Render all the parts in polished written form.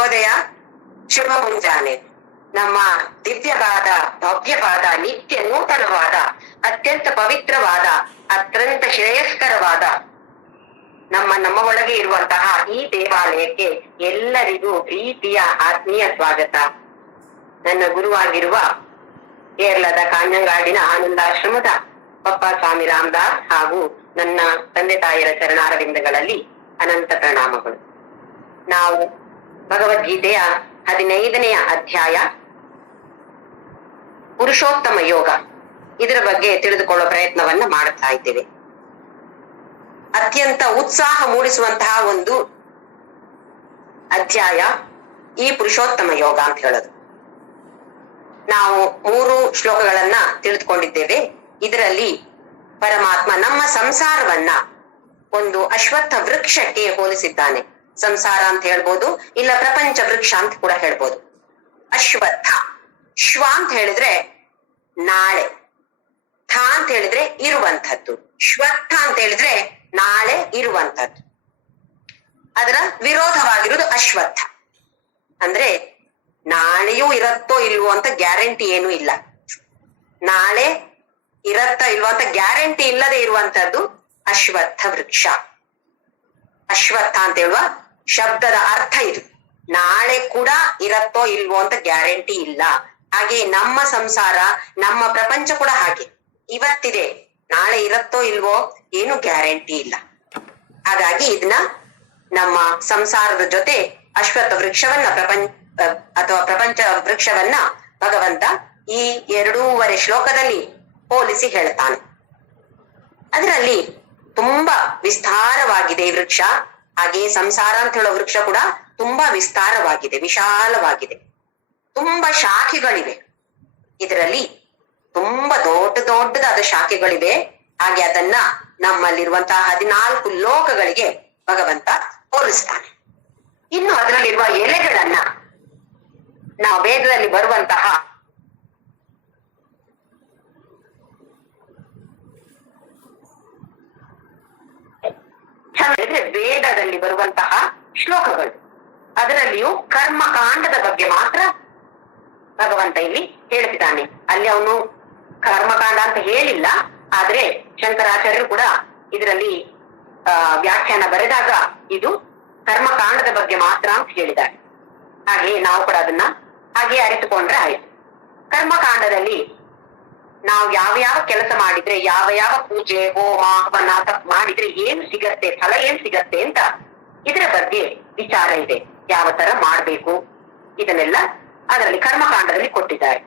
ಶುಭೋದಯ, ಶುಭ ಮುಂಜಾನೆ. ನಮ್ಮ ದಿವ್ಯವಾದ ಭವ್ಯವಾದ ನಿತ್ಯ ನೂತನವಾದ ಅತ್ಯಂತ ಪವಿತ್ರವಾದ ಅತ್ಯಂತ ಶ್ರೇಯಸ್ಕರವಾದ ನಮ್ಮ ಒಳಗೆ ಇರುವಂತಹ ಈ ದೇವಾಲಯಕ್ಕೆ ಎಲ್ಲರಿಗೂ ಪ್ರೀತಿಯ ಆತ್ಮೀಯ ಸ್ವಾಗತ. ನನ್ನ ಗುರುವಾಗಿರುವ ಕೇರಳದ ಕಾಂಜಂಗಾಡಿನ ಆನಂದಾಶ್ರಮದ ಪಪ್ಪ ಸ್ವಾಮಿ ರಾಮದಾಸ್ ಹಾಗೂ ನನ್ನ ತಂದೆ ತಾಯಿಯರ ಚರಣಾರವಿಂದಗಳಲ್ಲಿ ಅನಂತ ಪ್ರಣಾಮಗಳು. ನಾವು ಭಗವದ್ಗೀತೆಯ 15ನೇ ಅಧ್ಯಾಯ ಪುರುಷೋತ್ತಮ ಯೋಗ ಇದರ ಬಗ್ಗೆ ತಿಳಿದುಕೊಳ್ಳುವ ಪ್ರಯತ್ನವನ್ನ ಮಾಡುತ್ತಾ ಇದ್ದೇವೆ. ಅತ್ಯಂತ ಉತ್ಸಾಹ ಮೂಡಿಸುವಂತಹ ಒಂದು ಅಧ್ಯಾಯ ಈ ಪುರುಷೋತ್ತಮ ಯೋಗ ಅಂತ ಹೇಳೋದು. ನಾವು 3 ಶ್ಲೋಕಗಳನ್ನ ತಿಳಿದುಕೊಂಡಿದ್ದೇವೆ. ಇದರಲ್ಲಿ ಪರಮಾತ್ಮ ನಮ್ಮ ಸಂಸಾರವನ್ನ ಒಂದು ಅಶ್ವತ್ಥ ವೃಕ್ಷಕ್ಕೆ ಹೋಲಿಸಿದ್ದಾನೆ. ಸಂಸಾರ ಅಂತ ಹೇಳ್ಬೋದು, ಇಲ್ಲ ಪ್ರಪಂಚ ವೃಕ್ಷ ಅಂತ ಕೂಡ ಹೇಳ್ಬೋದು. ಅಶ್ವತ್ಥ, ಶ್ವ ಅಂತ ಹೇಳಿದ್ರೆ ನಾಳೆ, ಥ ಅಂತ ಹೇಳಿದ್ರೆ ಇರುವಂಥದ್ದು, ಶ್ವತ್ಥ ಅಂತ ಹೇಳಿದ್ರೆ ನಾಳೆ ಇರುವಂಥದ್ದು. ಅದರ ವಿರೋಧವಾಗಿರುವುದು ಅಶ್ವತ್ಥ. ಅಂದ್ರೆ ನಾಳೆಯೂ ಇರತ್ತೋ ಇಲ್ವೋ ಅಂತ ಗ್ಯಾರಂಟಿ ಏನೂ ಇಲ್ಲ. ನಾಳೆ ಇರತ್ತ ಇಲ್ವೋ ಅಂತ ಗ್ಯಾರಂಟಿ ಇಲ್ಲದೆ ಇರುವಂತದ್ದು ಅಶ್ವತ್ಥ ವೃಕ್ಷ. ಅಶ್ವತ್ಥ ಅಂತ ಹೇಳುವ ಶಬ್ದದ ಅರ್ಥ ಇದು. ನಾಳೆ ಕೂಡ ಇರತ್ತೋ ಇಲ್ವೋ ಅಂತ ಗ್ಯಾರಂಟಿ ಇಲ್ಲ. ಹಾಗೆ ನಮ್ಮ ಸಂಸಾರ, ನಮ್ಮ ಪ್ರಪಂಚ ಕೂಡ ಹಾಗೆ. ಇವತ್ತಿದೆ, ನಾಳೆ ಇರತ್ತೋ ಇಲ್ವೋ ಏನು ಗ್ಯಾರಂಟಿ ಇಲ್ಲ. ಹಾಗಾಗಿ ಇದನ್ನ ನಮ್ಮ ಸಂಸಾರದ ಜೊತೆ ಅಶ್ವತ್ಥ ವೃಕ್ಷವನ್ನ ಪ್ರಪಂಚ ವೃಕ್ಷವನ್ನ ಭಗವಂತ ಈ 2.5 ಶ್ಲೋಕದಲ್ಲಿ ಹೋಲಿಸಿ ಹೇಳ್ತಾನೆ. ಅದರಲ್ಲಿ ತುಂಬಾ ವಿಸ್ತಾರವಾಗಿದೆ ಈ ವೃಕ್ಷ. ಹಾಗೆ ಸಂಸಾರ ಅಂತ ಹೇಳೋ ವೃಕ್ಷ ಕೂಡ ತುಂಬಾ ವಿಸ್ತಾರವಾಗಿದೆ, ವಿಶಾಲವಾಗಿದೆ. ತುಂಬಾ ಶಾಖೆಗಳಿವೆ ಇದರಲ್ಲಿ, ತುಂಬಾ ದೊಡ್ಡದಾದ ಶಾಖೆಗಳಿವೆ. ಹಾಗೆ ಅದನ್ನ ನಮ್ಮಲ್ಲಿರುವಂತಹ 14 ಲೋಕಗಳಿಗೆ ಭಗವಂತ ಹೋಲಿಸ್ತಾನೆ. ಇನ್ನು ಅದರಲ್ಲಿರುವ ಎಲೆಗಳನ್ನ ನಾವು ವೇದದಲ್ಲಿ ಬರುವಂತಹ ವೇದದಲ್ಲಿ ಬರುವಂತಹ ಶ್ಲೋಕಗಳು, ಅದರಲ್ಲಿಯೂ ಕರ್ಮಕಾಂಡದ ಬಗ್ಗೆ ಮಾತ್ರ ಭಗವಂತ ಇಲ್ಲಿ ಹೇಳ್ತಿದ್ದಾನೆ. ಅಲ್ಲಿ ಅವನು ಕರ್ಮಕಾಂಡ ಅಂತ ಹೇಳಿಲ್ಲ, ಆದ್ರೆ ಶಂಕರಾಚಾರ್ಯರು ಕೂಡ ಇದರಲ್ಲಿ ವ್ಯಾಖ್ಯಾನ ಬರೆದಾಗ ಇದು ಕರ್ಮಕಾಂಡದ ಬಗ್ಗೆ ಮಾತ್ರ ಅಂತ ಹೇಳಿದ್ದಾರೆ. ಹಾಗೆ ನಾವು ಕೂಡ ಅದನ್ನ ಹಾಗೆ ಅರಿತುಕೊಂಡ್ರೆ ಆಯ್ತು. ಕರ್ಮಕಾಂಡದಲ್ಲಿ ನಾವು ಯಾವ ಕೆಲಸ ಮಾಡಿದ್ರೆ, ಯಾವ ಪೂಜೆ ಹೋಮ ಹವನ ಮಾಡಿದ್ರೆ ಏನು ಸಿಗತ್ತೆ, ಫಲ ಏನ್ ಸಿಗತ್ತೆ ಅಂತ ಇದರ ಬಗ್ಗೆ ವಿಚಾರ ಇದೆ. ಯಾವ ತರ ಮಾಡ್ಬೇಕು ಇದನ್ನೆಲ್ಲ ಅದರಲ್ಲಿ ಕರ್ಮಕಾಂಡದಲ್ಲಿ ಕೊಟ್ಟಿದ್ದಾರೆ.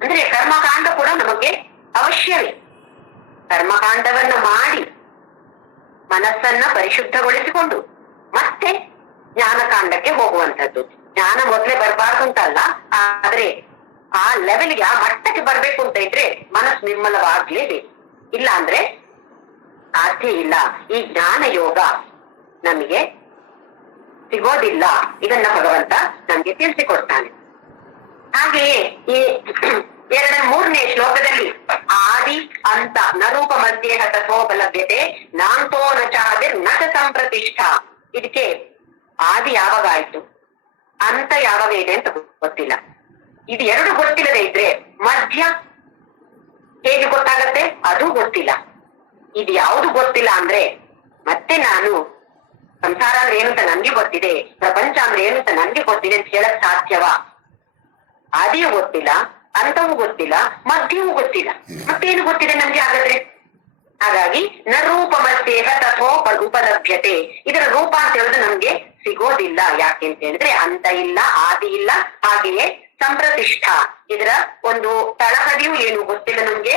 ಅಂದ್ರೆ ಕರ್ಮಕಾಂಡ ಕೂಡ ನಮಗೆ ಅವಶ್ಯವೇ. ಕರ್ಮಕಾಂಡವನ್ನ ಮಾಡಿ ಮನಸ್ಸನ್ನ ಪರಿಶುದ್ಧಗೊಳಿಸಿಕೊಂಡು ಮತ್ತೆ ಜ್ಞಾನಕಾಂಡಕ್ಕೆ ಹೋಗುವಂಥದ್ದು. ಜ್ಞಾನ ಮೊದಲೇ ಬರಬಾರ್ದು ಅಂತಲ್ಲ, ಆದ್ರೆ ಆ ಲೆವೆಲ್ಗೆ, ಆ ಮಟ್ಟಕ್ಕೆ ಬರ್ಬೇಕು ಅಂತ ಇದ್ರೆ ಮನಸ್ಸು ನಿರ್ಮಲವಾಗ್ಲೇಬೇಕು. ಇಲ್ಲ ಅಂದ್ರೆ ಸಾಧ್ಯ ಇಲ್ಲ. ಈ ಜ್ಞಾನ ಯೋಗ ನಮಗೆ ಸಿಗೋದಿಲ್ಲ. ಇದನ್ನ ಭಗವಂತ ನಮ್ಗೆ ತಿಳಿಸಿಕೊಡ್ತಾನೆ. ಹಾಗೆಯೇ ಈ 2-3ನೇ ಶ್ಲೋಕದಲ್ಲಿ ಆದಿ ಅಂತ ನರೂಪ ಮಧ್ಯೆ ಹತೋಪಲಭ್ಯತೆ ನಾಂತೋ ನಚಾದಿರ್ ನಟ ಸಂಪ್ರತಿಷ್ಠಾ. ಇದಕ್ಕೆ ಆದಿ ಯಾವಾಗ ಆಯ್ತು, ಅಂತ ಯಾವಾಗ ಇದೆ ಅಂತ ಗೊತ್ತಿಲ್ಲ. ಇದು 2 ಗೊತ್ತಿಲ್ಲದೆ ಇದ್ರೆ ಮಧ್ಯ ಹೇಗೆ ಗೊತ್ತಾಗತ್ತೆ, ಅದು ಗೊತ್ತಿಲ್ಲ. ಇದು ಯಾವುದು ಗೊತ್ತಿಲ್ಲ ಅಂದ್ರೆ ಮತ್ತೆ ನಾನು ಸಂಸಾರ ಅಂದ್ರೆ ಏನು ಅಂತ ನನ್ಗೆ ಗೊತ್ತಿದೆ, ಪ್ರಪಂಚ ಅಂದ್ರೆ ಏನು ಅಂತ ನನ್ಗೆ ಗೊತ್ತಿದೆ ಅಂತ ಹೇಳಕ್ ಸಾಧ್ಯವಾ? ಆದಿಯೂ ಗೊತ್ತಿಲ್ಲ, ಅಂತವೂ ಗೊತ್ತಿಲ್ಲ, ಮಧ್ಯವೂ ಗೊತ್ತಿಲ್ಲ, ಮತ್ತೇನು ಗೊತ್ತಿದೆ ನನ್ಗೆ ಹಾಗಾದ್ರೆ? ಹಾಗಾಗಿ ನ ರೂಪ ಮಧ್ಯೇಹ ತಥೋಪ ಉಪಲಭ್ಯತೆ. ಇದರ ರೂಪ ಅಂತ ಹೇಳಿದ್ರೆ ನಮ್ಗೆ ಸಿಗೋದಿಲ್ಲ. ಯಾಕೆ ಅಂತ ಹೇಳಿದ್ರೆ ಅಂತ ಇಲ್ಲ, ಆದಿ ಇಲ್ಲ, ಹಾಗೆಯೇ ಸಂಪ್ರತಿಷ್ಠ, ಇದರ ಒಂದು ತಳಹದಿಯೂ ಏನು ಗೊತ್ತಿಲ್ಲ ನಮ್ಗೆ,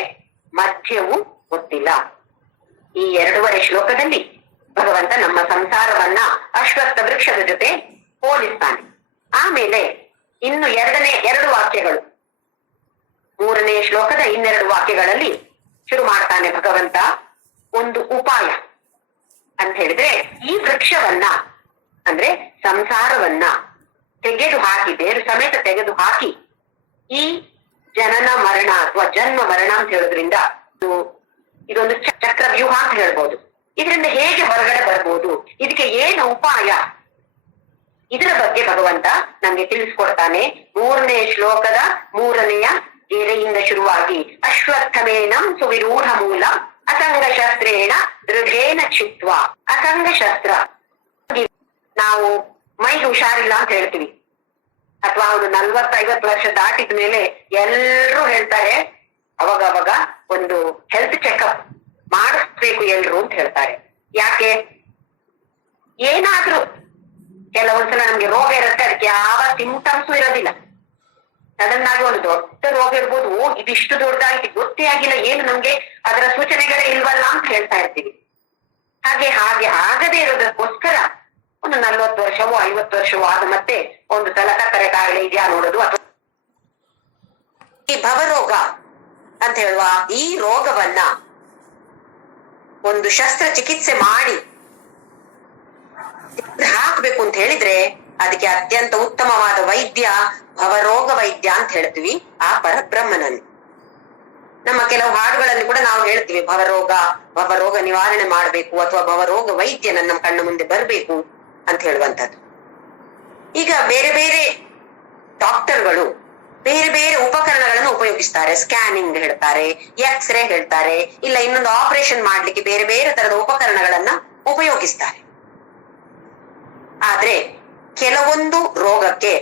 ಮಧ್ಯವೂ ಗೊತ್ತಿಲ್ಲ. ಈ 2.5 ಶ್ಲೋಕದಲ್ಲಿ ಭಗವಂತ ನಮ್ಮ ಸಂಸಾರವನ್ನ ಅಶ್ವತ್ಥ ವೃಕ್ಷದ ಜೊತೆ ಹೋಲಿಸ್ತಾನೆ. ಆಮೇಲೆ ಇನ್ನು 2 ವಾಕ್ಯಗಳು, 3ನೇ ಶ್ಲೋಕದ 2 ವಾಕ್ಯಗಳಲ್ಲಿ ಶುರು ಮಾಡ್ತಾನೆ ಭಗವಂತ ಒಂದು ಉಪಾಯ ಅಂತ ಹೇಳಿದ್ರೆ, ಈ ವೃಕ್ಷವನ್ನ ಅಂದ್ರೆ ಸಂಸಾರವನ್ನ ತೆಗೆದು ಹಾಕಿ, ಬೇರು ಸಮೇತ ತೆಗೆದು ಹಾಕಿ, ಈ ಜನನ ಮರಣ ಅಥವಾ ಜನ್ಮ ಮರಣ ಅಂತ ಹೇಳೋದ್ರಿಂದ ಇದೊಂದು ಚಕ್ರ ವ್ಯೂಹ ಅಂತ ಹೇಳ್ಬೋದು. ಇದರಿಂದ ಹೇಗೆ ಹೊರಗಡೆ ಬರ್ಬೋದು, ಇದಕ್ಕೆ ಏನು ಉಪಾಯ, ಇದರ ಬಗ್ಗೆ ಭಗವಂತ ನಮ್ಗೆ ತಿಳಿಸ್ಕೊಡ್ತಾನೆ. 3ನೇ ಶ್ಲೋಕದ 3ನೆಯ ಗೆರೆಯಿಂದ ಶುರುವಾಗಿ ಅಶ್ವತ್ಥಮೇನಂ ಸುವಿರೂಢ ಮೂಲ ಅಸಂಗ ಶಸ್ತ್ರೇಣ ದೃಢೇನ ಚಿತ್ವ. ಅಸಂಗ ಶಸ್ತ್ರ, ನಾವು ಮೈಗೆ ಹುಷಾರಿಲ್ಲ ಅಂತ ಹೇಳ್ತೀವಿ, ಅಥವಾ ಒಂದು 40-50 ವರ್ಷ ದಾಟಿದ ಮೇಲೆ ಎಲ್ರೂ ಹೇಳ್ತಾರೆ ಅವಾಗ ಒಂದು ಹೆಲ್ತ್ ಚೆಕಪ್ ಮಾಡಿಸ್ಬೇಕು ಎಲ್ರು ಅಂತ ಹೇಳ್ತಾರೆ. ಯಾಕೆ? ಏನಾದ್ರೂ ಕೆಲವೊಂದ್ಸಲ ನಮ್ಗೆ ರೋಗ ಇರುತ್ತೆ, ಅದಕ್ಕೆ ಯಾವ ಸಿಂಪ್ಟಮ್ಸು ಇರೋದಿಲ್ಲ. ಸಡನ್ ಆಗಿ ಒಂದು ದೊಡ್ಡ ರೋಗ ಇರ್ಬೋದು, ಇದಿಷ್ಟು ದೊಡ್ಡದಾಗಿ ಗೊತ್ತೇ ಆಗಿಲ್ಲ, ಏನು ನಮ್ಗೆ ಅದರ ಸೂಚನೆಗಳೇ ಇಲ್ವಲ್ಲ ಅಂತ ಹೇಳ್ತಾ ಇರ್ತೀವಿ. ಹಾಗೆ ಆಗದೆ ಇರೋದಕ್ಕೋಸ್ಕರ ಒಂದು 40 ವರ್ಷವೋ 50 ವರ್ಷವೋ ಆದ ಮತ್ತೆ ಒಂದು ಸಲ ಸಕ್ಕರೆ ಕಾಯಿಲೆ ಇದೆಯಾ ನೋಡೋದು, ಅಥವಾ ಈ ಭವರೋಗ ಅಂತ ಹೇಳುವ ಈ ರೋಗವನ್ನ ಒಂದು ಶಸ್ತ್ರಚಿಕಿತ್ಸೆ ಮಾಡಿ ಹಾಕ್ಬೇಕು ಅಂತ ಹೇಳಿದ್ರೆ ಅದಕ್ಕೆ ಅತ್ಯಂತ ಉತ್ತಮವಾದ ವೈದ್ಯ ಭವರೋಗ ವೈದ್ಯ ಅಂತ ಹೇಳ್ತೀವಿ ಆ ಪರಬ್ರಹ್ಮನನ್ನು. ನಮ್ಮ ಕೆಲವು ಹಾಡುಗಳಲ್ಲಿ ಕೂಡ ನಾವು ಹೇಳ್ತೀವಿ ಭವರೋಗ ನಿವಾರಣೆ ಮಾಡ್ಬೇಕು, ಅಥವಾ ಭವರೋಗ ವೈದ್ಯ ನಮ್ಮ ಕಣ್ಣ ಮುಂದೆ ಬರ್ಬೇಕು ಅಂತ ಹೇಳುವಂತದ್ದು. ಈಗ ಬೇರೆ ಬೇರೆ ಡಾಕ್ಟರ್ಗಳು ಬೇರೆ ಬೇರೆ ಉಪಕರಣಗಳನ್ನು ಉಪಯೋಗಿಸ್ತಾರೆ. ಸ್ಕ್ಯಾನಿಂಗ್ ಹೇಳ್ತಾರೆ, ಎಕ್ಸ್ರೇ ಹೇಳ್ತಾರೆ, ಇಲ್ಲ ಇನ್ನೊಂದು ಆಪರೇಷನ್ ಮಾಡ್ಲಿಕ್ಕೆ ಬೇರೆ ಬೇರೆ ತರದ ಉಪಕರಣಗಳನ್ನ ಉಪಯೋಗಿಸ್ತಾರೆ. ಆದ್ರೆ ಕೆಲವೊಂದು ರೋಗಕ್ಕೆ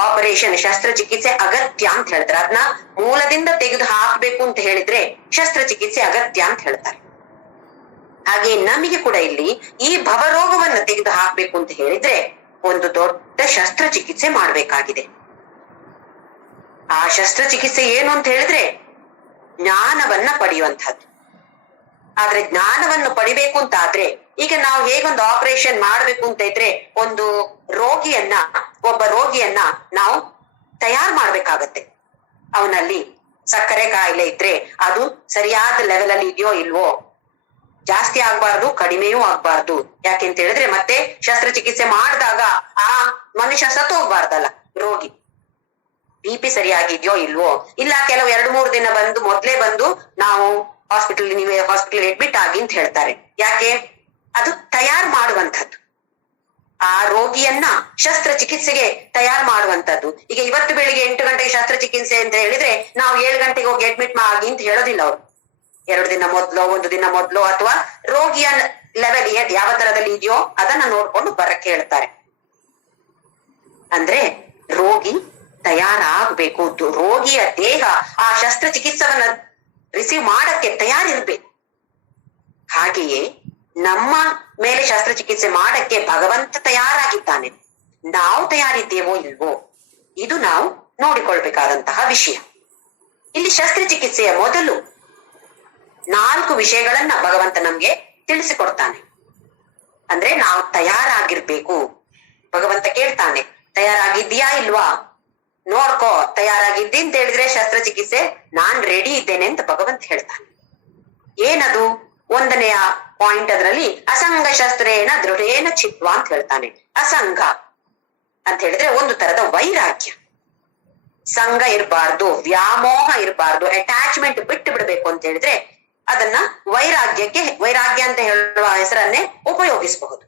ಆಪರೇಷನ್ ಶಸ್ತ್ರಚಿಕಿತ್ಸೆ ಅಗತ್ಯ ಅಂತ ಹೇಳ್ತಾರೆ. ಅದನ್ನ ಮೂಲದಿಂದ ತೆಗೆದು ಹಾಕ್ಬೇಕು ಅಂತ ಹೇಳಿದ್ರೆ ಶಸ್ತ್ರಚಿಕಿತ್ಸೆ ಅಗತ್ಯ ಅಂತ ಹೇಳ್ತಾರೆ. ಹಾಗೆ ನಮಗೆ ಕೂಡ ಇಲ್ಲಿ ಈ ಭವರೋಗವನ್ನ ತೆಗೆದು ಹಾಕ್ಬೇಕು ಅಂತ ಹೇಳಿದ್ರೆ ಒಂದು ದೊಡ್ಡ ಶಸ್ತ್ರಚಿಕಿತ್ಸೆ ಮಾಡ್ಬೇಕಾಗಿದೆ. ಆ ಶಸ್ತ್ರಚಿಕಿತ್ಸೆ ಏನು ಅಂತ ಹೇಳಿದ್ರೆ ಜ್ಞಾನವನ್ನ ಪಡೆಯುವಂತಹದ್ದು. ಆದ್ರೆ ಜ್ಞಾನವನ್ನು ಪಡಿಬೇಕು ಅಂತ ಆದ್ರೆ ಈಗ ನಾವು ಹೇಗೊಂದು ಆಪರೇಷನ್ ಮಾಡ್ಬೇಕು ಅಂತ ಇದ್ರೆ ಒಬ್ಬ ರೋಗಿಯನ್ನ ನಾವು ತಯಾರು ಮಾಡ್ಬೇಕಾಗತ್ತೆ. ಅವನಲ್ಲಿ ಸಕ್ಕರೆ ಕಾಯಿಲೆ ಇದ್ರೆ ಅದು ಸರಿಯಾದ ಲೆವೆಲ್ ಅಲ್ಲಿ ಇದೆಯೋ ಇಲ್ವೋ, ಜಾಸ್ತಿ ಆಗ್ಬಾರ್ದು ಕಡಿಮೆಯೂ ಆಗ್ಬಾರ್ದು. ಯಾಕೆಂತ ಹೇಳಿದ್ರೆ ಮತ್ತೆ ಶಸ್ತ್ರಚಿಕಿತ್ಸೆ ಮಾಡಿದಾಗ ಆ ಮನುಷ್ಯ ಸತ್ತು ಹೋಗ್ಬಾರ್ದಲ್ಲ ರೋಗಿ. BP ಸರಿಯಾಗಿದ್ಯೋ ಇಲ್ವೋ, ಇಲ್ಲ ಕೆಲವು 2-3 ದಿನ ಮೊದ್ಲೇ ಬಂದು ನಾವು ಹಾಸ್ಪಿಟಲ್ ಅಡ್ಮಿಟ್ ಆಗಿ ಅಂತ ಹೇಳ್ತಾರೆ. ಯಾಕೆ? ಅದು ತಯಾರು ಮಾಡುವಂಥದ್ದು, ಆ ರೋಗಿಯನ್ನ ಶಸ್ತ್ರಚಿಕಿತ್ಸೆಗೆ ತಯಾರು ಮಾಡುವಂತದ್ದು. ಈಗ ಇವತ್ತು ಬೆಳಿಗ್ಗೆ 8 ಗಂಟೆಗೆ ಶಸ್ತ್ರಚಿಕಿತ್ಸೆ ಅಂತ ಹೇಳಿದ್ರೆ ನಾವು 7 ಗಂಟೆಗೆ ಹೋಗಿ ಅಡ್ಮಿಟ್ ಆಗಿ ಅಂತ ಹೇಳೋದಿಲ್ಲ ಅವ್ರು. 2 ದಿನ ಮೊದ್ಲೋ 1 ದಿನ ಮೊದ್ಲೋ ಅಥವಾ ರೋಗಿಯ ಲೆವೆಲ್ ಯಾವ ತರದಲ್ಲಿ ಇದೆಯೋ ಅದನ್ನ ನೋಡ್ಕೊಂಡು ಬರಕ್ಕೆ ಹೇಳ್ತಾರೆ. ಅಂದ್ರೆ ರೋಗಿ ತಯಾರಾಗ್ಬೇಕು, ರೋಗಿಯ ದೇಹ ಆ ಶಸ್ತ್ರಚಿಕಿತ್ಸವನ್ನ ರಿಸೀವ್ ಮಾಡಕ್ಕೆ ತಯಾರಿರ್ಬೇಕು. ಹಾಗೆಯೇ ನಮ್ಮ ಮೇಲೆ ಶಸ್ತ್ರಚಿಕಿತ್ಸೆ ಮಾಡಕ್ಕೆ ಭಗವಂತ ತಯಾರಾಗಿದ್ದಾನೆ. ನಾವು ತಯಾರಿದ್ದೇವೋ ಇಲ್ವೋ ಇದು ನಾವು ನೋಡಿಕೊಳ್ಬೇಕಾದಂತಹ ವಿಷಯ. ಇಲ್ಲಿ ಶಸ್ತ್ರಚಿಕಿತ್ಸೆಯ ಮೊದಲು 4 ವಿಷಯಗಳನ್ನ ಭಗವಂತ ನಮ್ಗೆ ತಿಳಿಸಿಕೊಡ್ತಾನೆ. ಅಂದ್ರೆ ನಾವು ತಯಾರಾಗಿರ್ಬೇಕು. ಭಗವಂತ ಕೇಳ್ತಾನೆ, ತಯಾರಾಗಿದ್ದೀಯಾ ಇಲ್ವಾ ನೋಡ್ಕೋ. ತಯಾರಾಗಿದ್ದಿ ಅಂತ ಹೇಳಿದ್ರೆ ಶಸ್ತ್ರಚಿಕಿತ್ಸೆ ನಾನ್ ರೆಡಿ ಇದ್ದೇನೆ ಅಂತ ಭಗವಂತ ಹೇಳ್ತಾನೆ. ಏನದು? 1ನೆಯ ಪಾಯಿಂಟ್ ಅದರಲ್ಲಿ ಅಸಂಗ ಶಸ್ತ್ರೇಣ ದೃಢೇನ ಚಿತ್ವ ಅಂತ ಹೇಳ್ತಾನೆ. ಅಸಂಗ ಅಂತ ಹೇಳಿದ್ರೆ ಒಂದು ತರದ ವೈರಾಗ್ಯ. ಸಂಘ ಇರಬಾರ್ದು, ವ್ಯಾಮೋಹ ಇರಬಾರ್ದು, ಅಟ್ಯಾಚ್ಮೆಂಟ್ ಬಿಟ್ಟು ಬಿಡ್ಬೇಕು ಅಂತ ಹೇಳಿದ್ರೆ ಅದನ್ನ ವೈರಾಗ್ಯ ಅಂತ ಹೇಳುವ ಹೆಸರನ್ನೇ ಉಪಯೋಗಿಸಬಹುದು.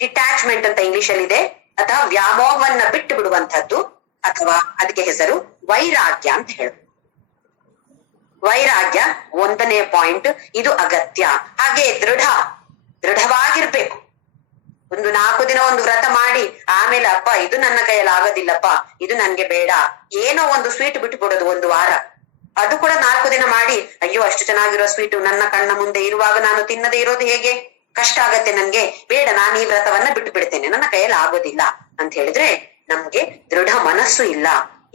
ಡಿಟ್ಯಾಚ್ಮೆಂಟ್ ಅಂತ ಇಂಗ್ಲಿಷ್ ಅಲ್ಲಿ ಇದೆ, ಅಥವಾ ವ್ಯಾಮೋಹವನ್ನ ಬಿಟ್ಟು ಬಿಡುವಂತಹದ್ದು, ಅಥವಾ ಅದಕ್ಕೆ ಹೆಸರು ವೈರಾಗ್ಯ ಅಂತ ಹೇಳು. ವೈರಾಗ್ಯ 1ನೇ ಪಾಯಿಂಟ್, ಇದು ಅಗತ್ಯ. ಹಾಗೆ ದೃಢವಾಗಿರ್ಬೇಕು. ಒಂದು 4 ದಿನ ಒಂದು ವ್ರತ ಮಾಡಿ ಆಮೇಲೆ ಅಪ್ಪ ಇದು ನನ್ನ ಕೈಯಲ್ಲಿ ಆಗೋದಿಲ್ಲಪ್ಪ, ಇದು ನನ್ಗೆ ಬೇಡ, ಏನೋ ಒಂದು ಸ್ವೀಟ್ ಬಿಟ್ಟು ಬಿಡೋದು 1 ವಾರ. ಅದು ಕೂಡ 4 ದಿನ ಮಾಡಿ ಅಯ್ಯೋ ಅಷ್ಟು ಚೆನ್ನಾಗಿರೋ ಸ್ವೀಟ್ ನನ್ನ ಕಣ್ಣ ಮುಂದೆ ಇರುವಾಗ ನಾನು ತಿನ್ನದೇ ಇರೋದು ಹೇಗೆ, ಕಷ್ಟ ಆಗತ್ತೆ ನನ್ಗೆ, ಬೇಡ ನಾನು ಈ ವ್ರತವನ್ನ ಬಿಟ್ಟು ಬಿಡ್ತೇನೆ, ನನ್ನ ಕೈಯಲ್ಲಿ ಆಗೋದಿಲ್ಲ ಅಂತ ಹೇಳಿದ್ರೆ ನಮ್ಗೆ ದೃಢ ಮನಸ್ಸು ಇಲ್ಲ.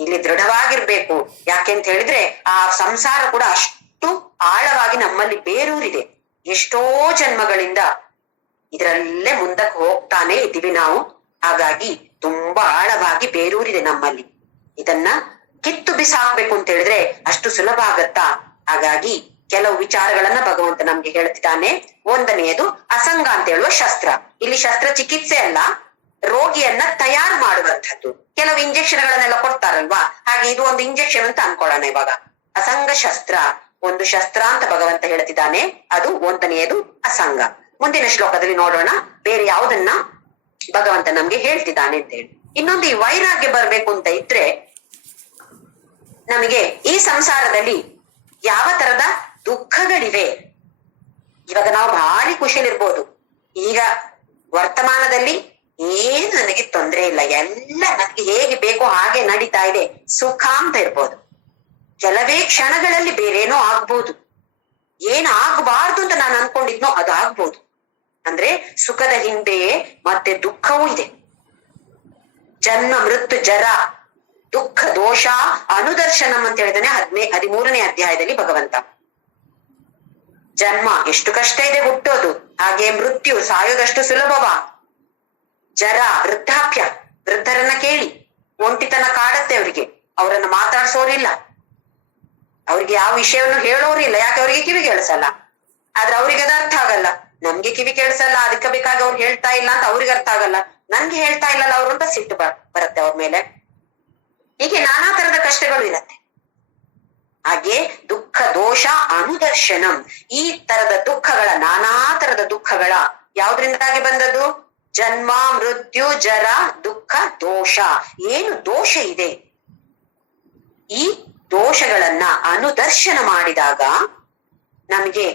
ಇಲ್ಲಿ ದೃಢವಾಗಿರ್ಬೇಕು. ಯಾಕೆಂತ ಹೇಳಿದ್ರೆ ಆ ಸಂಸಾರ ಕೂಡ ಅಷ್ಟು ಆಳವಾಗಿ ನಮ್ಮಲ್ಲಿ ಬೇರೂರಿದೆ. ಎಷ್ಟೋ ಜನ್ಮಗಳಿಂದ ಇದರಲ್ಲೇ ಮುಂದಕ್ಕೆ ಹೋಗ್ತಾನೆ ಇದ್ದೀವಿ ನಾವು. ಹಾಗಾಗಿ ತುಂಬಾ ಆಳವಾಗಿ ಬೇರೂರಿದೆ ನಮ್ಮಲ್ಲಿ. ಇದನ್ನ ಕಿತ್ತು ಬಿಸಾಕ್ಬೇಕು ಅಂತ ಹೇಳಿದ್ರೆ ಅಷ್ಟು ಸುಲಭ ಆಗತ್ತಾ? ಹಾಗಾಗಿ ಕೆಲವು ವಿಚಾರಗಳನ್ನ ಭಗವಂತ ನಮ್ಗೆ ಹೇಳ್ತಿದ್ದಾನೆ. 1ನೇದು ಅಸಂಗ ಅಂತ ಹೇಳುವ ಶಸ್ತ್ರ. ಇಲ್ಲಿ ಶಸ್ತ್ರ ಚಿಕಿತ್ಸೆ ಅಲ್ಲ, ರೋಗಿಯನ್ನ ತಯಾರು ಮಾಡುವಂಥದ್ದು. ಕೆಲವು ಇಂಜೆಕ್ಷನ್ಗಳನ್ನೆಲ್ಲ ಕೊಡ್ತಾರಲ್ವಾ, ಹಾಗೆ ಇದು ಒಂದು ಇಂಜೆಕ್ಷನ್ ಅಂತ ಅನ್ಕೊಳ್ಳೋಣ. ಇವಾಗ ಅಸಂಗ ಶಸ್ತ್ರ ಒಂದು ಶಸ್ತ್ರ ಅಂತ ಭಗವಂತ ಹೇಳ್ತಿದ್ದಾನೆ. ಅದು 1ನೇದು ಅಸಂಗ. ಮುಂದಿನ ಶ್ಲೋಕದಲ್ಲಿ ನೋಡೋಣ ಬೇರೆ ಯಾವುದನ್ನ ಭಗವಂತ ನಮ್ಗೆ ಹೇಳ್ತಿದ್ದಾನೆ ಅಂತ ಹೇಳಿ. ಇನ್ನೊಂದು, ಈ ವೈರಾಗ್ಯ ಬರ್ಬೇಕು ಅಂತ ಇದ್ರೆ ನಮಗೆ ಈ ಸಂಸಾರದಲ್ಲಿ ಯಾವ ತರದ ದುಃಖಗಳಿವೆ. ಇವಾಗ ನಾವು ಭಾರಿ ಖುಷಿಲಿರ್ಬೋದು, ಈಗ ವರ್ತಮಾನದಲ್ಲಿ ಏನು ನನಗೆ ತೊಂದರೆ ಇಲ್ಲ, ಎಲ್ಲ ನನಗೆ ಹೇಗೆ ಬೇಕೋ ಹಾಗೆ ನಡೀತಾ ಇದೆ, ಸುಖ ಅಂತ ಇರ್ಬೋದು. ಕೆಲವೇ ಕ್ಷಣಗಳಲ್ಲಿ ಬೇರೇನೋ ಆಗ್ಬೋದು, ಏನ್ ಆಗ್ಬಾರ್ದು ಅಂತ ನಾನು ಅನ್ಕೊಂಡಿದ್ನೋ ಅದು ಆಗ್ಬೋದು. ಅಂದ್ರೆ ಸುಖದ ಹಿಂದೆಯೇ ಮತ್ತೆ ದುಃಖವೂ ಇದೆ. ಜನ್ಮ ಮೃತ್ಯು ಜರ ದುಃಖ ದೋಷ ಅನುದರ್ಶನಂ ಅಂತ ಹೇಳಿದಾನೆ 13ನೇ ಅಧ್ಯಾಯದಲ್ಲಿ ಭಗವಂತ. ಜನ್ಮ ಎಷ್ಟು ಕಷ್ಟ ಇದೆ ಹುಟ್ಟೋದು, ಹಾಗೆ ಮೃತ್ಯು ಸಾಯೋದಷ್ಟು ಸುಲಭವ. ಜರ ವೃದ್ಧಾಪ್ಯ, ವೃದ್ಧರನ್ನ ಕೇಳಿ, ಒಂಟಿತನ ಕಾಡತ್ತೆ ಅವರಿಗೆ, ಅವರನ್ನ ಮಾತಾಡ್ಸೋರಿಲ್ಲ, ಅವ್ರಿಗೆ ಯಾವ ವಿಷಯವನ್ನು ಹೇಳೋರಿಲ್ಲ, ಯಾಕೆ ಅವ್ರಿಗೆ ಕಿವಿ ಕೇಳಿಸಲ್ಲ. ಆದ್ರೆ ಅವ್ರಿಗೆ ಅದು ಅರ್ಥ ಆಗಲ್ಲ. ನಮ್ಗೆ ಕಿವಿ ಕೇಳಿಸಲ್ಲ, ಅದಕ್ಕೆ ಬೇಕಾಗಿ ಅವ್ರು ಹೇಳ್ತಾ ಇಲ್ಲ ಅಂತ ಅವ್ರಿಗೆ ಅರ್ಥ ಆಗಲ್ಲ. ನನ್ಗೆ ಹೇಳ್ತಾ ಇಲ್ಲಲ್ಲ ಅವ್ರು ಅಂತ ಸಿಟ್ಟು ಬರುತ್ತೆ ಅವ್ರ ಮೇಲೆ. ಹೀಗೆ ನಾನಾ ತರದ ಕಷ್ಟಗಳು ಇರತ್ತೆ. ಹಾಗೆ ದುಃಖ ದೋಷ ಅನುದರ್ಶನಂ, ಈ ತರದ ದುಃಖಗಳ, ನಾನಾ ತರದ ದುಃಖಗಳ ಯಾವ್ದ್ರಿಂದಾಗಿ ಬಂದದ್ದು? ಜನ್ಮ ಮೃತ್ಯು ಜರ ದುಃಖ ದೋಷ. ಏನು ದೋಷ ಇದೆ, ಈ ದೋಷಗಳನ್ನ ಅನುದರ್ಶನ ಮಾಡಿದಾಗ ನಮ್ಗೆ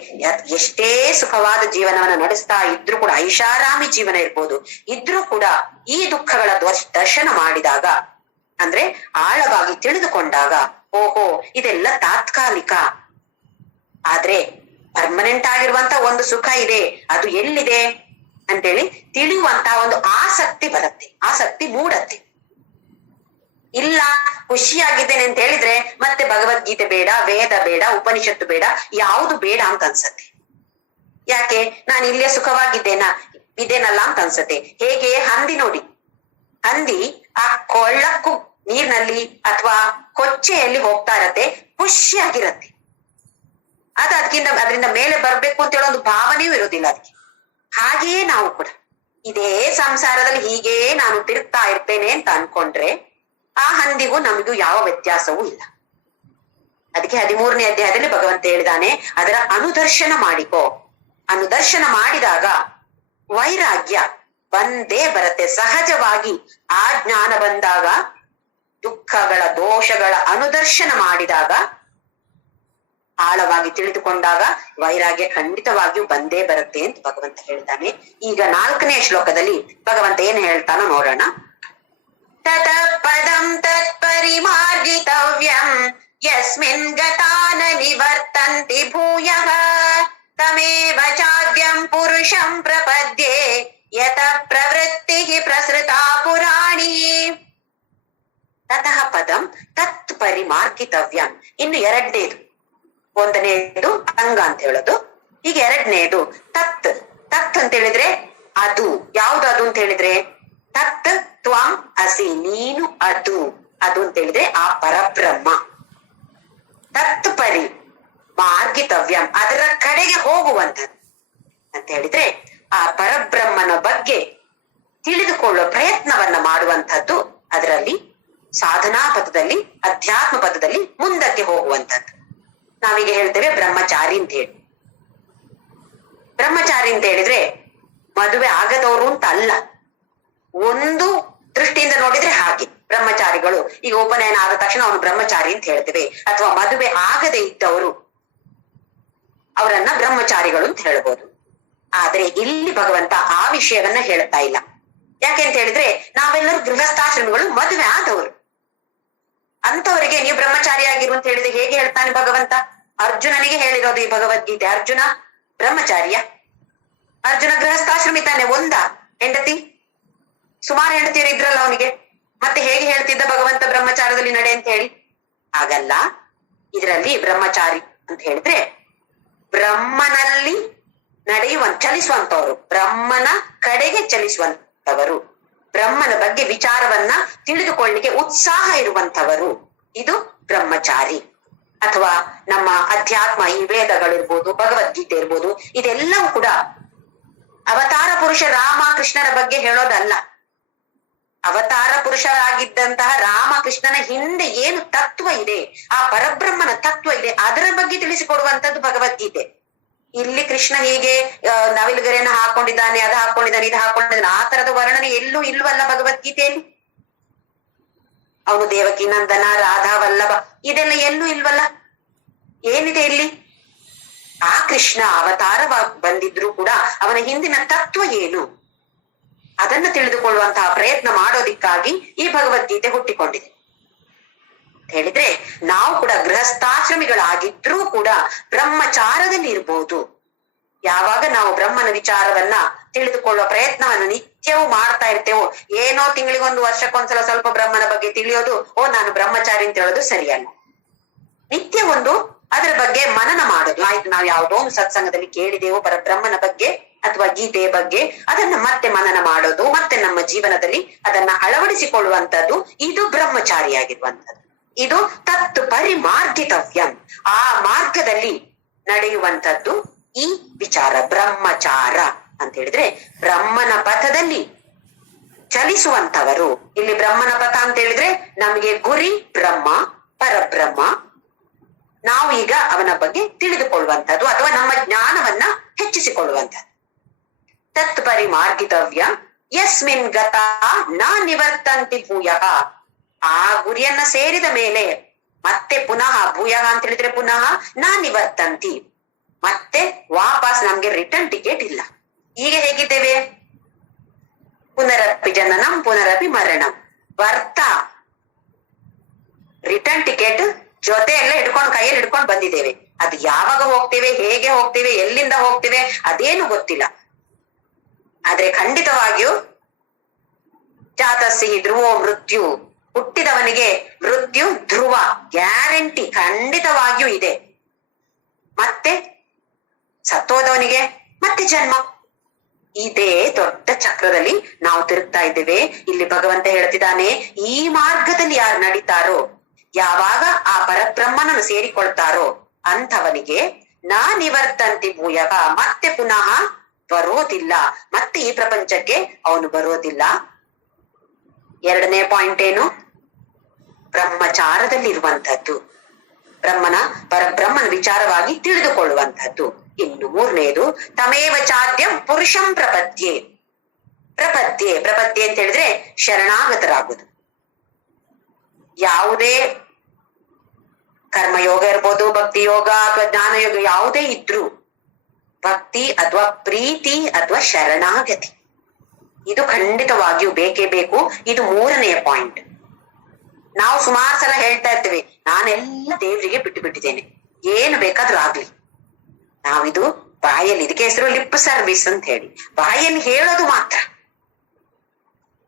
ಎಷ್ಟೇ ಸುಖವಾದ ಜೀವನವನ್ನ ನಡೆಸ್ತಾ ಇದ್ರೂ ಕೂಡ, ಐಷಾರಾಮಿ ಜೀವನ ಇರ್ಬೋದು, ಇದ್ರೂ ಕೂಡ ಈ ದುಃಖಗಳ ದರ್ಶನ ಮಾಡಿದಾಗ, ಅಂದ್ರೆ ಆಳವಾಗಿ ತಿಳಿದುಕೊಂಡಾಗ, ಓಹೋ ಇದೆಲ್ಲ ತಾತ್ಕಾಲಿಕ, ಆದ್ರೆ ಪರ್ಮನೆಂಟ್ ಆಗಿರುವಂತ ಒಂದು ಸುಖ ಇದೆ, ಅದು ಎಲ್ಲಿದೆ ಅಂತೇಳಿ ತಿಳಿಯುವಂತ ಒಂದು ಆಸಕ್ತಿ ಬರುತ್ತೆ, ಆಸಕ್ತಿ ಮೂಡತ್ತೆ. ಇಲ್ಲ ಖುಷಿಯಾಗಿದ್ದೇನೆ ಅಂತ ಹೇಳಿದ್ರೆ ಮತ್ತೆ ಭಗವದ್ಗೀತೆ ಬೇಡ, ವೇದ ಬೇಡ, ಉಪನಿಷತ್ತು ಬೇಡ, ಯಾವುದು ಬೇಡ ಅಂತ ಅನ್ಸತ್ತೆ. ಯಾಕೆ? ನಾನು ಇಲ್ಲೇ ಇದೇನಲ್ಲ ಅಂತ ಅನ್ಸತ್ತೆ. ಹೇಗೆ ಹಂದಿ ನೋಡಿ, ಹಂದಿ ಆ ಕೊಳ್ಳಕ್ಕೂ ನೀರಿನಲ್ಲಿ ಅಥವಾ ಕೊಚ್ಚೆಯಲ್ಲಿ ಹೋಗ್ತಾ ಇರತ್ತೆ, ಖುಷಿಯಾಗಿರತ್ತೆ. ಅದರಿಂದ ಮೇಲೆ ಬರ್ಬೇಕು ಅಂತ ಹೇಳೋ ಒಂದು ಭಾವನೆಯೂ ಇರೋದಿಲ್ಲ ಅದಕ್ಕೆ. ಹಾಗೆಯೇ ನಾವು ಕೂಡ ಇದೇ ಸಂಸಾರದಲ್ಲಿ ಹೀಗೆ ನಾನು ತಿರುಗ್ತಾ ಇರ್ತೇನೆ ಅಂತ ಅನ್ಕೊಂಡ್ರೆ ಆ ಹಂದಿಗೂ ನಮಗೂ ಯಾವ ವ್ಯತ್ಯಾಸವೂ ಇಲ್ಲ. ಅದಕ್ಕೆ 13ನೇ ಅಧ್ಯಾಯದಲ್ಲಿ ಭಗವಂತ ಹೇಳಿದಾನೆ, ಅದರ ಅನುದರ್ಶನ ಮಾಡಿಕೋ. ಅನುದರ್ಶನ ಮಾಡಿದಾಗ ವೈರಾಗ್ಯ ಬಂದೇ ಬರುತ್ತೆ ಸಹಜವಾಗಿ. ಆ ಜ್ಞಾನ ಬಂದಾಗ, ದುಃಖಗಳ ದೋಷಗಳ ಅನುದರ್ಶನ ಮಾಡಿದಾಗ, ಆಳವಾಗಿ ತಿಳಿದುಕೊಂಡಾಗ ವೈರಾಗ್ಯ ಖಂಡಿತವಾಗಿಯೂ ಬಂದೇ ಬರುತ್ತೆ ಅಂತ ಭಗವಂತ ಹೇಳ್ತಾನೆ. ಈಗ 4ನೇ ಶ್ಲೋಕದಲ್ಲಿ ಭಗವಂತ ಏನು ಹೇಳ್ತಾನೋ ನೋಡೋಣ. ತತಃ ಪದಂ ತತ್ಪರಿಮಾರ್ಗಿತವ್ಯಂ ಯಸ್ಮಿನ್ ಗತಾನ ನಿವರ್ತಂತಿ ಭೂಯಃ ತಮೇವ ಚಾದ್ಯಂ ಪುರುಷಂ ಪ್ರಪದ್ಯೆ ಯತಃ ಪ್ರವೃತ್ತಿಃ ಪ್ರಸೃತಾ ಪುರಾಣಿ. ತತಃ ಪದಂ ತತ್ ಪರಿಮಾರ್ಗಿತವ್ಯಂ. ಇನ್ನು 2ನೇದು, 1ನೇದು ಅಂಗ ಅಂತ ಹೇಳೋದು, ಈಗ 2ನೇದು ತತ್. ತತ್ ಅಂತ ಹೇಳಿದ್ರೆ ಅದು, ಯಾವ್ದು ಅದು ಅಂತ ಹೇಳಿದ್ರೆ ತತ್ ತ್ವಂ ಅಸಿ, ನೀನು ಅದು. ಅದು ಅಂತ ಹೇಳಿದ್ರೆ ಆ ಪರಬ್ರಹ್ಮ. ತತ್ ಪರಿ ಮಾರ್ಗಿತವ್ಯಂ, ಅದರ ಕಡೆಗೆ ಹೋಗುವಂಥದ್ದು ಅಂತ ಹೇಳಿದ್ರೆ ಆ ಪರಬ್ರಹ್ಮನ ಬಗ್ಗೆ ತಿಳಿದುಕೊಳ್ಳುವ ಪ್ರಯತ್ನವನ್ನ ಮಾಡುವಂಥದ್ದು. ಅದರಲ್ಲಿ ಸಾಧನಾ ಪಥದಲ್ಲಿ, ಅಧ್ಯಾತ್ಮ ಪಥದಲ್ಲಿ ಮುಂದಕ್ಕೆ ಹೋಗುವಂಥದ್ದು. ನಾವೀಗ ಹೇಳ್ತೇವೆ ಬ್ರಹ್ಮಚಾರಿ ಅಂತ ಹೇಳಿ. ಬ್ರಹ್ಮಚಾರಿ ಅಂತ ಹೇಳಿದ್ರೆ ಮದುವೆ ಆಗದವರು ಅಂತ ಅಲ್ಲ. ಒಂದು ದೃಷ್ಟಿಯಿಂದ ನೋಡಿದ್ರೆ ಹಾಗೆ ಬ್ರಹ್ಮಚಾರಿಗಳು, ಈಗ ಉಪನಯನ ಆದ ತಕ್ಷಣ ಅವನು ಬ್ರಹ್ಮಚಾರಿ ಅಂತ ಹೇಳ್ತೇವೆ. ಅಥವಾ ಮದುವೆ ಆಗದೆ ಇದ್ದವರು, ಅವರನ್ನ ಬ್ರಹ್ಮಚಾರಿಗಳು ಅಂತ ಹೇಳ್ಬೋದು. ಆದ್ರೆ ಇಲ್ಲಿ ಭಗವಂತ ಆ ವಿಷಯವನ್ನ ಹೇಳ್ತಾ ಇಲ್ಲ. ಯಾಕೆಂತ ಹೇಳಿದ್ರೆ ನಾವೆಲ್ಲರೂ ಗೃಹಸ್ಥಾಶ್ರಮಿಗಳು, ಮದುವೆ ಆದವರು. ಅಂತವರಿಗೆ ನೀವು ಬ್ರಹ್ಮಚಾರಿಯಾಗಿರು ಅಂತ ಹೇಳಿದ್ರೆ ಹೇಗೆ ಹೇಳ್ತಾನೆ ಭಗವಂತ? ಅರ್ಜುನನಿಗೆ ಹೇಳಿರೋದು ಈ ಭಗವದ್ಗೀತೆ. ಅರ್ಜುನ ಬ್ರಹ್ಮಚಾರ್ಯ, ಅರ್ಜುನ ಗೃಹಸ್ಥಾಶ್ರಮಿ ತಾನೆ. ಒಂದ ಹೆಂಡತಿ, ಸುಮಾರು ಹೆಂಡತಿಯರು ಇದ್ರಲ್ಲ ಅವನಿಗೆ. ಮತ್ತೆ ಹೇಗೆ ಹೇಳ್ತಿದ್ದ ಭಗವಂತ ಬ್ರಹ್ಮಚಾರದಲ್ಲಿ ನಡೆ ಅಂತ ಹೇಳಿ? ಹಾಗಲ್ಲ. ಇದರಲ್ಲಿ ಬ್ರಹ್ಮಚಾರಿ ಅಂತ ಹೇಳಿದ್ರೆ ಬ್ರಹ್ಮನಲ್ಲಿ ಚಲಿಸುವಂತವರು, ಬ್ರಹ್ಮನ ಕಡೆಗೆ ಚಲಿಸುವಂತವರು, ಬ್ರಹ್ಮನ ಬಗ್ಗೆ ವಿಚಾರವನ್ನ ತಿಳಿದುಕೊಳ್ಳಿಕ್ಕೆ ಉತ್ಸಾಹ ಇರುವಂತವರು. ಇದು ಬ್ರಹ್ಮಚಾರಿ. ಅಥವಾ ನಮ್ಮ ಅಧ್ಯಾತ್ಮ, ಈ ವೇದಗಳಿರ್ಬೋದು, ಭಗವದ್ಗೀತೆ ಇರ್ಬೋದು, ಇದೆಲ್ಲವೂ ಕೂಡ ಅವತಾರ ಪುರುಷ ರಾಮ ಕೃಷ್ಣನ ಬಗ್ಗೆ ಹೇಳೋದಲ್ಲ. ಅವತಾರ ಪುರುಷರಾಗಿದ್ದಂತಹ ರಾಮಕೃಷ್ಣನ ಹಿಂದೆ ಏನು ತತ್ವ ಇದೆ, ಆ ಪರಬ್ರಹ್ಮನ ತತ್ವ ಇದೆ, ಅದರ ಬಗ್ಗೆ ತಿಳಿಸಿಕೊಡುವಂತದ್ದು ಭಗವದ್ಗೀತೆ. ಇಲ್ಲಿ ಕೃಷ್ಣ ಹೀಗೆ ನವಿಲುಗರೆಯನ್ನು ಹಾಕೊಂಡಿದ್ದಾನೆ, ಅದು ಹಾಕೊಂಡಿದ್ದಾನೆ, ಇದು ಹಾಕೊಂಡಿದ್ದಾನೆ, ಆ ತರದ ವರ್ಣನೆ ಎಲ್ಲೂ ಇಲ್ವಲ್ಲ ಭಗವದ್ಗೀತೆಯಲ್ಲಿ. ಅವನು ದೇವಕಿ ನಂದನ, ರಾಧಾ ವಲ್ಲಭ, ಇದೆಲ್ಲ ಎಲ್ಲೂ ಇಲ್ವಲ್ಲ. ಏನಿದೆ ಇಲ್ಲಿ? ಆ ಕೃಷ್ಣ ಅವತಾರವಾಗಿ ಬಂದಿದ್ರು ಕೂಡ ಅವನ ಹಿಂದಿನ ತತ್ವ ಏನು, ಅದನ್ನ ತಿಳಿದುಕೊಳ್ಳುವಂತಹ ಪ್ರಯತ್ನ ಮಾಡೋದಿಕ್ಕಾಗಿ ಈ ಭಗವದ್ಗೀತೆ ಹುಟ್ಟಿಕೊಂಡಿದೆ. ಹೇಳಿದ್ರೆ ನಾವು ಕೂಡ ಗೃಹಸ್ಥಾಶ್ರಮಿಗಳಾಗಿದ್ರೂ ಕೂಡ ಬ್ರಹ್ಮಚಾರದಲ್ಲಿ ಇರ್ಬೋದು. ಯಾವಾಗ ನಾವು ಬ್ರಹ್ಮನ ವಿಚಾರವನ್ನ ತಿಳಿದುಕೊಳ್ಳುವ ಪ್ರಯತ್ನವನ್ನು ನಿತ್ಯವೂ ಮಾಡ್ತಾ ಇರ್ತೇವೋ, ಏನೋ ತಿಂಗಳಿಗೊಂದು ವರ್ಷಕ್ಕೊಂದ್ಸಲ ಸ್ವಲ್ಪ ಬ್ರಹ್ಮನ ಬಗ್ಗೆ ತಿಳಿಯೋದು, ನಾನು ಬ್ರಹ್ಮಚಾರಿ ಅಂತ ಹೇಳೋದು ಸರಿಯಲ್ಲ. ನಿತ್ಯ ಒಂದು ಅದರ ಬಗ್ಗೆ ಮನನ ಮಾಡೋದು. ಆಯ್ತು, ನಾವು ಯಾವುದೋ ಒಂದು ಸತ್ಸಂಗದಲ್ಲಿ ಕೇಳಿದೆವೋ ಪರಬ್ರಹ್ಮನ ಬಗ್ಗೆ ಅಥವಾ ಗೀತೆಯ ಬಗ್ಗೆ, ಅದನ್ನ ಮತ್ತೆ ಮನನ ಮಾಡೋದು, ಮತ್ತೆ ನಮ್ಮ ಜೀವನದಲ್ಲಿ ಅದನ್ನ ಅಳವಡಿಸಿಕೊಳ್ಳುವಂಥದ್ದು, ಇದು ಬ್ರಹ್ಮಚಾರಿಯಾಗಿರುವಂಥದ್ದು. ಇದು ತತ್ ಪರಿಮಾರ್ಗಿತವ್ಯಂ, ಆ ಮಾರ್ಗದಲ್ಲಿ ನಡೆಯುವಂಥದ್ದು ಈ ವಿಚಾರ ಬ್ರಹ್ಮಚಾರ ಅಂತ ಹೇಳಿದ್ರೆ ಬ್ರಹ್ಮನ ಪಥದಲ್ಲಿ ಚಲಿಸುವಂತವರು. ಇಲ್ಲಿ ಬ್ರಹ್ಮನ ಪಥ ಅಂತ ಹೇಳಿದ್ರೆ ನಮಗೆ ಗುರಿ ಬ್ರಹ್ಮ, ಪರಬ್ರಹ್ಮ. ನಾವು ಈಗ ಅವನ ಬಗ್ಗೆ ತಿಳಿದುಕೊಳ್ಳುವಂಥದ್ದು ಅಥವಾ ನಮ್ಮ ಜ್ಞಾನವನ್ನ ಹೆಚ್ಚಿಸಿಕೊಳ್ಳುವಂಥದ್ದು. ತತ್ ಪರಿಮಾರ್ಗಿತವ್ಯ ಯಸ್ಮಿನ್ ಗತಾ ನ ನಿವರ್ತಂತಿ ಭೂಯಃ. ಆ ಗುರಿಯನ್ನ ಸೇರಿದ ಮೇಲೆ ಮತ್ತೆ ಪುನಃ ಭೂಯಃ ಅಂತ ಹೇಳಿದ್ರೆ ಪುನಃ ನ ನಿವರ್ತಂತಿ, ಮತ್ತೆ ವಾಪಸ್ ನಮ್ಗೆ ರಿಟರ್ನ್ ಟಿಕೆಟ್ ಇಲ್ಲ. ಈಗ ಹೇಗಿದ್ದೇವೆ? ಪುನರಪಿ ಜನನಂ ಪುನರಪಿ ಮರಣಂ. ಬರ್ತಾ ರಿಟರ್ನ್ ಟಿಕೆಟ್ ಜೊತೆ ಎಲ್ಲ ಹಿಡ್ಕೊಂಡು ಕೈಯಲ್ಲಿ ಹಿಡ್ಕೊಂಡು ಬಂದಿದ್ದೇವೆ. ಅದು ಯಾವಾಗ ಹೋಗ್ತೇವೆ, ಹೇಗೆ ಹೋಗ್ತೇವೆ, ಎಲ್ಲಿಂದ ಹೋಗ್ತೇವೆ ಅದೇನು ಗೊತ್ತಿಲ್ಲ. ಆದ್ರೆ ಖಂಡಿತವಾಗಿಯೂ ಜಾತಸ್ಸಿ ಧ್ರುವೋ ಮೃತ್ಯು, ಹುಟ್ಟಿದವನಿಗೆ ಮೃತ್ಯು ಧ್ರುವ, ಗ್ಯಾರಂಟಿ ಖಂಡಿತವಾಗಿಯೂ ಇದೆ. ಮತ್ತೆ ಸತ್ತೋದವನಿಗೆ ಮತ್ತೆ ಜನ್ಮ. ಇದೇ ದೊಡ್ಡ ಚಕ್ರದಲ್ಲಿ ನಾವು ತಿರುಗ್ತಾ ಇದ್ದೇವೆ. ಇಲ್ಲಿ ಭಗವಂತ ಹೇಳ್ತಿದ್ದಾನೆ, ಈ ಮಾರ್ಗದಲ್ಲಿ ಯಾರು ನಡೀತಾರೋ, ಯಾವಾಗ ಆ ಪರಬ್ರಹ್ಮನನ್ನು ಸೇರಿಕೊಳ್ತಾರೋ ಅಂಥವನಿಗೆ ನಾ ನಿವರ್ತಂತಿ ಭೂಯಃ, ಮತ್ತೆ ಪುನಃ ಬರೋದಿಲ್ಲ, ಮತ್ತೆ ಈ ಪ್ರಪಂಚಕ್ಕೆ ಅವನು ಬರೋದಿಲ್ಲ. ಎರಡನೇ ಪಾಯಿಂಟ್ ಏನು? ಬ್ರಹ್ಮಚಾರದಲ್ಲಿರುವಂತಹದ್ದು, ಪರಬ್ರಹ್ಮನ ವಿಚಾರವಾಗಿ ತಿಳಿದುಕೊಳ್ಳುವಂತಹದ್ದು. ಇನ್ನು ಮೂರನೇದು ತಮೇವ ಚಾದ್ಯಂ ಪುರುಷಂ ಪ್ರಪದ್ಯೆ. ಪ್ರಪದ್ಯೆ ಅಂತ ಹೇಳಿದ್ರೆ ಶರಣಾಗತರಾಗುವುದು. ಯಾವುದೇ ಕರ್ಮಯೋಗ ಇರ್ಬೋದು, ಭಕ್ತಿ ಯೋಗ ಅಥವಾ ಜ್ಞಾನ ಯೋಗ ಯಾವುದೇ ಇದ್ರು, ಭಕ್ತಿ ಅಥವಾ ಪ್ರೀತಿ ಅಥವಾ ಶರಣಾಗತಿ ಇದು ಖಂಡಿತವಾಗಿಯೂ ಬೇಕೇ ಬೇಕು. ಇದು ಮೂರನೆಯ ಪಾಯಿಂಟ್. ನಾವು ಸುಮಾರು ಸಲ ಹೇಳ್ತಾ ಇರ್ತೇವೆ, ನಾನೆಲ್ಲ ದೇವರಿಗೆ ಬಿಟ್ಟು ಬಿಟ್ಟಿದ್ದೇನೆ, ಏನು ಬೇಕಾದ್ರೂ ಆಗ್ಲಿ. ನಾವಿದು ಬಾಯಲ್ಲಿ, ಇದಕ್ಕೆ ಹೆಸರು ಲಿಪ್ ಸರ್ವಿಸ್ ಅಂತ ಹೇಳಿ, ಬಾಯಲ್ಲಿ ಹೇಳೋದು ಮಾತ್ರ.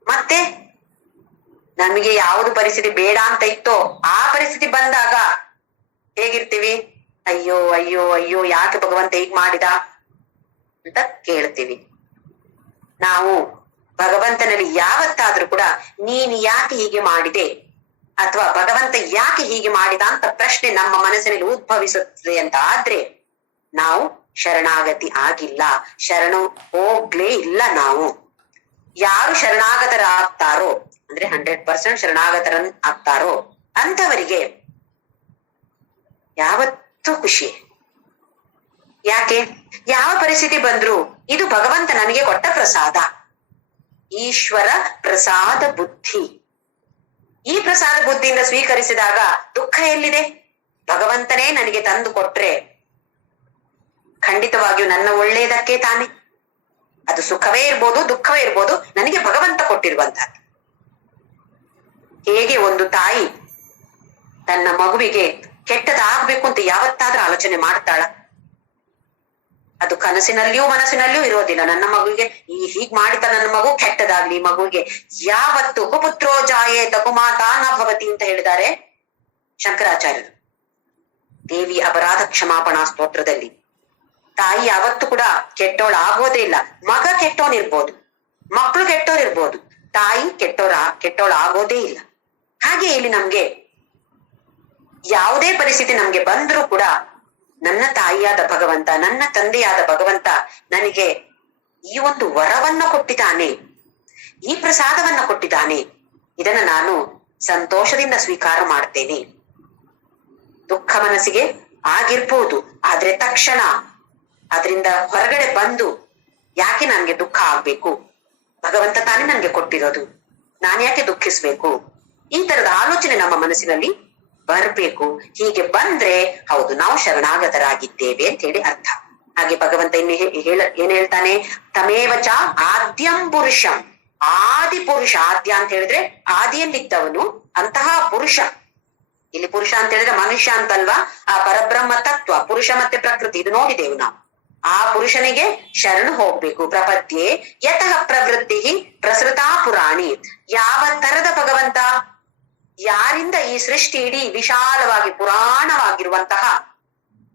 ಮತ್ತೆ ನಮಗೆ ಯಾವುದು ಪರಿಸ್ಥಿತಿ ಬೇಡ ಅಂತ ಇತ್ತೋ ಆ ಪರಿಸ್ಥಿತಿ ಬಂದಾಗ ಹೇಗಿರ್ತೀವಿ? ಅಯ್ಯೋ ಅಯ್ಯೋ ಅಯ್ಯೋ, ಯಾಕೆ ಭಗವಂತ ಹೀಗ್ ಮಾಡಿದ ಅಂತ ಕೇಳ್ತೀವಿ. ನಾವು ಭಗವಂತನಲ್ಲಿ ಯಾವತ್ತಾದ್ರೂ ಕೂಡ ನೀನ್ ಯಾಕೆ ಹೀಗೆ ಮಾಡಿದೆ ಅಥವಾ ಭಗವಂತ ಯಾಕೆ ಹೀಗೆ ಮಾಡಿದ ಅಂತ ಪ್ರಶ್ನೆ ನಮ್ಮ ಮನಸ್ಸಿನಲ್ಲಿ ಉದ್ಭವಿಸುತ್ತದೆ ಅಂತ ಆದ್ರೆ ನಾವು ಶರಣಾಗತಿ ಆಗಿಲ್ಲ, ಶರಣು ಹೋಗ್ಲೇ ಇಲ್ಲ. ನಾವು ಯಾರು ಶರಣಾಗತರಾಗ್ತಾರೋ ಅಂದ್ರೆ 100% ಶರಣಾಗತರ ಆಗ್ತಾರೋ ಅಂತವರಿಗೆ ಯಾವತ್ತೂ ಖುಷಿ. ಯಾಕೆ? ಯಾವ ಪರಿಸ್ಥಿತಿ ಬಂದ್ರು ಇದು ಭಗವಂತ ನನಗೆ ಕೊಟ್ಟ ಪ್ರಸಾದ, ಈಶ್ವರ ಪ್ರಸಾದ ಬುದ್ಧಿ. ಈ ಪ್ರಸಾದ ಬುದ್ಧಿಯಿಂದ ಸ್ವೀಕರಿಸಿದಾಗ ದುಃಖ ಎಲ್ಲಿದೆ? ಭಗವಂತನೇ ನನಗೆ ತಂದು ಕೊಟ್ರೆ ಖಂಡಿತವಾಗಿಯೂ ನನ್ನ ಒಳ್ಳೆಯದಕ್ಕೆ ತಾನೆ. ಅದು ಸುಖವೇ ಇರ್ಬೋದು, ದುಃಖವೇ ಇರ್ಬೋದು, ನನಗೆ ಭಗವಂತ ಕೊಟ್ಟಿರುವಂತಹದ್ದು. ಹೇಗೆ ಒಂದು ತಾಯಿ ತನ್ನ ಮಗುವಿಗೆ ಕೆಟ್ಟದಾಗ್ಬೇಕು ಅಂತ ಯಾವತ್ತಾದ್ರೂ ಆಲೋಚನೆ ಮಾಡ್ತಾಳ? ಅದು ಕನಸಿನಲ್ಲಿಯೂ ಮನಸ್ಸಿನಲ್ಲಿಯೂ ಇರೋದಿಲ್ಲ. ನನ್ನ ಮಗುವಿಗೆ ಹೀಗ್ ಮಾಡಿದ ನನ್ನ ಮಗು ಕೆಟ್ಟದಾಗ್ಲಿ, ಮಗುವಿಗೆ ಯಾವತ್ತು ಕುಪುತ್ರೋ ಜಾಯೇತ ಕುಮಾತಾ ನ ಭವತಿ ಅಂತ ಹೇಳಿದ್ದಾರೆ ಶಂಕರಾಚಾರ್ಯರು ದೇವಿ ಅಪರಾಧ ಕ್ಷಮಾಪಣಾ ಸ್ತೋತ್ರದಲ್ಲಿ. ತಾಯಿ ಯಾವತ್ತು ಕೂಡ ಕೆಟ್ಟೋಳಾಗೋದೇ ಇಲ್ಲ. ಮಗ ಕೆಟ್ಟೋನಿರ್ಬೋದು, ಮಕ್ಕಳು ಕೆಟ್ಟೋರಿರ್ಬೋದು, ತಾಯಿ ಕೆಟ್ಟೋಳಾಗೋದೇ ಇಲ್ಲ. ಹಾಗೆ ಇಲ್ಲಿ ನಮ್ಗೆ ಯಾವುದೇ ಪರಿಸ್ಥಿತಿ ನಮ್ಗೆ ಬಂದ್ರೂ ಕೂಡ ನನ್ನ ತಾಯಿಯಾದ ಭಗವಂತ, ನನ್ನ ತಂದೆಯಾದ ಭಗವಂತ ನನಗೆ ಈ ಒಂದು ವರವನ್ನ ಕೊಟ್ಟಿದ್ದಾನೆ, ಈ ಪ್ರಸಾದವನ್ನ ಕೊಟ್ಟಿದ್ದಾನೆ, ಇದನ್ನ ನಾನು ಸಂತೋಷದಿಂದ ಸ್ವೀಕಾರ ಮಾಡ್ತೇನೆ. ದುಃಖ ಮನಸ್ಸಿಗೆ ಆಗಿರ್ಬೋದು, ಆದ್ರೆ ತಕ್ಷಣ ಅದರಿಂದ ಹೊರಗಡೆ ಬಂದು ಯಾಕೆ ನನ್ಗೆ ದುಃಖ ಆಗ್ಬೇಕು, ಭಗವಂತ ತಾನೇ ನನ್ಗೆ ಕೊಟ್ಟಿರೋದು, ನಾನ್ ಯಾಕೆ ದುಃಖಿಸ್ಬೇಕು, ಈ ತರದ ಆಲೋಚನೆ ನಮ್ಮ ಮನಸ್ಸಿನಲ್ಲಿ ಬರ್ಬೇಕು. ಹೀಗೆ ಬಂದ್ರೆ ಹೌದು ನಾವು ಶರಣಾಗತರಾಗಿದ್ದೇವೆ ಅಂತ ಹೇಳಿ ಅರ್ಥ. ಹಾಗೆ ಭಗವಂತ ಇನ್ನು ಏನ್ ಹೇಳ್ತಾನೆ, ತಮೇವಚ ಆದ್ಯಂ ಪುರುಷಂ, ಆದಿ ಪುರುಷ. ಆದ್ಯ ಅಂತ ಹೇಳಿದ್ರೆ ಆದಿಯಲ್ಲಿದ್ದವನು, ಅಂತಹ ಪುರುಷ. ಇಲ್ಲಿ ಪುರುಷ ಅಂತ ಹೇಳಿದ್ರೆ ಮನುಷ್ಯ ಅಂತಲ್ವಾ, ಆ ಪರಬ್ರಹ್ಮ ತತ್ವ, ಪುರುಷ ಮತ್ತೆ ಪ್ರಕೃತಿ, ಇದು ನೋಡಿದೆವು ನಾವು. ಆ ಪುರುಷನಿಗೆ ಶರಣು ಹೋಗ್ಬೇಕು. ಪ್ರಪದ್ಯೆ ಯತಃ ಪ್ರವೃತ್ತಿ ಪ್ರಸೃತಾ ಪುರಾಣಿ. ಯಾವ ತರದ ಭಗವಂತ, ಯಾರಿಂದ ಈ ಸೃಷ್ಟಿ ಇಡೀ ವಿಶಾಲವಾಗಿ ಪುರಾಣವಾಗಿರುವಂತಹ,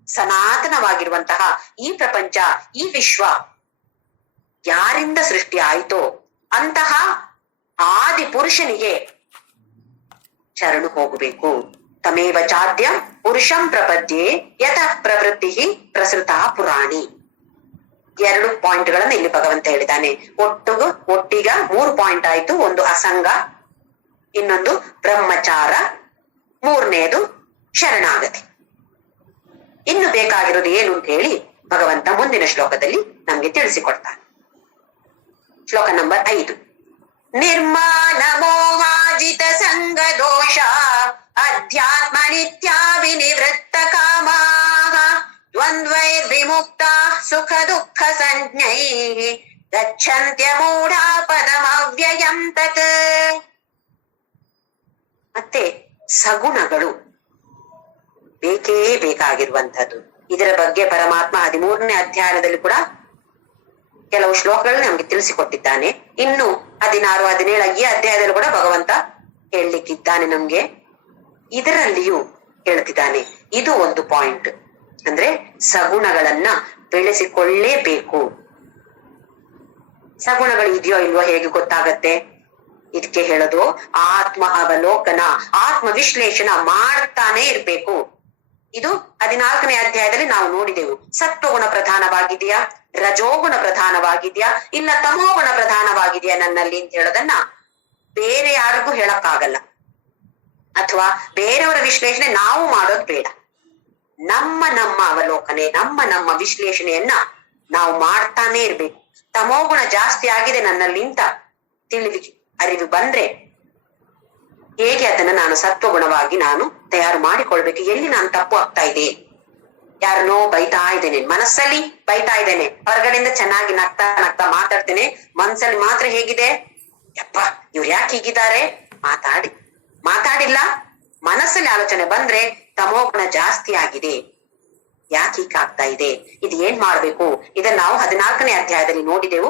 ಸನಾತನವಾಗಿರುವಂತಹ ಈ ಪ್ರಪಂಚ, ಈ ವಿಶ್ವ ಯಾರಿಂದ ಸೃಷ್ಟಿ ಆಯಿತೋ ಅಂತಹ ಆದಿ ಪುರುಷನಿಗೆ ಶರಣು ಹೋಗಬೇಕು. ತಮೇವ ಚಾದ್ಯಂ ಪುರುಷಂ ಪ್ರಪದ್ಯೆ ಯತಃ ಪ್ರವೃತ್ತಿ ಪ್ರಸೃತಾ ಪುರಾಣಿ. 2 ಪಾಯಿಂಟ್ಗಳನ್ನ ಇಲ್ಲಿ ಭಗವಂತ ಹೇಳಿದ್ದಾನೆ. ಒಟ್ಟಿಗ 3 ಪಾಯಿಂಟ್ ಆಯ್ತು. ಒಂದು ಅಸಂಗ, ಇನ್ನೊಂದು ಬ್ರಹ್ಮಚಾರ, 3ನೇದು ಶರಣಾಗತಿ. ಇನ್ನು ಬೇಕಾಗಿರೋದು ಏನು ಅಂತ ಹೇಳಿ ಭಗವಂತ ಮುಂದಿನ ಶ್ಲೋಕದಲ್ಲಿ ನಮ್ಗೆ ತಿಳಿಸಿಕೊಡ್ತಾನೆ. ಶ್ಲೋಕ ನಂಬರ್ 5. ನಿರ್ಮಾಣ ಮೋಹಾಜಿತ ಸಂಗ ದೋಷ ಅಧ್ಯಾತ್ಮ ನಿತ್ಯ ವಿನಿವೃತ್ತ ಕಾಮಾಃ ದ್ವಂದ್ವೈರ್ ವಿಮುಕ್ತ ಸುಖ ದುಃಖ ಸಂಜ್ಞೈ ಗಚ್ಚಂತ್ಯ ಮೂಢ ಪದಮವ್ಯಯಂ ತತ್. ಮತ್ತೆ ಸಗುಣಗಳು ಬೇಕೇ ಬೇಕಾಗಿರುವಂತದ್ದು. ಇದರ ಬಗ್ಗೆ ಪರಮಾತ್ಮ 13ನೇ ಅಧ್ಯಾಯದಲ್ಲಿ ಕೂಡ ಕೆಲವು ಶ್ಲೋಕಗಳನ್ನ ನಮ್ಗೆ ತಿಳಿಸಿಕೊಟ್ಟಿದ್ದಾನೆ. ಇನ್ನು 16, 17 ಈ ಅಧ್ಯಾಯದಲ್ಲಿ ಕೂಡ ಭಗವಂತ ಹೇಳಲಿಕ್ಕಿದ್ದಾನೆ ನಮ್ಗೆ. ಇದರಲ್ಲಿಯೂ ಹೇಳ್ತಿದ್ದಾನೆ. ಇದು ಒಂದು ಪಾಯಿಂಟ್, ಅಂದ್ರೆ ಸಗುಣಗಳನ್ನ ಬೆಳೆಸಿಕೊಳ್ಳೇಬೇಕು. ಸಗುಣಗಳು ಇದೆಯೋ ಇಲ್ವೋ ಹೇಗೆ ಗೊತ್ತಾಗತ್ತೆ? ಇದಕ್ಕೆ ಹೇಳೋದು ಆತ್ಮ ಅವಲೋಕನ, ಆತ್ಮ ವಿಶ್ಲೇಷಣ ಮಾಡ್ತಾನೆ ಇರ್ಬೇಕು. ಇದು 14ನೇ ಅಧ್ಯಾಯದಲ್ಲಿ ನಾವು ನೋಡಿದೆವು. ಸತ್ವಗುಣ ಪ್ರಧಾನವಾಗಿದೆಯಾ, ರಜೋಗುಣ ಪ್ರಧಾನವಾಗಿದೆಯಾ, ಇಲ್ಲ ತಮೋಗುಣ ಪ್ರಧಾನವಾಗಿದೆಯಾ ನನ್ನಲ್ಲಿ ಅಂತ ಹೇಳೋದನ್ನ ಬೇರೆ ಯಾರಿಗೂ ಹೇಳಕ್ಕಾಗಲ್ಲ. ಅಥವಾ ಬೇರೆಯವರ ವಿಶ್ಲೇಷಣೆ ನಾವು ಮಾಡೋದು ಬೇಡ. ನಮ್ಮ ಅವಲೋಕನೆ, ನಮ್ಮ ವಿಶ್ಲೇಷಣೆಯನ್ನ ನಾವು ಮಾಡ್ತಾನೆ ಇರ್ಬೇಕು. ತಮೋಗುಣ ಜಾಸ್ತಿ ಆಗಿದೆ ನನ್ನಲ್ಲಿ ಅಂತ ಅರಿವು ಬಂದ್ರೆ ಹೇಗೆ ಅದನ್ನ ನಾನು ಸತ್ವಗುಣವಾಗಿ ನಾನು ತಯಾರು ಮಾಡಿಕೊಳ್ಬೇಕು. ಎಲ್ಲಿ ನಾನು ತಪ್ಪು ಆಗ್ತಾ ಇದೆ, ಯಾರನ್ನೋ ಬೈತಾ ಇದ್ದೇನೆ, ಮನಸ್ಸಲ್ಲಿ ಬೈತಾ ಇದ್ದೇನೆ, ಹೊರಗಡೆಯಿಂದ ಚೆನ್ನಾಗಿ ನಗ್ತಾ ಮಾತಾಡ್ತೇನೆ, ಮನಸ್ಸಲ್ಲಿ ಮಾತ್ರ ಹೇಗಿದೆ, ಯಪ್ಪ ಇವ್ರು ಯಾಕೆ ಹೀಗಿದ್ದಾರೆ, ಮಾತಾಡಿಲ್ಲ, ಮನಸ್ಸಲ್ಲಿ ಆಲೋಚನೆ ಬಂದ್ರೆ ತಮೋಗುಣ ಜಾಸ್ತಿ ಆಗಿದೆ, ಯಾಕೆ ಹೀಗಾಗ್ತಾ ಇದೆ, ಇದು ಏನ್ ಮಾಡ್ಬೇಕು, ಇದನ್ನ ನಾವು 14ನೇ ಅಧ್ಯಾಯದಲ್ಲಿ ನೋಡಿದೆವು.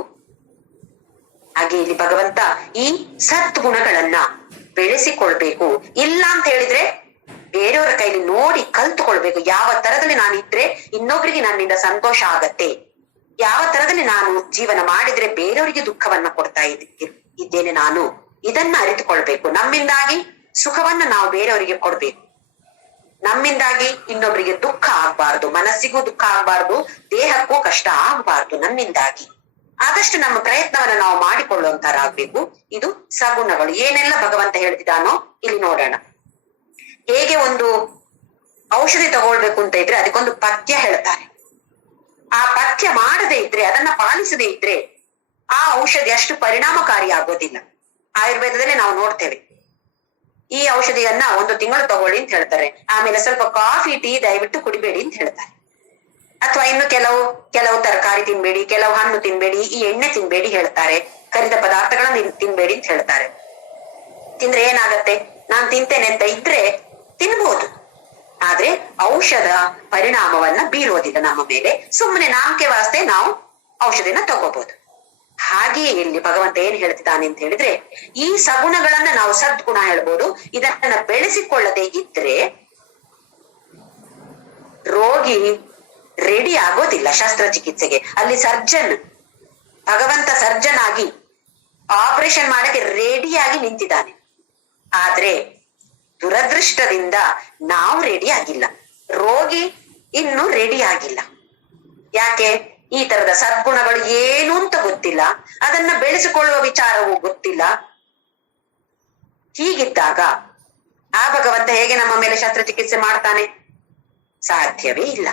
ಹಾಗೆ ಇಲ್ಲಿ ಭಗವಂತ ಈ ಸದ್ಗುಣಗಳನ್ನ ಬೆಳೆಸಿಕೊಳ್ಬೇಕು. ಇಲ್ಲ ಅಂತ ಹೇಳಿದ್ರೆ ಬೇರೆಯವರ ಕೈಲಿ ನೋಡಿ ಕಲ್ತುಕೊಳ್ಬೇಕು. ಯಾವ ತರದಲ್ಲಿ ನಾನು ಇದ್ರೆ ಇನ್ನೊಬ್ರಿಗೆ ನನ್ನಿಂದ ಸಂತೋಷ ಆಗತ್ತೆ, ಯಾವ ತರದಲ್ಲಿ ನಾನು ಜೀವನ ಮಾಡಿದ್ರೆ ಬೇರೆಯವರಿಗೆ ದುಃಖವನ್ನ ಕೊಡ್ತಾ ಇದ್ದೇನೆ ನಾನು, ಇದನ್ನ ಅರಿತುಕೊಳ್ಬೇಕು. ನಮ್ಮಿಂದಾಗಿ ಸುಖವನ್ನ ನಾವು ಬೇರೆಯವರಿಗೆ ಕೊಡ್ಬೇಕು. ನಮ್ಮಿಂದಾಗಿ ಇನ್ನೊಬ್ರಿಗೆ ದುಃಖ ಆಗ್ಬಾರ್ದು, ಮನಸ್ಸಿಗೂ ದುಃಖ ಆಗ್ಬಾರ್ದು, ದೇಹಕ್ಕೂ ಕಷ್ಟ ಆಗ್ಬಾರ್ದು. ನಮ್ಮಿಂದಾಗಿ ಆದಷ್ಟು ನಮ್ಮ ಪ್ರಯತ್ನವನ್ನ ನಾವು ಮಾಡಿಕೊಳ್ಳುವಂತರಾಗ್ಬೇಕು. ಇದು ಸಗುಣಗಳು. ಏನೆಲ್ಲ ಭಗವಂತ ಹೇಳ್ತಿದ್ದಾನೋ ಇಲ್ಲಿ ನೋಡೋಣ. ಹೇಗೆ ಒಂದು ಔಷಧಿ ತಗೊಳ್ಬೇಕು ಅಂತ ಇದ್ರೆ ಅದಕ್ಕೊಂದು ಪಥ್ಯ ಹೇಳ್ತಾರೆ. ಆ ಪಥ್ಯ ಮಾಡದೇ ಇದ್ರೆ, ಅದನ್ನ ಪಾಲಿಸದೇ ಇದ್ರೆ ಆ ಔಷಧಿ ಅಷ್ಟು ಪರಿಣಾಮಕಾರಿ ಆಗೋದಿಲ್ಲ. ಆಯುರ್ವೇದದಲ್ಲಿ ನಾವು ನೋಡ್ತೇವೆ, ಈ ಔಷಧಿಯನ್ನ 1 ತಿಂಗಳು ತಗೊಳ್ಳಿ ಅಂತ ಹೇಳ್ತಾರೆ, ಆಮೇಲೆ ಸ್ವಲ್ಪ ಕಾಫಿ ಟೀ ದಯವಿಟ್ಟು ಕುಡಿಬೇಡಿ ಅಂತ ಹೇಳ್ತಾರೆ. ಅಥವಾ ಇನ್ನು ಕೆಲವು ತರಕಾರಿ ತಿನ್ಬೇಡಿ, ಕೆಲವು ಹಣ್ಣು ತಿನ್ಬೇಡಿ, ಈ ಎಣ್ಣೆ ತಿನ್ಬೇಡಿ ಹೇಳ್ತಾರೆ, ಕರಿದ ಪದಾರ್ಥಗಳನ್ನ ತಿನ್ಬೇಡಿ ಅಂತ ಹೇಳ್ತಾರೆ. ತಿಂದ್ರೆ ಏನಾಗತ್ತೆ, ನಾನ್ ತಿಂತೇನೆ ಅಂತ ಇದ್ರೆ ತಿನ್ಬಹುದು, ಆದ್ರೆ ಔಷಧ ಪರಿಣಾಮವನ್ನ ಬೀರೋದಿಲ್ಲ ನಮ್ಮ ಮೇಲೆ. ಸುಮ್ಮನೆ ನಾಮಕೆ ವಾಸ್ತೆ ನಾವು ಔಷಧಿನ ತಗೋಬಹುದು. ಹಾಗೆಯೇ ಇಲ್ಲಿ ಭಗವಂತ ಏನ್ ಹೇಳ್ತಿದ್ದಾನೆ ಅಂತ ಹೇಳಿದ್ರೆ, ಈ ಸಗುಣಗಳನ್ನ ನಾವು ಸದ್ಗುಣ ಹೇಳ್ಬೋದು. ಇದನ್ನ ಬೆಳೆಸಿಕೊಳ್ಳದೆ ಇದ್ರೆ ರೋಗಿ ರೆಡಿ ಆಗೋದಿಲ್ಲ ಶಸ್ತ್ರಚಿಕಿತ್ಸೆಗೆ. ಅಲ್ಲಿ ಭಗವಂತ ಸರ್ಜನ್ ಆಗಿ ಆಪರೇಷನ್ ಮಾಡಕ್ಕೆ ರೆಡಿಯಾಗಿ ನಿಂತಿದ್ದಾನೆ. ಆದ್ರೆ ದುರದೃಷ್ಟದಿಂದ ನಾವು ರೆಡಿ ಆಗಿಲ್ಲ, ರೋಗಿ ಇನ್ನೂ ರೆಡಿ ಆಗಿಲ್ಲ. ಯಾಕೆ? ಈ ತರದ ಸದ್ಗುಣಗಳು ಏನು ಅಂತ ಗೊತ್ತಿಲ್ಲ, ಅದನ್ನ ಬೆಳೆಸಿಕೊಳ್ಳುವ ವಿಚಾರವೂ ಗೊತ್ತಿಲ್ಲ. ಹೀಗಿದ್ದಾಗ ಆ ಭಗವಂತ ಹೇಗೆ ನಮ್ಮ ಮೇಲೆ ಶಸ್ತ್ರಚಿಕಿತ್ಸೆ ಮಾಡ್ತಾನೆ? ಸಾಧ್ಯವೇ ಇಲ್ಲ.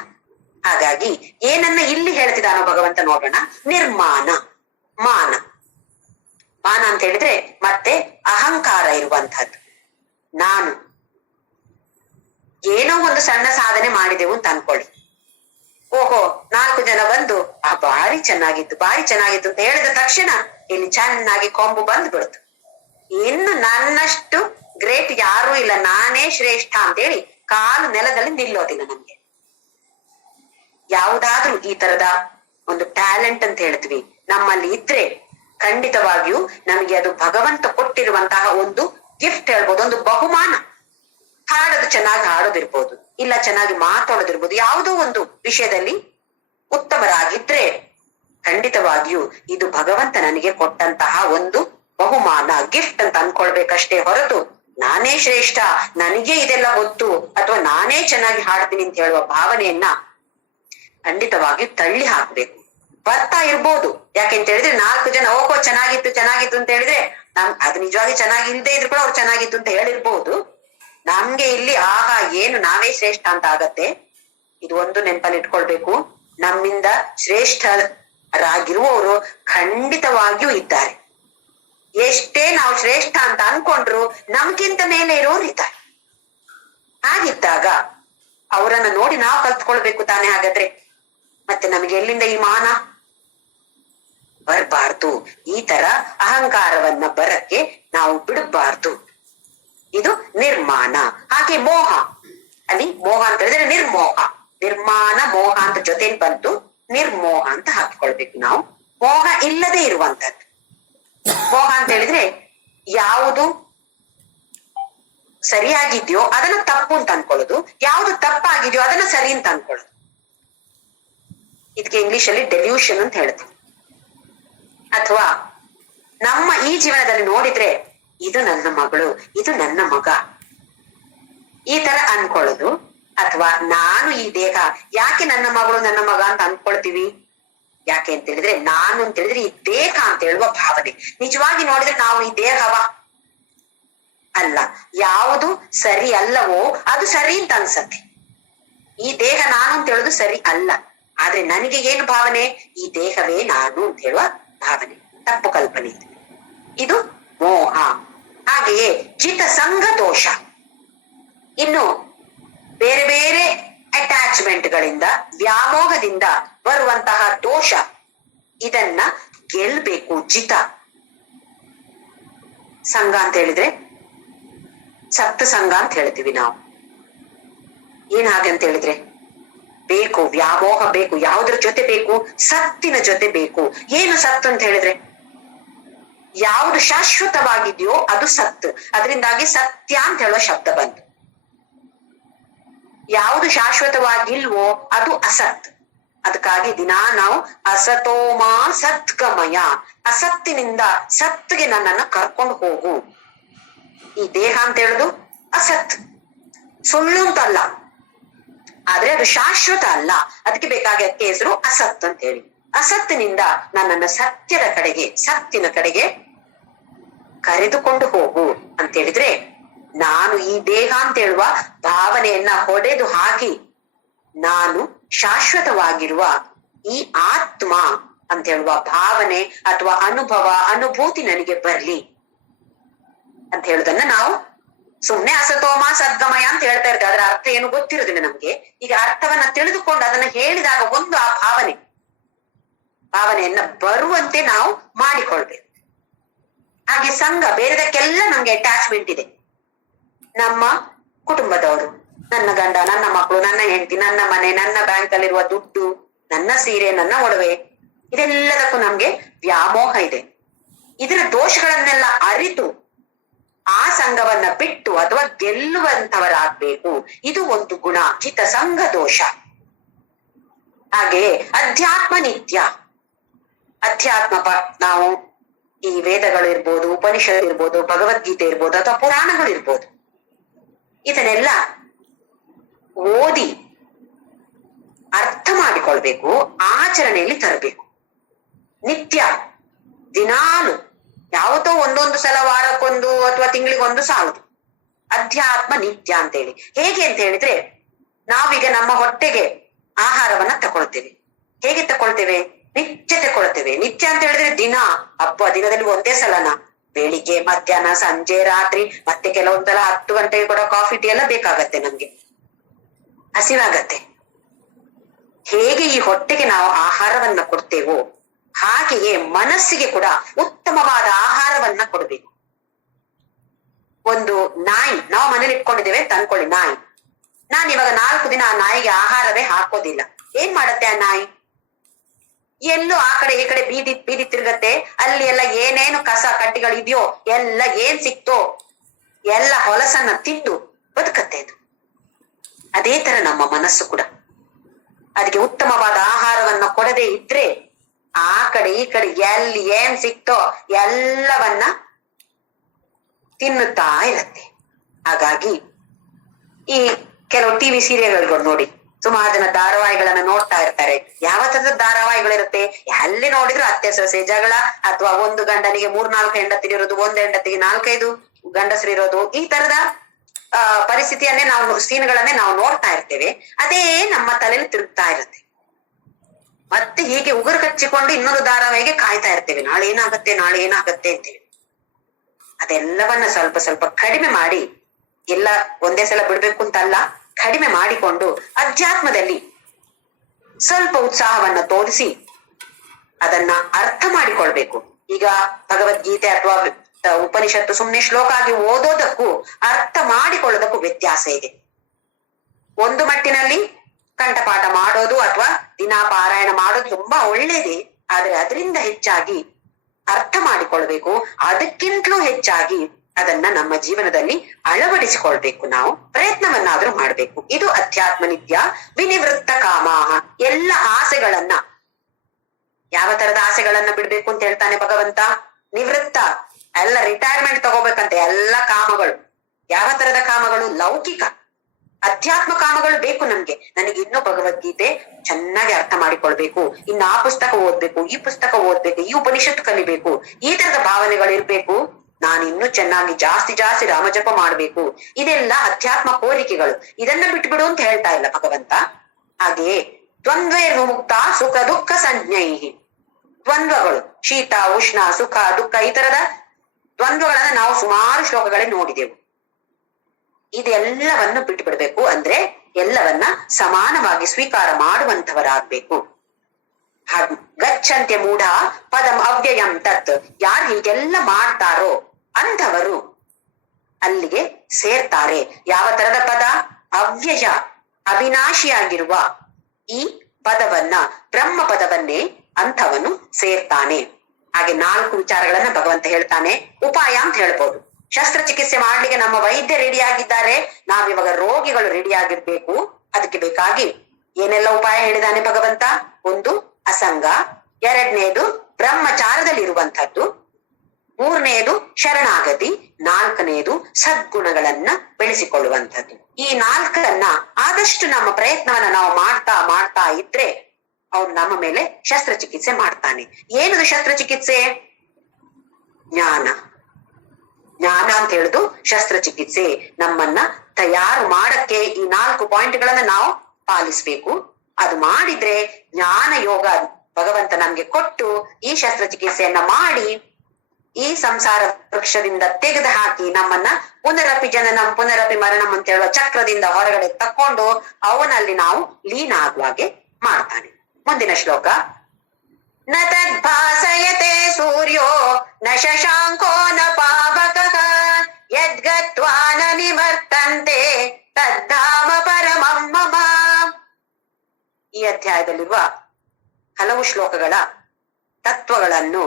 ಹಾಗಾಗಿ ಏನನ್ನ ಇಲ್ಲಿ ಹೇಳ್ತಿದ್ದಾನೋ ಭಗವಂತ ನೋಡೋಣ. ನಿರ್ಮಾಣ, ಮಾನ. ಮಾನ ಅಂತ ಹೇಳಿದ್ರೆ ಮತ್ತೆ ಅಹಂಕಾರ ಇರುವಂತಹದ್ದು. ನಾನು ಏನೋ ಒಂದು ಸಣ್ಣ ಸಾಧನೆ ಮಾಡಿದೆವು ಅಂತ ಅನ್ಕೊಳ್ಳಿ. ಓಹೋ, 4 ಜನ ಬಂದು ಭಾರಿ ಚೆನ್ನಾಗಿತ್ತು ಭಾರಿ ಚೆನ್ನಾಗಿತ್ತು ಅಂತ ಹೇಳಿದ ತಕ್ಷಣ ಇಲ್ಲಿ ಚೆನ್ನಾಗಿ ಕೊಂಬು ಬಂದು ಬಿಡ್ತು. ಇನ್ನು ನನ್ನಷ್ಟು ಗ್ರೇಟ್ ಯಾರೂ ಇಲ್ಲ, ನಾನೇ ಶ್ರೇಷ್ಠ ಅಂತೇಳಿ ಕಾಲು ನೆಲದಲ್ಲಿ ನಿಲ್ಲೋದಿಲ್ಲ. ನಮ್ಗೆ ಯಾವುದಾದ್ರೂ ಈ ತರದ ಒಂದು ಟ್ಯಾಲೆಂಟ್ ಅಂತ ಹೇಳ್ತೀವಿ ನಮ್ಮಲ್ಲಿ ಇದ್ರೆ ಖಂಡಿತವಾಗಿಯೂ ನಮಗೆ ಅದು ಭಗವಂತ ಕೊಟ್ಟಿರುವಂತಹ ಒಂದು ಗಿಫ್ಟ್ ಹೇಳ್ಬೋದು, ಒಂದು ಬಹುಮಾನ. ಹಾಡೋದು ಚೆನ್ನಾಗಿ ಹಾಡೋದಿರ್ಬೋದು, ಇಲ್ಲ ಚೆನ್ನಾಗಿ ಮಾತಾಡೋದಿರ್ಬೋದು, ಯಾವುದೋ ಒಂದು ವಿಷಯದಲ್ಲಿ ಉತ್ತಮರಾಗಿದ್ರೆ ಖಂಡಿತವಾಗಿಯೂ ಇದು ಭಗವಂತ ನನಗೆ ಕೊಟ್ಟಂತಹ ಒಂದು ಬಹುಮಾನ, ಗಿಫ್ಟ್ ಅಂತ ಅನ್ಕೊಳ್ಬೇಕಷ್ಟೇ ಹೊರತು ನಾನೇ ಶ್ರೇಷ್ಠ, ನನಗೆ ಇದೆಲ್ಲ ಗೊತ್ತು ಅಥವಾ ನಾನೇ ಚೆನ್ನಾಗಿ ಹಾಡ್ತೀನಿ ಅಂತ ಹೇಳುವ ಭಾವನೆಯನ್ನ ಖಂಡಿತವಾಗಿಯೂ ತಳ್ಳಿ ಹಾಕ್ಬೇಕು. ಬರ್ತಾ ಇರ್ಬೋದು, ಯಾಕೆಂತ ಹೇಳಿದ್ರೆ 4 ಜನ ಓಹೋ ಚೆನ್ನಾಗಿತ್ತು ಚೆನ್ನಾಗಿತ್ತು ಅಂತ ಹೇಳಿದ್ರೆ ಅದು ನಿಜವಾಗಿ ಚೆನ್ನಾಗಿ ಇಲ್ಲದೆ ಇದ್ರು ಕೂಡ ಅವ್ರು ಚೆನ್ನಾಗಿತ್ತು ಅಂತ ಹೇಳಿರ್ಬೋದು. ನಮ್ಗೆ ಇಲ್ಲಿ ಆಹಾ ಏನು ನಾವೇ ಶ್ರೇಷ್ಠ ಅಂತ ಆಗತ್ತೆ. ಇದು ಒಂದು ನೆನಪಲ್ಲಿ ಇಟ್ಕೊಳ್ಬೇಕು, ನಮ್ಮಿಂದ ಶ್ರೇಷ್ಠರಾಗಿರುವವರು ಖಂಡಿತವಾಗಿಯೂ ಇದ್ದಾರೆ. ಎಷ್ಟೇ ನಾವು ಶ್ರೇಷ್ಠ ಅಂತ ಅನ್ಕೊಂಡ್ರು ನಮ್ಗಿಂತ ಮೇಲೆ ಇರೋರು ಇದ್ದಾರೆ. ಹಾಗಿದ್ದಾಗ ಅವರನ್ನ ನೋಡಿ ನಾವು ಕಲ್ತ್ಕೊಳ್ಬೇಕು ತಾನೇ. ಹಾಗಾದ್ರೆ ಮತ್ತೆ ನಮಗೆ ಎಲ್ಲಿಂದ ಈ ಮಾನ ಬರಬಾರ್ದು. ಈ ತರ ಅಹಂಕಾರವನ್ನ ಬರಕ್ಕೆ ನಾವು ಬಿಡಬಾರ್ದು. ಇದು ನಿರ್ಮಾಣ. ಹಾಗೆ ಮೋಹ, ಅಲ್ಲಿ ಮೋಹ ಅಂತ ಹೇಳಿದ್ರೆ ನಿರ್ಮೋಹ, ನಿರ್ಮಾಣ ಮೋಹ ಅಂತ ಜೊತೆಲಿ ಬಂತು, ನಿರ್ಮೋಹ ಅಂತ ಹಾಕಿಕೊಳ್ಬೇಕು ನಾವು. ಮೋಹ ಇಲ್ಲದೆ ಇರುವಂತದ್ದು. ಮೋಹ ಅಂತ ಹೇಳಿದ್ರೆ ಯಾವುದು ಸರಿಯಾಗಿದ್ಯೋ ಅದನ್ನ ತಪ್ಪು ಅಂತ ಅನ್ಕೊಳ್ಳೋದು, ಯಾವುದು ತಪ್ಪಾಗಿದ್ಯೋ ಅದನ್ನ ಸರಿ ಅಂತ ಅನ್ಕೊಳ್ಳೋದು. ಇದಕ್ಕೆ ಇಂಗ್ಲಿಷ್ ಅಲ್ಲಿ ಡೆಲ್ಯೂಷನ್ ಅಂತ ಹೇಳ್ತೀವಿ. ಅಥವಾ ನಮ್ಮ ಈ ಜೀವನದಲ್ಲಿ ನೋಡಿದ್ರೆ ಇದು ನನ್ನ ಮಗಳು, ಇದು ನನ್ನ ಮಗ, ಈ ತರ ಅನ್ಕೊಳ್ಳೋದು. ಅಥವಾ ನಾನು ಈ ದೇಹ, ಯಾಕೆ ನನ್ನ ಮಗಳು ನನ್ನ ಮಗ ಅಂತ ಅನ್ಕೊಳ್ತೀವಿ? ಯಾಕೆ ಅಂತ ಹೇಳಿದ್ರೆ ನಾನು ಅಂತ ಹೇಳಿದ್ರೆ ಈ ದೇಹ ಅಂತ ಹೇಳುವ ಭಾವನೆ. ನಿಜವಾಗಿ ನೋಡಿದ್ರೆ ನಾವು ಈ ದೇಹವ ಅಲ್ಲ. ಯಾವುದು ಸರಿ ಅಲ್ಲವೋ ಅದು ಸರಿ ಅಂತ ಅನ್ಸತ್ತೆ. ಈ ದೇಹ ನಾನು ಅಂತ ಹೇಳುದು ಸರಿ ಅಲ್ಲ, ಆದ್ರೆ ನನಗೆ ಏನು ಭಾವನೆ? ಈ ದೇಹವೇ ನಾನು ಅಂತ ಹೇಳುವ ಭಾವನೆ, ತಪ್ಪು ಕಲ್ಪನೆ. ಇದು ಮೋಹ. ಹಾಗೆಯೇ ಚಿತ್ತಸಂಗ ದೋಷ. ಇನ್ನು ಬೇರೆ ಬೇರೆ ಅಟ್ಯಾಚ್ಮೆಂಟ್ ಗಳಿಂದ, ವ್ಯಾಮೋಹದಿಂದ ಬರುವಂತಹ ದೋಷ, ಇದನ್ನ ಗೆಲ್ಬೇಕು. ಜಿತ ಸಂಘ ಅಂತ ಹೇಳಿದ್ರೆ ಸಪ್ತ ಸಂಘ ಅಂತ ಹೇಳ್ತೀವಿ ನಾವು. ಏನ್ ಹಾಗೆ ಅಂತ ಹೇಳಿದ್ರೆ ಬೇಕು, ವ್ಯಾಮೋಹ ಬೇಕು. ಯಾವುದ್ರ ಜೊತೆ ಬೇಕು? ಸತ್ತಿನ ಜೊತೆ ಬೇಕು. ಏನು ಸತ್ತು ಅಂತ ಹೇಳಿದ್ರೆ ಯಾವುದು ಶಾಶ್ವತವಾಗಿದೆಯೋ ಅದು ಸತ್. ಅದರಿಂದಾಗಿ ಸತ್ಯ ಅಂತ ಹೇಳುವ ಶಬ್ದ ಬಂತು. ಯಾವುದು ಶಾಶ್ವತವಾಗಿಲ್ವೋ ಅದು ಅಸತ್. ಅದಕ್ಕಾಗಿ ದಿನಾ ನಾವು ಅಸತೋಮ ಸತ್ಗಮಯ, ಅಸತ್ತಿನಿಂದ ಸತ್ಗೆ ನನ್ನನ್ನ ಕರ್ಕೊಂಡು ಹೋಗು. ಈ ದೇಹ ಅಂತ ಹೇಳುದು ಅಸತ್, ಸುಳ್ಳು ಅಂತಲ್ಲ, ಆದ್ರೆ ಅದು ಶಾಶ್ವತ ಅಲ್ಲ. ಅದಕ್ಕೆ ಬೇಕಾಗಿ ಅದಕ್ಕೆ ಹೆಸರು ಅಸತ್ ಅಂತ ಹೇಳಿ. ಅಸತ್ತಿನಿಂದ ನನ್ನನ್ನ ಸತ್ಯದ ಕಡೆಗೆ, ಸತ್ತಿನ ಕಡೆಗೆ ಕರೆದುಕೊಂಡು ಹೋಗು ಅಂತ ಹೇಳಿದ್ರೆ, ನಾನು ಈ ದೇಹ ಅಂತ ಹೇಳುವ ಭಾವನೆಯನ್ನ ಹೊಡೆದು ಹಾಕಿ ನಾನು ಶಾಶ್ವತವಾಗಿರುವ ಈ ಆತ್ಮ ಅಂತ ಹೇಳುವ ಭಾವನೆ ಅಥವಾ ಅನುಭವ, ಅನುಭೂತಿ ನನಗೆ ಬರ್ಲಿ ಅಂತ ಹೇಳುದನ್ನ ನಾವು ಸುಮ್ನೆ ಅಸತೋಮ ಸದ್ಗಮಯ ಅಂತ ಹೇಳ್ತಾ ಇರ್ತೇವೆ. ಅದರ ಅರ್ಥ ಏನು ಗೊತ್ತಿರೋದಿಲ್ಲ ನಮ್ಗೆ. ಈಗ ಅರ್ಥವನ್ನ ತಿಳಿದುಕೊಂಡು ಅದನ್ನ ಹೇಳಿದಾಗ ಒಂದು ಆ ಭಾವನೆಯನ್ನ ಬರುವಂತೆ ನಾವು ಮಾಡಿಕೊಳ್ಬೇಕು. ಹಾಗೆ ಸಂಘ, ಬೇರೆದಕ್ಕೆಲ್ಲ ನಮ್ಗೆ ಅಟ್ಯಾಚ್ಮೆಂಟ್ ಇದೆ. ನಮ್ಮ ಕುಟುಂಬದವರು, ನನ್ನ ಗಂಡ, ನನ್ನ ಮಕ್ಕಳು, ನನ್ನ ಹೆಂಡತಿ, ನನ್ನ ಮನೆ, ನನ್ನ ಬ್ಯಾಂಕ್ ಅಲ್ಲಿರುವ ದುಡ್ಡು, ನನ್ನ ಸೀರೆ, ನನ್ನ ಒಡವೆ, ಇದೆಲ್ಲದಕ್ಕೂ ನಮ್ಗೆ ವ್ಯಾಮೋಹ ಇದೆ. ಇದರ ದೋಷಗಳನ್ನೆಲ್ಲ ಅರಿತು ಆ ಸಂಘವನ್ನ ಬಿಟ್ಟು ಅಥವಾ ಗೆಲ್ಲುವಂತವರಾಗ್ಬೇಕು. ಇದು ಒಂದು ಗುಣ, ಚಿತ್ತಸಂಗ ದೋಷ. ಹಾಗೆಯೇ ಅಧ್ಯಾತ್ಮ ನಿತ್ಯ. ಅಧ್ಯಾತ್ಮ ನಾವು ಈ ವೇದಗಳು ಇರ್ಬೋದು, ಉಪನಿಷತ್ ಇರ್ಬೋದು, ಭಗವದ್ಗೀತೆ ಇರ್ಬೋದು, ಅಥವಾ ಪುರಾಣಗಳು ಇರ್ಬೋದು, ಇದನ್ನೆಲ್ಲ ಓದಿ ಅರ್ಥ ಮಾಡಿಕೊಳ್ಬೇಕು, ಆಚರಣೆಯಲ್ಲಿ ತರಬೇಕು. ನಿತ್ಯ, ದಿನಾಲು, ಯಾವತ್ತೋ ಒಂದೊಂದು ಸಲ, ವಾರಕ್ಕೊಂದು ಅಥವಾ ತಿಂಗಳಿಗೊಂದು ಸಾಲದು. ಅಧ್ಯಾತ್ಮ ನಿತ್ಯ ಅಂತೇಳಿ ಹೇಗೆ ಅಂತ ಹೇಳಿದ್ರೆ, ನಾವೀಗ ನಮ್ಮ ಹೊಟ್ಟೆಗೆ ಆಹಾರವನ್ನ ತಗೊಳ್ತೇವೆ. ಹೇಗೆ ತಗೊಳ್ತೇವೆ? ನಿತ್ಯ ತಗೊಳ್ತೇವೆ. ನಿತ್ಯ ಅಂತ ಹೇಳಿದ್ರೆ ದಿನ, ದಿನದಲ್ಲಿ ಒಂದೇ ಸಲನ, ಬೆಳಿಗ್ಗೆ, ಮಧ್ಯಾಹ್ನ, ಸಂಜೆ, ರಾತ್ರಿ, ಮತ್ತೆ ಕೆಲವೊಂದ್ಸಲ 10 ಗಂಟೆಗೆ ಕೂಡ ಕಾಫಿ ಟೀ ಎಲ್ಲ ಬೇಕಾಗತ್ತೆ ನಮ್ಗೆ, ಹಸಿವಾಗತ್ತೆ. ಹೇಗೆ ಈ ಹೊಟ್ಟೆಗೆ ನಾವು ಆಹಾರವನ್ನ ಕೊಡ್ತೇವೋ ಹಾಗೆಯೇ ಮನಸ್ಸಿಗೆ ಕೂಡ ಉತ್ತಮವಾದ ಆಹಾರವನ್ನ ಕೊಡ್ಬೇಕು. ಒಂದು ನಾಯಿ ನಾವು ಮನೇಲಿ ಇಟ್ಕೊಂಡಿದ್ದೇವೆ ತಂದ್ಕೊಳ್ಳಿ, ನಾನು ಇವಾಗ 4 ದಿನ ಆ ನಾಯಿಗೆ ಆಹಾರವೇ ಹಾಕೋದಿಲ್ಲ. ಏನ್ ಮಾಡತ್ತೆ ಆ ನಾಯಿ? ಎಲ್ಲೂ ಆ ಕಡೆ ಈ ಕಡೆ ಬೀದಿ ತಿರುಗತ್ತೆ. ಅಲ್ಲಿ ಎಲ್ಲ ಏನೇನು ಕಸ ಕಡ್ಡಿಗಳು ಇದೆಯೋ ಎಲ್ಲ ಏನ್ ಸಿಕ್ತೋ ಎಲ್ಲ ಹೊಲಸನ್ನ ತಿಂದು ಬದುಕತ್ತೆ ಅದು. ಅದೇ ತರ ನಮ್ಮ ಮನಸ್ಸು ಕೂಡ ಅದಕ್ಕೆ ಉತ್ತಮವಾದ ಆಹಾರವನ್ನ ಕೊಡದೇ ಇದ್ರೆ ಆ ಕಡೆ ಈ ಕಡೆ ಎಲ್ಲಿ ಏನ್ ಸಿಕ್ತೋ ಎಲ್ಲವನ್ನ ತಿನ್ನುತ್ತಾ ಇರತ್ತೆ. ಹಾಗಾಗಿ ಈ ಕೆಲವು ಟಿವಿ ಸೀರಿಯಲ್ಗಳು ನೋಡಿ, ಸುಮಾರು ಜನ ಧಾರಾವಾಹಿಗಳನ್ನ ನೋಡ್ತಾ ಇರ್ತಾರೆ. ಯಾವ ತರದ ಧಾರಾವಾಹಿಗಳಿರುತ್ತೆ? ಎಲ್ಲಿ ನೋಡಿದ್ರು ಅತ್ತೆ ಸೊಸೆ ಜಗಳ, ಅಥವಾ ಒಂದು ಗಂಡನಿಗೆ 3-4 ಹೆಂಡತಿರಿರೋದು, ಒಂದು ಹೆಂಡತಿಗೆ 4-5 ಗಂಡಸರಿರೋದು, ಈ ತರದ ಪರಿಸ್ಥಿತಿಯನ್ನೇ ನಾವು ಸೀನ್ಗಳನ್ನೇ ನಾವು ನೋಡ್ತಾ ಇರ್ತೇವೆ. ಅದೇ ನಮ್ಮ ತಲೆಯಲ್ಲಿ ತಿರುಗ್ತಾ ಇರುತ್ತೆ. ಮತ್ತೆ ಹೀಗೆ ಉಗುರು ಕಚ್ಚಿಕೊಂಡು ಇನ್ನೊಂದು ಧಾರಾವಾಹಿಗೆ ಕಾಯ್ತಾ ಇರ್ತೇವೆ, ನಾಳೆ ಏನಾಗತ್ತೆ ಅಂತೇಳಿ. ಅದೆಲ್ಲವನ್ನ ಸ್ವಲ್ಪ ಸ್ವಲ್ಪ ಕಡಿಮೆ ಮಾಡಿ, ಎಲ್ಲ ಒಂದೇ ಸಲ ಬಿಡ್ಬೇಕು ಅಂತಲ್ಲ, ಕಡಿಮೆ ಮಾಡಿಕೊಂಡು ಅಧ್ಯಾತ್ಮದಲ್ಲಿ ಸ್ವಲ್ಪ ಉತ್ಸಾಹವನ್ನ ತೋರಿಸಿ ಅದನ್ನ ಅರ್ಥ ಮಾಡಿಕೊಳ್ಬೇಕು. ಈಗ ಭಗವದ್ಗೀತೆ ಅಥವಾ ಉಪನಿಷತ್ತು ಸುಮ್ನೆ ಶ್ಲೋಕ ಆಗಿ ಓದೋದಕ್ಕೂ ಅರ್ಥ ಮಾಡಿಕೊಳ್ಳೋದಕ್ಕೂ ವ್ಯತ್ಯಾಸ ಇದೆ. ಒಂದು ಮಟ್ಟಿನಲ್ಲಿ ಕಂಠಪಾಠ ಮಾಡೋದು ಅಥವಾ ದಿನಾ ಪಾರಾಯಣ ಮಾಡೋದು ತುಂಬಾ ಒಳ್ಳೇದೇ, ಆದ್ರೆ ಅದರಿಂದ ಹೆಚ್ಚಾಗಿ ಅರ್ಥ ಮಾಡಿಕೊಳ್ಬೇಕು. ಅದಕ್ಕಿಂತಲೂ ಹೆಚ್ಚಾಗಿ ಅದನ್ನ ನಮ್ಮ ಜೀವನದಲ್ಲಿ ಅಳವಡಿಸಿಕೊಳ್ಬೇಕು. ನಾವು ಪ್ರಯತ್ನವನ್ನಾದ್ರೂ ಮಾಡ್ಬೇಕು. ಇದು ಅಧ್ಯಾತ್ಮ ನಿತ್ಯ ವಿನಿವೃತ್ತ ಕಾಮಾಹ. ಎಲ್ಲ ಆಸೆಗಳನ್ನ, ಯಾವ ತರದ ಆಸೆಗಳನ್ನ ಬಿಡ್ಬೇಕು ಅಂತ ಹೇಳ್ತಾನೆ ಭಗವಂತ? ನಿವೃತ್ತ, ಎಲ್ಲ ರಿಟೈರ್ಮೆಂಟ್ ತಗೋಬೇಕಂತೆ ಎಲ್ಲ ಕಾಮಗಳು. ಯಾವ ತರದ ಕಾಮಗಳು? ಲೌಕಿಕ. ಅಧ್ಯಾತ್ಮ ಕಾಮಗಳು ಬೇಕು ನಮ್ಗೆ. ನನಗೆ ಇನ್ನೂ ಭಗವದ್ಗೀತೆ ಚೆನ್ನಾಗಿ ಅರ್ಥ ಮಾಡಿಕೊಳ್ಬೇಕು, ಇನ್ನು ಆ ಪುಸ್ತಕ ಓದ್ಬೇಕು, ಈ ಪುಸ್ತಕ ಓದ್ಬೇಕು, ಈ ಉಪನಿಷತ್ತು ಕಲಿಬೇಕು, ಈ ತರದ ಭಾವನೆಗಳು ಇರ್ಬೇಕು. ನಾನು ಇನ್ನೂ ಚೆನ್ನಾಗಿ ಜಾಸ್ತಿ ರಾಮಜಪ ಮಾಡ್ಬೇಕು. ಇದೆಲ್ಲ ಅಧ್ಯಾತ್ಮ ಕೋರಿಕೆಗಳು. ಇದನ್ನ ಬಿಟ್ಬಿಡು ಅಂತ ಹೇಳ್ತಾ ಇಲ್ಲ ಭಗವಂತ. ಹಾಗೆಯೇ ದ್ವಂದ್ವೇ ವಿಮುಕ್ತ ಸುಖ ದುಃಖ ಸಂಜ್ಞೈಹಿ. ದ್ವಂದ್ವಗಳು, ಶೀತ ಉಷ್ಣ ಸುಖ ದುಃಖ, ಈ ತರದ ದ್ವಂದ್ವಗಳನ್ನ ನಾವು ಸುಮಾರು ಶ್ಲೋಕಗಳಲ್ಲಿ ನೋಡಿದೆವು. ಇದೆಲ್ಲವನ್ನು ಬಿಟ್ಟು ಬಿಡ್ಬೇಕು. ಅಂದ್ರೆ ಎಲ್ಲವನ್ನ ಸಮಾನವಾಗಿ ಸ್ವೀಕಾರ ಮಾಡುವಂತವರಾಗ್ಬೇಕು. ಗಚ್ಚಂತೆ ಮೂಢ ಪದಂ ಅವ್ಯಯಂ ತತ್. ಯಾರು ಹೀಗೆಲ್ಲ ಮಾಡ್ತಾರೋ ಅಂಥವರು ಅಲ್ಲಿಗೆ ಸೇರ್ತಾರೆ. ಯಾವ ತರದ ಪದ? ಅವ್ಯಯ, ಅವಿನಾಶಿಯಾಗಿರುವ ಈ ಪದವನ್ನ, ಬ್ರಹ್ಮ ಪದವನ್ನೇ ಅಂಥವನು ಸೇರ್ತಾನೆ. ಹಾಗೆ 4 ವಿಚಾರಗಳನ್ನ ಭಗವಂತ ಹೇಳ್ತಾನೆ. ಉಪಾಯ ಅಂತ ಹೇಳ್ಬೋದು. ಶಸ್ತ್ರಚಿಕಿತ್ಸೆ ಮಾಡ್ಲಿಕ್ಕೆ ನಮ್ಮ ವೈದ್ಯ ರೆಡಿ ಆಗಿದ್ದಾರೆ, ನಾವಿವಾಗ ರೋಗಿಗಳು ರೆಡಿ ಆಗಿರ್ಬೇಕು. ಅದಕ್ಕೆ ಬೇಕಾಗಿ ಏನೆಲ್ಲ ಉಪಾಯ ಹೇಳಿದಾನೆ ಭಗವಂತ? 1 ಅಸಂಗ, 2ನೇದು ಬ್ರಹ್ಮಚಾರದಲ್ಲಿರುವಂಥದ್ದು, 3ನೇದು ಶರಣಾಗತಿ, 4ನೇದು ಸದ್ಗುಣಗಳನ್ನ ಬೆಳೆಸಿಕೊಳ್ಳುವಂಥದ್ದು. ಈ 4ರನ್ನ ಆದಷ್ಟು ನಮ್ಮ ಪ್ರಯತ್ನವನ್ನ ನಾವು ಮಾಡ್ತಾ ಇದ್ರೆ ಅವ್ನು ನಮ್ಮ ಮೇಲೆ ಶಸ್ತ್ರಚಿಕಿತ್ಸೆ ಮಾಡ್ತಾನೆ. ಏನದು ಶಸ್ತ್ರಚಿಕಿತ್ಸೆ? ಜ್ಞಾನ ಅಂತ ಹೇಳುದು ಶಸ್ತ್ರಚಿಕಿತ್ಸೆ. ನಮ್ಮನ್ನ ತಯಾರು ಮಾಡಕ್ಕೆ ಈ 4 ಪಾಯಿಂಟ್ಗಳನ್ನ ನಾವು ಪಾಲಿಸ್ಬೇಕು. ಅದು ಮಾಡಿದ್ರೆ ಜ್ಞಾನ ಯೋಗ ಭಗವಂತ ನಮ್ಗೆ ಕೊಟ್ಟು ಈ ಶಸ್ತ್ರಚಿಕಿತ್ಸೆಯನ್ನ ಮಾಡಿ ಈ ಸಂಸಾರ ವೃಕ್ಷದಿಂದ ತೆಗೆದು ಹಾಕಿ ನಮ್ಮನ್ನ ಪುನರಪಿ ಜನನಂ ಪುನರಪಿ ಮರಣಂ ಅಂತ ಹೇಳುವ ಚಕ್ರದಿಂದ ಹೊರಗಡೆ ತಕ್ಕೊಂಡು ಅವನಲ್ಲಿ ನಾವು ಲೀನ ಆಗುವಾಗೆ ಮಾಡ್ತಾನೆ. ಮುಂದಿನ ಶ್ಲೋಕ. ನ ತದ್ಭಾಸಯತೆ ಸೂರ್ಯೋ ನ ಶಶಾಂಕೋ ನ ಪಾವಕಃ ಯದ್ಗತ್ವಾ ನ ನಿವರ್ತಂತೆ ತದ್ಧಾಮ ಪರಮಂ ಮಮ. ಈ ಅಧ್ಯಾಯದಲ್ಲಿರುವ ಹಲವು ಶ್ಲೋಕಗಳ ತತ್ವಗಳನ್ನು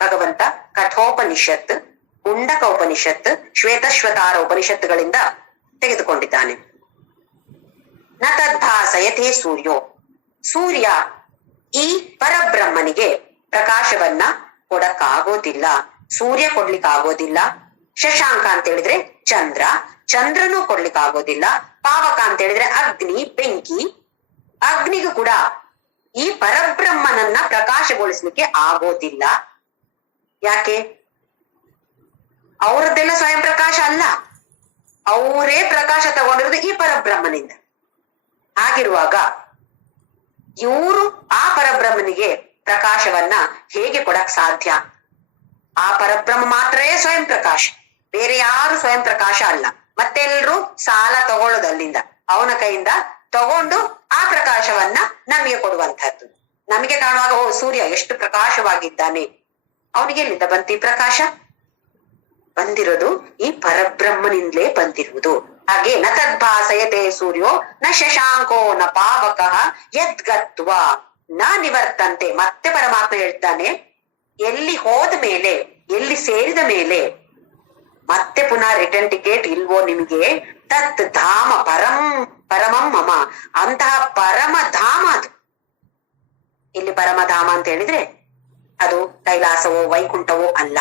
ಭಗವಂತ ಕಠೋಪನಿಷತ್, ಮುಂಡಕ ಉಪನಿಷತ್, ಶ್ವೇತಶ್ವತಾರ ಉಪನಿಷತ್ತುಗಳಿಂದ ತೆಗೆದುಕೊಂಡಿದ್ದಾನೆ. ನ ತದ್ಭಾಸಯತೆ ಸೂರ್ಯೋ. ಸೂರ್ಯ ಈ ಪರಬ್ರಹ್ಮನಿಗೆ ಪ್ರಕಾಶವನ್ನ ಕೊಡಕ್ಕಾಗೋದಿಲ್ಲ, ಸೂರ್ಯ ಕೊಡ್ಲಿಕ್ಕಾಗೋದಿಲ್ಲ. ಶಶಾಂಕ ಅಂತ ಹೇಳಿದ್ರೆ ಚಂದ್ರ, ಚಂದ್ರನೂ ಕೊಡ್ಲಿಕ್ಕಾಗೋದಿಲ್ಲ. ಪಾವಕ ಅಂತ ಹೇಳಿದ್ರೆ ಅಗ್ನಿ, ಬೆಂಕಿ, ಅಗ್ನಿಗೂ ಕೂಡ ಈ ಪರಬ್ರಹ್ಮನನ್ನ ಪ್ರಕಾಶಗೊಳಿಸ್ಲಿಕ್ಕೆ ಆಗೋದಿಲ್ಲ. ಯಾಕೆ? ಅವರದ್ದೆಲ್ಲ ಸ್ವಯಂ ಪ್ರಕಾಶ ಅಲ್ಲ, ಅವರೇ ಪ್ರಕಾಶ ತಗೊಂಡಿರೋದು ಈ ಪರಬ್ರಹ್ಮನಿಂದ. ಹಾಗಿರುವಾಗ ಇವರು ಆ ಪರಬ್ರಹ್ಮನಿಗೆ ಪ್ರಕಾಶವನ್ನ ಹೇಗೆ ಕೊಡಕ್ ಸಾಧ್ಯ? ಆ ಪರಬ್ರಹ್ಮ ಮಾತ್ರವೇ ಸ್ವಯಂ ಪ್ರಕಾಶ, ಬೇರೆ ಯಾರು ಸ್ವಯಂ ಪ್ರಕಾಶ ಅಲ್ಲ. ಮತ್ತೆಲ್ರೂ ಸಾಲ ತಗೊಳ್ಳೋದಲ್ಲಿಂದ ಅವನ ಕೈಯಿಂದ ತಗೊಂಡು ಆ ಪ್ರಕಾಶವನ್ನ ನಮಗೆ ಕೊಡುವಂತಹದ್ದು. ನಮಗೆ ಕಾಣುವಾಗ ಓ ಸೂರ್ಯ ಎಷ್ಟು ಪ್ರಕಾಶವಾಗಿದ್ದಾನೆ, ಅವನಿಗೆ ಎಲ್ಲಿಂದ ಬಂತು ಈ ಪ್ರಕಾಶ? ಬಂದಿರೋದು ಈ ಪರಬ್ರಹ್ಮನಿಂದಲೇ ಬಂದಿರುವುದು. ಹಾಗೆ ನ ತದ್ಭಾಸಯತೆ ಸೂರ್ಯೋ ನ ಶಶಾಂಕೋ ನ ಪಾವಕಃ ಯದ್ಗತ್ವ ನ ನಿವರ್ತಂತೆ. ಮತ್ತೆ ಪರಮಾತ್ಮ ಹೇಳ್ತಾನೆ, ಎಲ್ಲಿ ಹೋದ ಮೇಲೆ, ಎಲ್ಲಿ ಸೇರಿದ ಮೇಲೆ ಮತ್ತೆ ಪುನಃ ರಿಟರ್ನ್ ಟಿಕೆಟ್ ಇಲ್ವೋ ನಿಮಗೆ? ತತ್ ಧಾಮ ಪರಮಂ ಮಮ, ಅಂತಹ ಪರಮಧಾಮ ಅದು. ಇಲ್ಲಿ ಪರಮಧಾಮ ಅಂತ ಹೇಳಿದ್ರೆ ಅದು ಕೈಲಾಸವೋ ವೈಕುಂಠವೋ ಅಲ್ಲ,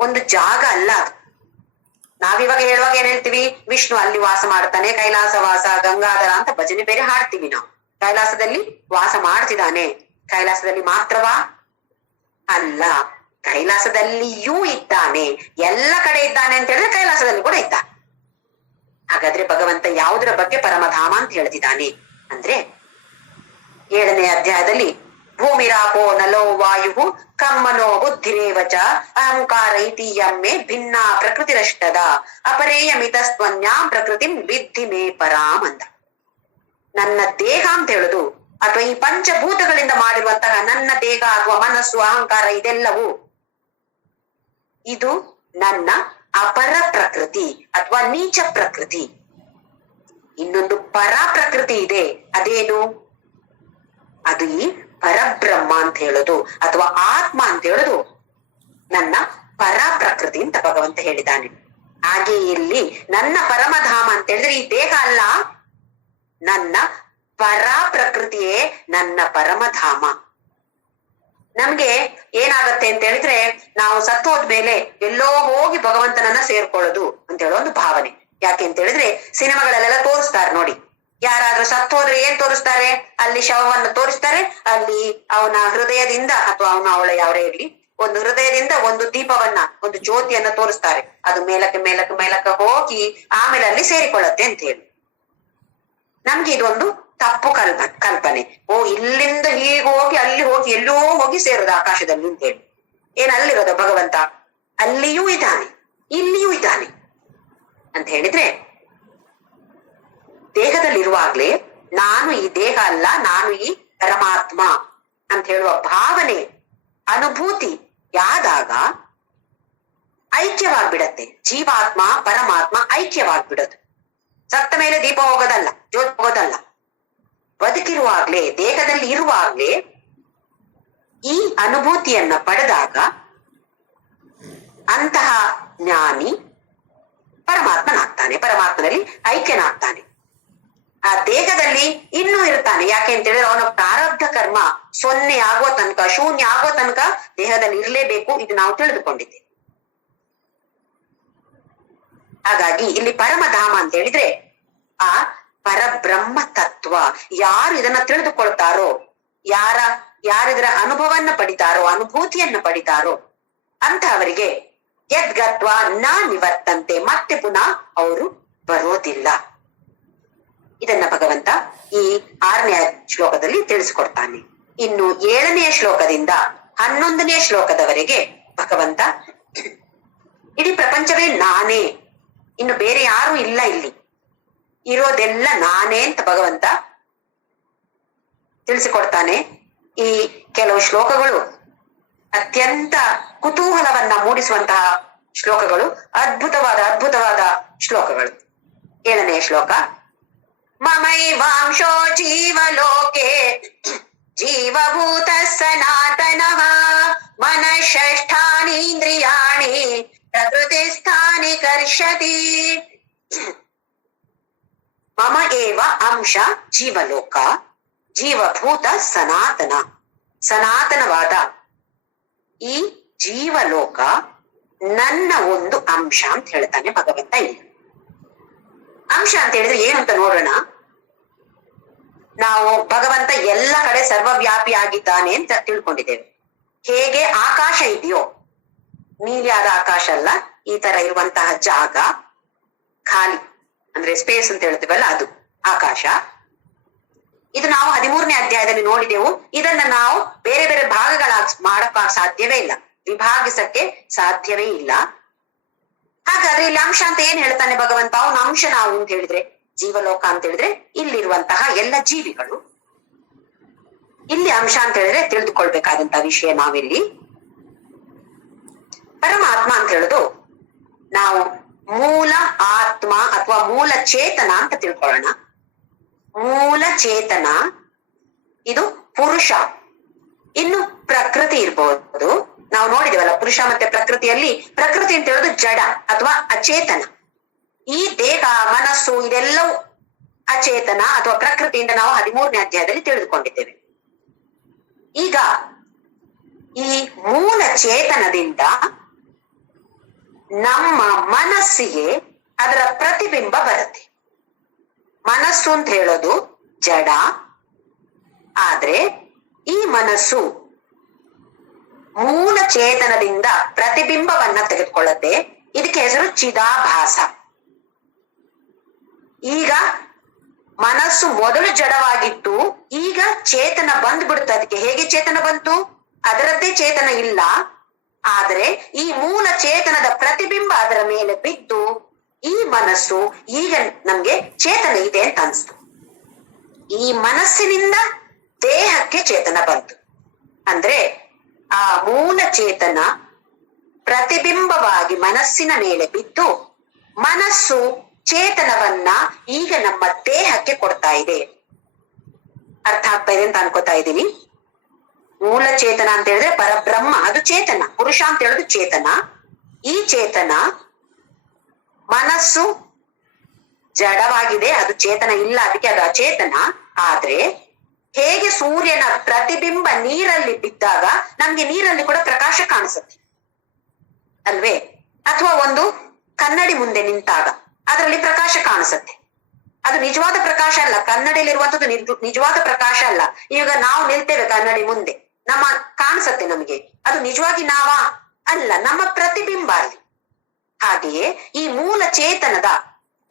ಒಂದು ಜಾಗ ಅಲ್ಲ ಅದು. ನಾವಿವಾಗ ಹೇಳುವಾಗ ಏನ್ ಹೇಳ್ತೀವಿ? ವಿಷ್ಣು ಅಲ್ಲಿ ವಾಸ ಮಾಡ್ತಾನೆ, ಕೈಲಾಸ ವಾಸ ಗಂಗಾಧರ ಅಂತ ಭಜನೆ ಬೇರೆ ಹಾಡ್ತೀವಿ ನಾವು. ಕೈಲಾಸದಲ್ಲಿ ವಾಸ ಮಾಡ್ತಿದ್ದಾನೆ, ಕೈಲಾಸದಲ್ಲಿ ಮಾತ್ರವಾ? ಅಲ್ಲ, ಕೈಲಾಸದಲ್ಲಿಯೂ ಇದ್ದಾನೆ, ಎಲ್ಲ ಕಡೆ ಇದ್ದಾನೆ ಅಂತ ಹೇಳಿದ್ರೆ ಕೈಲಾಸದಲ್ಲಿ ಕೂಡ ಇದ್ದಾನೆ. ಹಾಗಾದ್ರೆ ಭಗವಂತ ಯಾವುದರ ಬಗ್ಗೆ ಪರಮಧಾಮ ಅಂತ ಹೇಳ್ತಿದ್ದಾನೆ ಅಂದ್ರೆ 7ನೇ ಅಧ್ಯಾಯದಲ್ಲಿ ಭೂಮಿರಾಪೋ ನಲೋ ವಾಯು ಕಮ್ಮನೋ ಬುದ್ಧಿರೇವಚ ಅಹಂಕಾರ ಇತಿ ಯಮ್ಮೆ ಭಿನ್ನ ಪ್ರಕೃತಿರಷ್ಟದ ಅಪರೇಯ ಮಿತಸ್ತ್ವನ್ಯಾಂ ಪ್ರಕೃತಿಂ ವಿದ್ಧಿ ಮೇ ಪರಾಮ್ ಅಂತ. ನನ್ನ ದೇಹ ಅಂತ ಹೇಳುದು ಅಥವಾ ಈ ಪಂಚಭೂತಗಳಿಂದ ಮಾಡಿರುವಂತಹ ನನ್ನ ದೇಹ ಅಥವಾ ಮನಸ್ಸು ಅಹಂಕಾರ ಇದೆಲ್ಲವೂ ಇದು ನನ್ನ ಅಪರ ಪ್ರಕೃತಿ ಅಥವಾ ನೀಚ ಪ್ರಕೃತಿ. ಇನ್ನೊಂದು ಪರ ಪ್ರಕೃತಿ ಇದೆ, ಅದೇನು? ಅದು ಈ ಪರಬ್ರಹ್ಮ ಅಂತ ಹೇಳುದು ಅಥವಾ ಆತ್ಮ ಅಂತ ಹೇಳುದು ನನ್ನ ಪರ ಪ್ರಕೃತಿ ಅಂತ ಭಗವಂತ ಹೇಳಿದ್ದಾನೆ. ಹಾಗೆ ಇಲ್ಲಿ ನನ್ನ ಪರಮಧಾಮ ಅಂತ ಹೇಳಿದ್ರೆ ಈ ದೇಹ ಅಲ್ಲ, ನನ್ನ ಪರ ಪ್ರಕೃತಿಯೇ ನನ್ನ ಪರಮಧಾಮ. ನಮ್ಗೆ ಏನಾಗತ್ತೆ ಅಂತ ಹೇಳಿದ್ರೆ, ನಾವು ಸತ್ತು ಹೋದ್ಮೇಲೆ ಎಲ್ಲೋ ಹೋಗಿ ಭಗವಂತನನ್ನ ಸೇರ್ಕೊಳ್ಳೋದು ಅಂತ ಹೇಳೋ ಒಂದು ಭಾವನೆ. ಯಾಕೆ ಅಂತ ಹೇಳಿದ್ರೆ ಸಿನಿಮಾಗಳಲ್ಲೆಲ್ಲ ತೋರಿಸ್ತಾರೆ ನೋಡಿ, ಯಾರಾದ್ರೂ ಸತ್ತು ಹೋದ್ರೆ ಏನ್ ತೋರಿಸ್ತಾರೆ? ಅಲ್ಲಿ ಶವವನ್ನು ತೋರಿಸ್ತಾರೆ, ಅಲ್ಲಿ ಅವನ ಹೃದಯದಿಂದ ಅಥವಾ ಅವಳ ಯಾವರೇ ಇರ್ಲಿ ಒಂದು ಹೃದಯದಿಂದ ಒಂದು ದೀಪವನ್ನ, ಒಂದು ಜ್ಯೋತಿಯನ್ನ ತೋರಿಸ್ತಾರೆ. ಅದು ಮೇಲಕ್ಕೆ ಮೇಲಕ್ಕೆ ಮೇಲಕ್ಕೆ ಹೋಗಿ ಆಮೇಲೆ ಅಲ್ಲಿ ಸೇರಿಕೊಳ್ಳತ್ತೆ ಅಂತ ಹೇಳಿ. ನಮ್ಗೆ ಇದೊಂದು ತಪ್ಪು ಕಲ್ಪನೆ. ಓ ಇಲ್ಲಿಂದ ಹೀಗೆ ಹೋಗಿ ಅಲ್ಲಿ ಹೋಗಿ ಎಲ್ಲೋ ಹೋಗಿ ಸೇರೋದು ಆಕಾಶದಲ್ಲಿ ಅಂತ ಹೇಳಿ. ಏನ್ ಅಲ್ಲಿರೋದು ಭಗವಂತ? ಅಲ್ಲಿಯೂ ಇದ್ದಾನೆ, ಇಲ್ಲಿಯೂ ಇದ್ದಾನೆ ಅಂತ ಹೇಳಿದ್ರೆ ದೇಹದಲ್ಲಿರುವಾಗ್ಲೇ ನಾನು ಈ ದೇಹ ಅಲ್ಲ, ನಾನು ಈ ಪರಮಾತ್ಮ ಅಂತ ಹೇಳುವ ಭಾವನೆ ಅನುಭೂತಿ ಯಾದಾಗ ಐಕ್ಯವಾಗ್ಬಿಡತ್ತೆ. ಜೀವಾತ್ಮ ಪರಮಾತ್ಮ ಐಕ್ಯವಾಗ್ಬಿಡೋದು. ಸತ್ತ ಮೇಲೆ ದೀಪ ಹೋಗೋದಲ್ಲ, ಜ್ಯೋತಿ ಹೋಗೋದಲ್ಲ. ಬದುಕಿರುವಾಗ್ಲೇ, ದೇಹದಲ್ಲಿ ಇರುವಾಗ್ಲೇ ಈ ಅನುಭೂತಿಯನ್ನ ಪಡೆದಾಗ ಅಂತಹ ಜ್ಞಾನಿ ಪರಮಾತ್ಮನಾಗ್ತಾನೆ, ಪರಮಾತ್ಮನಲ್ಲಿ ಐಕ್ಯನಾಗ್ತಾನೆ. ಆ ದೇಹದಲ್ಲಿ ಇನ್ನೂ ಇರ್ತಾನೆ. ಯಾಕೆ ಅಂತ ಹೇಳಿದ್ರೆ ಅವನ ಪ್ರಾರಬ್ಧ ಕರ್ಮ 0 ಆಗೋ ತನಕ, ಶೂನ್ಯ ಆಗೋ ತನಕ ದೇಹದಲ್ಲಿ ಇರ್ಲೇಬೇಕು. ಇದು ನಾವು ತಿಳಿದುಕೊಂಡಿದ್ದೇವೆ. ಹಾಗಾಗಿ ಇಲ್ಲಿ ಪರಮಧಾಮ ಅಂತ ಹೇಳಿದ್ರೆ ಆ ಪರಬ್ರಹ್ಮ ತತ್ವ. ಯಾರು ಇದನ್ನ ತಿಳಿದುಕೊಳ್ತಾರೋ, ಯಾರಿದರ ಅನುಭವನ್ನ ಪಡಿತಾರೋ, ಅನುಭೂತಿಯನ್ನ ಪಡಿತಾರೋ ಅಂತಹವರಿಗೆ ಯದ್ಗತ್ವ ನ ನಿವರ್ತಂತೆ, ಮತ್ತೆ ಪುನಃ ಅವರು ಬರೋದಿಲ್ಲ. ಇದನ್ನ ಭಗವಂತ ಈ 6ನೇ ಶ್ಲೋಕದಲ್ಲಿ ತಿಳಿಸಿಕೊಡ್ತಾನೆ. ಇನ್ನು 7ನೇ ಶ್ಲೋಕದಿಂದ 11ನೇ ಶ್ಲೋಕದವರೆಗೆ ಭಗವಂತ ಇಡೀ ಪ್ರಪಂಚವೇ ನಾನೇ, ಇನ್ನು ಬೇರೆ ಯಾರು ಇಲ್ಲ, ಇಲ್ಲಿ ಇರೋದೆಲ್ಲ ನಾನೇ ಅಂತ ಭಗವಂತ ತಿಳಿಸಿಕೊಡ್ತಾನೆ. ಈ ಕೆಲವು ಶ್ಲೋಕಗಳು ಅತ್ಯಂತ ಕುತೂಹಲವನ್ನ ಮೂಡಿಸುವಂತಹ ಶ್ಲೋಕಗಳು, ಅದ್ಭುತವಾದ ಶ್ಲೋಕಗಳು. 7ನೇ ಶ್ಲೋಕ. ಮಮೈವಾಂಶೋ ಜೀವಲೋಕೆ ಜೀವಭೂತ ಸನಾತನಃ ಮನಃಷ್ಠಾನೀಂದ್ರಿಯಾಣಿ ಪ್ರಕೃತಿ ಸ್ಥಾನಿ ಕರ್ಷತಿ. ಮಮ ಏವ ಅಂಶ ಜೀವಲೋಕ ಜೀವಭೂತ ಸನಾತನ. ಸನಾತನವಾದ ಈ ಜೀವಲೋಕ ನನ್ನ ಒಂದು ಅಂಶ ಅಂತ ಹೇಳ್ತಾನೆ ಭಗವಂತ. ಇಲ್ಲಿ ಅಂಶ ಅಂತ ಹೇಳಿದ್ರೆ ಏನು ಅಂತ ನೋಡೋಣ. ನಾವು ಭಗವಂತ ಎಲ್ಲ ಕಡೆ ಸರ್ವವ್ಯಾಪಿ ಆಗಿದ್ದಾನೆ ಅಂತ ತಿಳ್ಕೊಂಡಿದ್ದೇವೆ. ಹೇಗೆ ಆಕಾಶ ಇದೆಯೋ, ನೀಲಿಯಾದ ಆಕಾಶ ಅಲ್ಲ, ಈ ತರ ಇರುವಂತಹ ಜಾಗ, ಖಾಲಿ ಅಂದ್ರೆ ಸ್ಪೇಸ್ ಅಂತ ಹೇಳ್ತೀವಲ್ಲ, ಅದು ಆಕಾಶ. ಇದು ನಾವು 13ನೇ ಅಧ್ಯಾಯದಲ್ಲಿ ನೋಡಿದೆವು. ಇದನ್ನ ನಾವು ಬೇರೆ ಬೇರೆ ಭಾಗಗಳಾಗಿ ಮಾಡಕ್ಕ ಸಾಧ್ಯವೇ ಇಲ್ಲ, ವಿಭಾಗಿಸಕ್ಕೆ ಸಾಧ್ಯವೇ ಇಲ್ಲ. ಹಾಗಾದ್ರೆ ಇಲ್ಲಿ ಅಂಶ ಅಂತ ಏನ್ ಹೇಳ್ತಾನೆ ಭಗವಂತ? ಅವನ ಅಂಶ ನಾವು ಅಂತ ಹೇಳಿದ್ರೆ ಜೀವಲೋಕ ಅಂತ ಹೇಳಿದ್ರೆ ಇಲ್ಲಿರುವಂತಹ ಎಲ್ಲ ಜೀವಿಗಳು. ಇಲ್ಲಿ ಅಂಶ ಅಂತ ಹೇಳಿದ್ರೆ ತಿಳಿದುಕೊಳ್ಬೇಕಾದಂತ ವಿಷಯ ನಾವಿಲ್ಲಿ ಪರಮಾತ್ಮ ಅಂತ ಹೇಳುದು ನಾವು ಮೂಲ ಆತ್ಮ ಅಥವಾ ಮೂಲ ಚೇತನ ಅಂತ ತಿಳ್ಕೊಳ್ಳೋಣ. ಮೂಲ ಚೇತನ ಇದು ಪುರುಷ. ಇನ್ನು ಪ್ರಕೃತಿ ಇರ್ಬೋದು. ನಾವು ನೋಡಿದೇವಲ್ಲ ಪುರುಷ ಮತ್ತೆ ಪ್ರಕೃತಿಯಲ್ಲಿ, ಪ್ರಕೃತಿ ಅಂತ ಹೇಳೋದು ಜಡ ಅಥವಾ ಅಚೇತನ. ಈ ದೇಹ ಮನಸ್ಸು ಇದೆಲ್ಲವೂ ಅಚೇತನ ಅಥವಾ ಪ್ರಕೃತಿಯಿಂದ ನಾವು 13ನೇ ಅಧ್ಯಾಯದಲ್ಲಿ ತಿಳಿದುಕೊಂಡಿದ್ದೇವೆ. ಈಗ ಈ ಮೂಲ ಚೇತನದಿಂದ ನಮ್ಮ ಮನಸ್ಸಿಗೆ ಅದರ ಪ್ರತಿಬಿಂಬ ಬರುತ್ತೆ. ಮನಸ್ಸು ಅಂತ ಹೇಳೋದು ಜಡ, ಆದ್ರೆ ಈ ಮನಸ್ಸು ಮೂಲ ಚೇತನದಿಂದ ಪ್ರತಿಬಿಂಬವನ್ನ ತೆಗೆದುಕೊಳ್ಳುತ್ತೆ. ಇದಕ್ಕೆ ಹೆಸರು ಚಿದಾಭಾಸ. ಈಗ ಮನಸ್ಸು ಮೊದಲು ಜಡವಾಗಿತ್ತು, ಈಗ ಚೇತನ ಬಂದ್ಬಿಡುತ್ತೆ. ಅದಕ್ಕೆ ಹೇಗೆ ಚೇತನ ಬಂತು? ಅದರದ್ದೇ ಚೇತನ ಇಲ್ಲ, ಆದ್ರೆ ಈ ಮೂಲ ಚೇತನದ ಪ್ರತಿಬಿಂಬ ಅದರ ಮೇಲೆ ಬಿದ್ದು ಈ ಮನಸ್ಸು ಈಗ ನಮ್ಗೆ ಚೇತನ ಇದೆ ಅಂತ ಅನ್ಸ್ತು. ಈ ಮನಸ್ಸಿನಿಂದ ದೇಹಕ್ಕೆ ಚೇತನ ಬಂತು. ಅಂದ್ರೆ ಆ ಮೂಲ ಚೇತನ ಪ್ರತಿಬಿಂಬವಾಗಿ ಮನಸ್ಸಿನ ಮೇಲೆ ಬಿದ್ದು ಮನಸ್ಸು ಚೇತನವನ್ನ ಈಗ ನಮ್ಮ ದೇಹಕ್ಕೆ ಕೊಡ್ತಾ ಇದೆ. ಅರ್ಥ ಆಗ್ತಾ ಇದೆ ಅಂತ ಅನ್ಕೋತಾ ಇದ್ದೀನಿ. ಮೂಲ ಚೇತನ ಅಂತ ಹೇಳಿದ್ರೆ ಪರಬ್ರಹ್ಮ, ಅದು ಚೇತನ. ಪುರುಷ ಅಂತ ಹೇಳುದು ಚೇತನ. ಈ ಚೇತನ ಮನಸ್ಸು ಜಡವಾಗಿದೆ, ಅದು ಚೇತನ ಇಲ್ಲ, ಅದಕ್ಕೆ ಅದು ಅಚೇತನ. ಆದ್ರೆ ಹೇಗೆ ಸೂರ್ಯನ ಪ್ರತಿಬಿಂಬ ನೀರಲ್ಲಿ ಬಿದ್ದಾಗ ನಮ್ಗೆ ನೀರಲ್ಲಿ ಕೂಡ ಪ್ರಕಾಶ ಕಾಣಿಸುತ್ತೆ ಅಲ್ವೇ? ಅಥವಾ ಒಂದು ಕನ್ನಡಿ ಮುಂದೆ ನಿಂತಾಗ ಅದರಲ್ಲಿ ಪ್ರಕಾಶ ಕಾಣಿಸುತ್ತೆ. ಅದು ನಿಜವಾದ ಪ್ರಕಾಶ ಅಲ್ಲ, ಕನ್ನಡಿಯಲ್ಲಿ ಇರುವಂತದ್ದು ನಿಜವಾದ ಪ್ರಕಾಶ ಅಲ್ಲ. ಈಗ ನಾವು ನಿಲ್ತೇವೆ ಕನ್ನಡಿ ಮುಂದೆ, ನಮ್ಮ ಕಾಣಿಸುತ್ತೆ ನಮಗೆ, ಅದು ನಿಜವಾಗಿ ನಾವಾ? ಅಲ್ಲ, ನಮ್ಮ ಪ್ರತಿಬಿಂಬ ಅಲ್ಲಿ. ಹಾಗೆಯೇ ಈ ಮೂಲ ಚೇತನದ,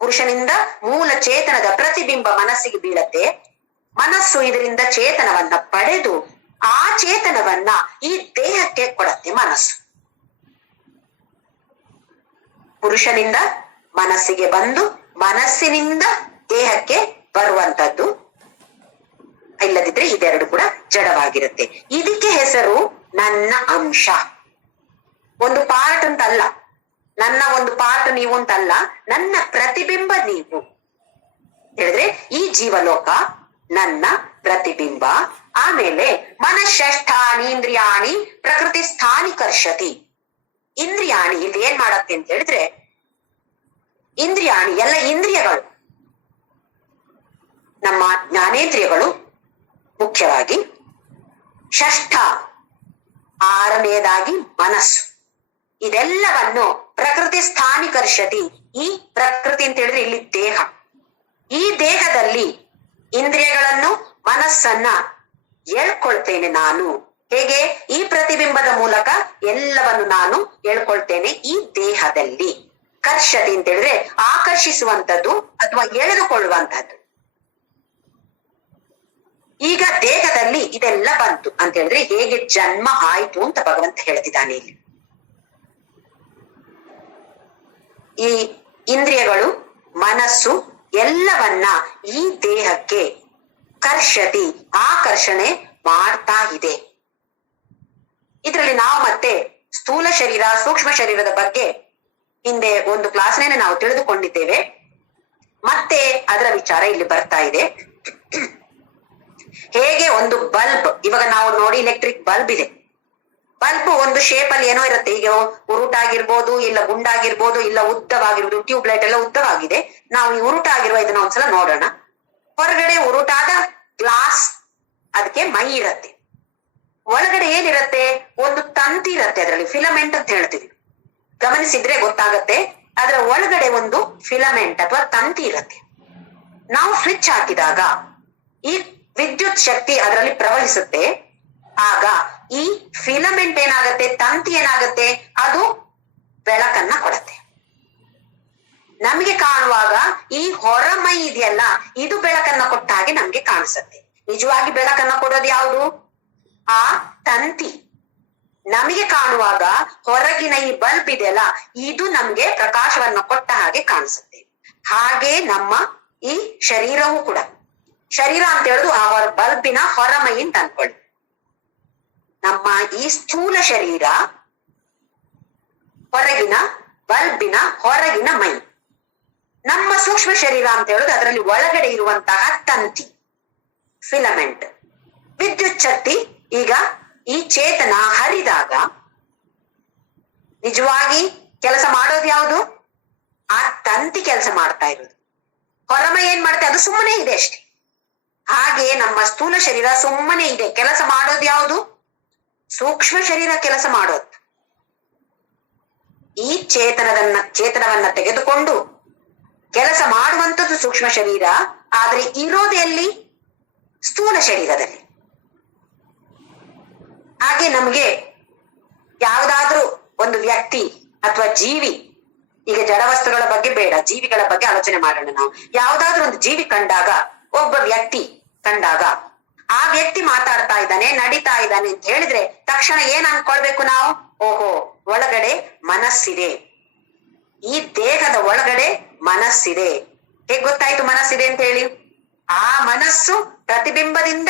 ಪುರುಷನಿಂದ ಮೂಲ ಚೇತನದ ಪ್ರತಿಬಿಂಬ ಮನಸ್ಸಿಗೆ ಬೀಳತ್ತೆ. ಮನಸ್ಸು ಇದರಿಂದ ಚೇತನವನ್ನ ಪಡೆದು ಆ ಚೇತನವನ್ನ ಈ ದೇಹಕ್ಕೆ ಕೊಡತ್ತೆ ಮನಸ್ಸು. ಪುರುಷನಿಂದ ಮನಸ್ಸಿಗೆ ಬಂದು ಮನಸ್ಸಿನಿಂದ ದೇಹಕ್ಕೆ ಬರುವಂತದ್ದು. ಇಲ್ಲದಿದ್ರೆ ಇದೆರಡು ಕೂಡ ಜಡವಾಗಿರುತ್ತೆ. ಇದಕ್ಕೆ ಹೆಸರು ನನ್ನ ಅಂಶ. ಒಂದು ಪಾರ್ಟ್ ಅಂತಲ್ಲ, ನನ್ನ ಒಂದು ಪಾರ್ಟ್ ನೀವು ಅಂತಲ್ಲ, ನನ್ನ ಪ್ರತಿಬಿಂಬ ನೀವು ಹೇಳಿದ್ರೆ ಈ ಜೀವಲೋಕ ನನ್ನ ಪ್ರತಿಬಿಂಬ. ಆಮೇಲೆ ಮನಃಷ್ಠಾನಿ ಇಂದ್ರಿಯಾಣಿ ಪ್ರಕೃತಿ ಸ್ಥಾನಿ ಕರ್ಷತಿ. ಇಂದ್ರಿಯಾಣಿ ಇಲ್ಲಿ ಏನ್ ಮಾಡತ್ತೆ ಅಂತ ಹೇಳಿದ್ರೆ, ಇಂದ್ರಿಯಾಣಿ ಎಲ್ಲ ಇಂದ್ರಿಯಗಳು, ನಮ್ಮ ಜ್ಞಾನೇಂದ್ರಿಯಗಳು ಮುಖ್ಯವಾಗಿ, ಷಷ್ಠ ಆರನೆಯದಾಗಿ ಮನಸ್ಸು, ಇದೆಲ್ಲವನ್ನು ಪ್ರಕೃತಿ ಸ್ಥಾನಿಕರ್ಷತಿ. ಈ ಪ್ರಕೃತಿ ಅಂತ ಹೇಳಿದ್ರೆ ಇಲ್ಲಿ ದೇಹ. ಈ ದೇಹದಲ್ಲಿ ಇಂದ್ರಿಯಗಳನ್ನು ಮನಸ್ಸನ್ನ ಎಳ್ಕೊಳ್ತೇನೆ ನಾನು. ಹೇಗೆ? ಈ ಪ್ರತಿಬಿಂಬದ ಮೂಲಕ ಎಲ್ಲವನ್ನು ನಾನು ಎಳ್ಕೊಳ್ತೇನೆ ಈ ದೇಹದಲ್ಲಿ. ಕರ್ಷತಿ ಅಂತ ಹೇಳಿದ್ರೆ ಆಕರ್ಷಿಸುವಂಥದ್ದು ಅಥವಾ ಎಳೆದುಕೊಳ್ಳುವಂಥದ್ದು. ಈಗ ದೇಹದಲ್ಲಿ ಇದೆಲ್ಲ ಬಂತು ಅಂತ ಹೇಳಿದ್ರೆ ಹೇಗೆ ಜನ್ಮ ಆಯ್ತು ಅಂತ ಭಗವಂತ ಹೇಳ್ತಿದ್ದಾನೆ ಇಲ್ಲಿ. ಈ ಇಂದ್ರಿಯಗಳು, ಮನಸ್ಸು ಎಲ್ಲವನ್ನ ಈ ದೇಹಕ್ಕೆ ಕರ್ಷತಿ, ಆಕರ್ಷಣೆ ಮಾಡ್ತಾ ಇದೆ. ಇದರಲ್ಲಿ ನಾವು ಮತ್ತೆ ಸ್ಥೂಲ ಶರೀರ, ಸೂಕ್ಷ್ಮ ಶರೀರದ ಬಗ್ಗೆ ಹಿಂದೆ ಒಂದು ಕ್ಲಾಸ್ನೇನೆ ನಾವು ತಿಳಿದುಕೊಂಡಿದ್ದೇವೆ. ಮತ್ತೆ ಅದರ ವಿಚಾರ ಇಲ್ಲಿ ಬರ್ತಾ ಇದೆ. ಹೇಗೆ ಒಂದು ಬಲ್ಬ್, ಇವಾಗ ನಾವು ನೋಡಿ ಎಲೆಕ್ಟ್ರಿಕ್ ಬಲ್ಬ್ ಇದೆ. ಬಲ್ಬ್ ಒಂದು ಶೇಪ್ ಅಲ್ಲಿ ಏನೋ ಇರುತ್ತೆ. ಈಗ ಉರುಟಾಗಿರ್ಬೋದು, ಇಲ್ಲ ಗುಂಡಾಗಿರ್ಬೋದು, ಇಲ್ಲ ಉದ್ದವಾಗಿರ್ಬೋದು. ಟ್ಯೂಬ್ ಲೈಟ್ ಎಲ್ಲ ಉದ್ದವಾಗಿದೆ. ನಾವು ಈ ಉರುಟಾಗಿರುವ ಇದನ್ನ ಒಂದ್ಸಲ ನೋಡೋಣ. ಹೊರಗಡೆ ಉರುಟಾದ ಗ್ಲಾಸ್, ಅದಕ್ಕೆ ಮೈ ಇರತ್ತೆ. ಒಳಗಡೆ ಏನಿರತ್ತೆ? ಒಂದು ತಂತಿ ಇರತ್ತೆ. ಅದರಲ್ಲಿ ಫಿಲಮೆಂಟ್ ಅಂತ ಹೇಳ್ತೀವಿ. ಗಮನಿಸಿದ್ರೆ ಗೊತ್ತಾಗತ್ತೆ. ಅದರ ಒಳಗಡೆ ಒಂದು ಫಿಲಮೆಂಟ್ ಅಥವಾ ತಂತಿ ಇರತ್ತೆ. ನಾವು ಸ್ವಿಚ್ ಹಾಕಿದಾಗ ಈ ವಿದ್ಯುತ್ ಶಕ್ತಿ ಅದರಲ್ಲಿ ಪ್ರವಹಿಸುತ್ತೆ. ಆಗ ಈ ಫಿಲಮೆಂಟ್ ಏನಾಗತ್ತೆ, ತಂತಿ ಏನಾಗತ್ತೆ, ಅದು ಬೆಳಕನ್ನ ಕೊಡತ್ತೆ. ನಮಗೆ ಕಾಣುವಾಗ ಈ ಹೊರಮೈ ಇದೆಯಲ್ಲ, ಇದು ಬೆಳಕನ್ನ ಕೊಟ್ಟ ಹಾಗೆ ನಮ್ಗೆ ಕಾಣಿಸುತ್ತೆ. ನಿಜವಾಗಿ ಬೆಳಕನ್ನ ಕೊಡೋದು ಯಾವುದು? ಆ ತಂತಿ. ನಮಗೆ ಕಾಣುವಾಗ ಹೊರಗಿನ ಈ ಬಲ್ಬ್ ಇದೆಯಲ್ಲ, ಇದು ನಮ್ಗೆ ಪ್ರಕಾಶವನ್ನ ಕೊಟ್ಟ ಹಾಗೆ ಕಾಣಿಸುತ್ತೆ. ಹಾಗೆ ನಮ್ಮ ಈ ಶರೀರವೂ ಕೂಡ, ಶರೀರ ಅಂತ ಹೇಳುದು ಆ ಬಲ್ಬಿನ ಹೊರಮೈ ಅಂತ ಅನ್ಕೊಳ್ಳಿ. ನಮ್ಮ ಈ ಸ್ಥೂಲ ಶರೀರ ಹೊರಗಿನ ಬಲ್ಬಿನ ಹೊರಗಿನ ಮೈ. ನಮ್ಮ ಸೂಕ್ಷ್ಮ ಶರೀರ ಅಂತ ಹೇಳುದು ಅದರಲ್ಲಿ ಒಳಗಡೆ ಇರುವಂತಹ ತಂತಿ, ಫಿಲಮೆಂಟ್. ವಿದ್ಯುತ್ ಶಕ್ತಿ ಈಗ ಈ ಚೇತನ ಹರಿದಾಗ ನಿಜವಾಗಿ ಕೆಲಸ ಮಾಡೋದು ಯಾವುದು? ಆ ತಂತಿ ಕೆಲಸ ಮಾಡ್ತಾ ಇರೋದು. ಹೊರಮೈ ಏನ್ ಮಾಡುತ್ತೆ? ಅದು ಸುಮ್ಮನೆ ಇದೆ ಅಷ್ಟೇ. ಹಾಗೆ ನಮ್ಮ ಸ್ಥೂಲ ಶರೀರ ಸುಮ್ಮನೆ ಇದೆ. ಕೆಲಸ ಮಾಡೋದು ಯಾವುದು? ಸೂಕ್ಷ್ಮ ಶರೀರ ಕೆಲಸ ಮಾಡೋದು. ಈ ಚೇತನವನ್ನ ತೆಗೆದುಕೊಂಡು ಕೆಲಸ ಮಾಡುವಂಥದ್ದು ಸೂಕ್ಷ್ಮ ಶರೀರ. ಆದ್ರೆ ಇರೋದು ಎಲ್ಲಿ? ಸ್ಥೂಲ ಶರೀರದಲ್ಲಿ. ಹಾಗೆ ನಮ್ಗೆ ಯಾವುದಾದ್ರೂ ಒಂದು ವ್ಯಕ್ತಿ ಅಥವಾ ಜೀವಿ, ಈಗ ಜಡವಸ್ತುಗಳ ಬಗ್ಗೆ ಬೇಡ, ಜೀವಿಗಳ ಬಗ್ಗೆ ಆಲೋಚನೆ ಮಾಡೋಣ ನಾವು. ಯಾವುದಾದ್ರೂ ಒಂದು ಜೀವಿ ಕಂಡಾಗ, ಒಬ್ಬ ವ್ಯಕ್ತಿ ಕಂಡಾಗ, ಆ ವ್ಯಕ್ತಿ ಮಾತಾಡ್ತಾ ಇದ್ದಾನೆ, ನಡೀತಾ ಇದ್ದಾನೆ ಅಂತ ಹೇಳಿದ್ರೆ ತಕ್ಷಣ ಏನ್ ಅನ್ಕೊಳ್ಬೇಕು ನಾವು? ಓಹೋ, ಒಳಗಡೆ ಮನಸ್ಸಿದೆ, ಈ ದೇಹದ ಒಳಗಡೆ ಮನಸ್ಸಿದೆ. ಹೇಗ್ ಗೊತ್ತಾಯ್ತು ಮನಸ್ಸಿದೆ ಅಂತ ಹೇಳಿ? ಆ ಮನಸ್ಸು ಪ್ರತಿಬಿಂಬದಿಂದ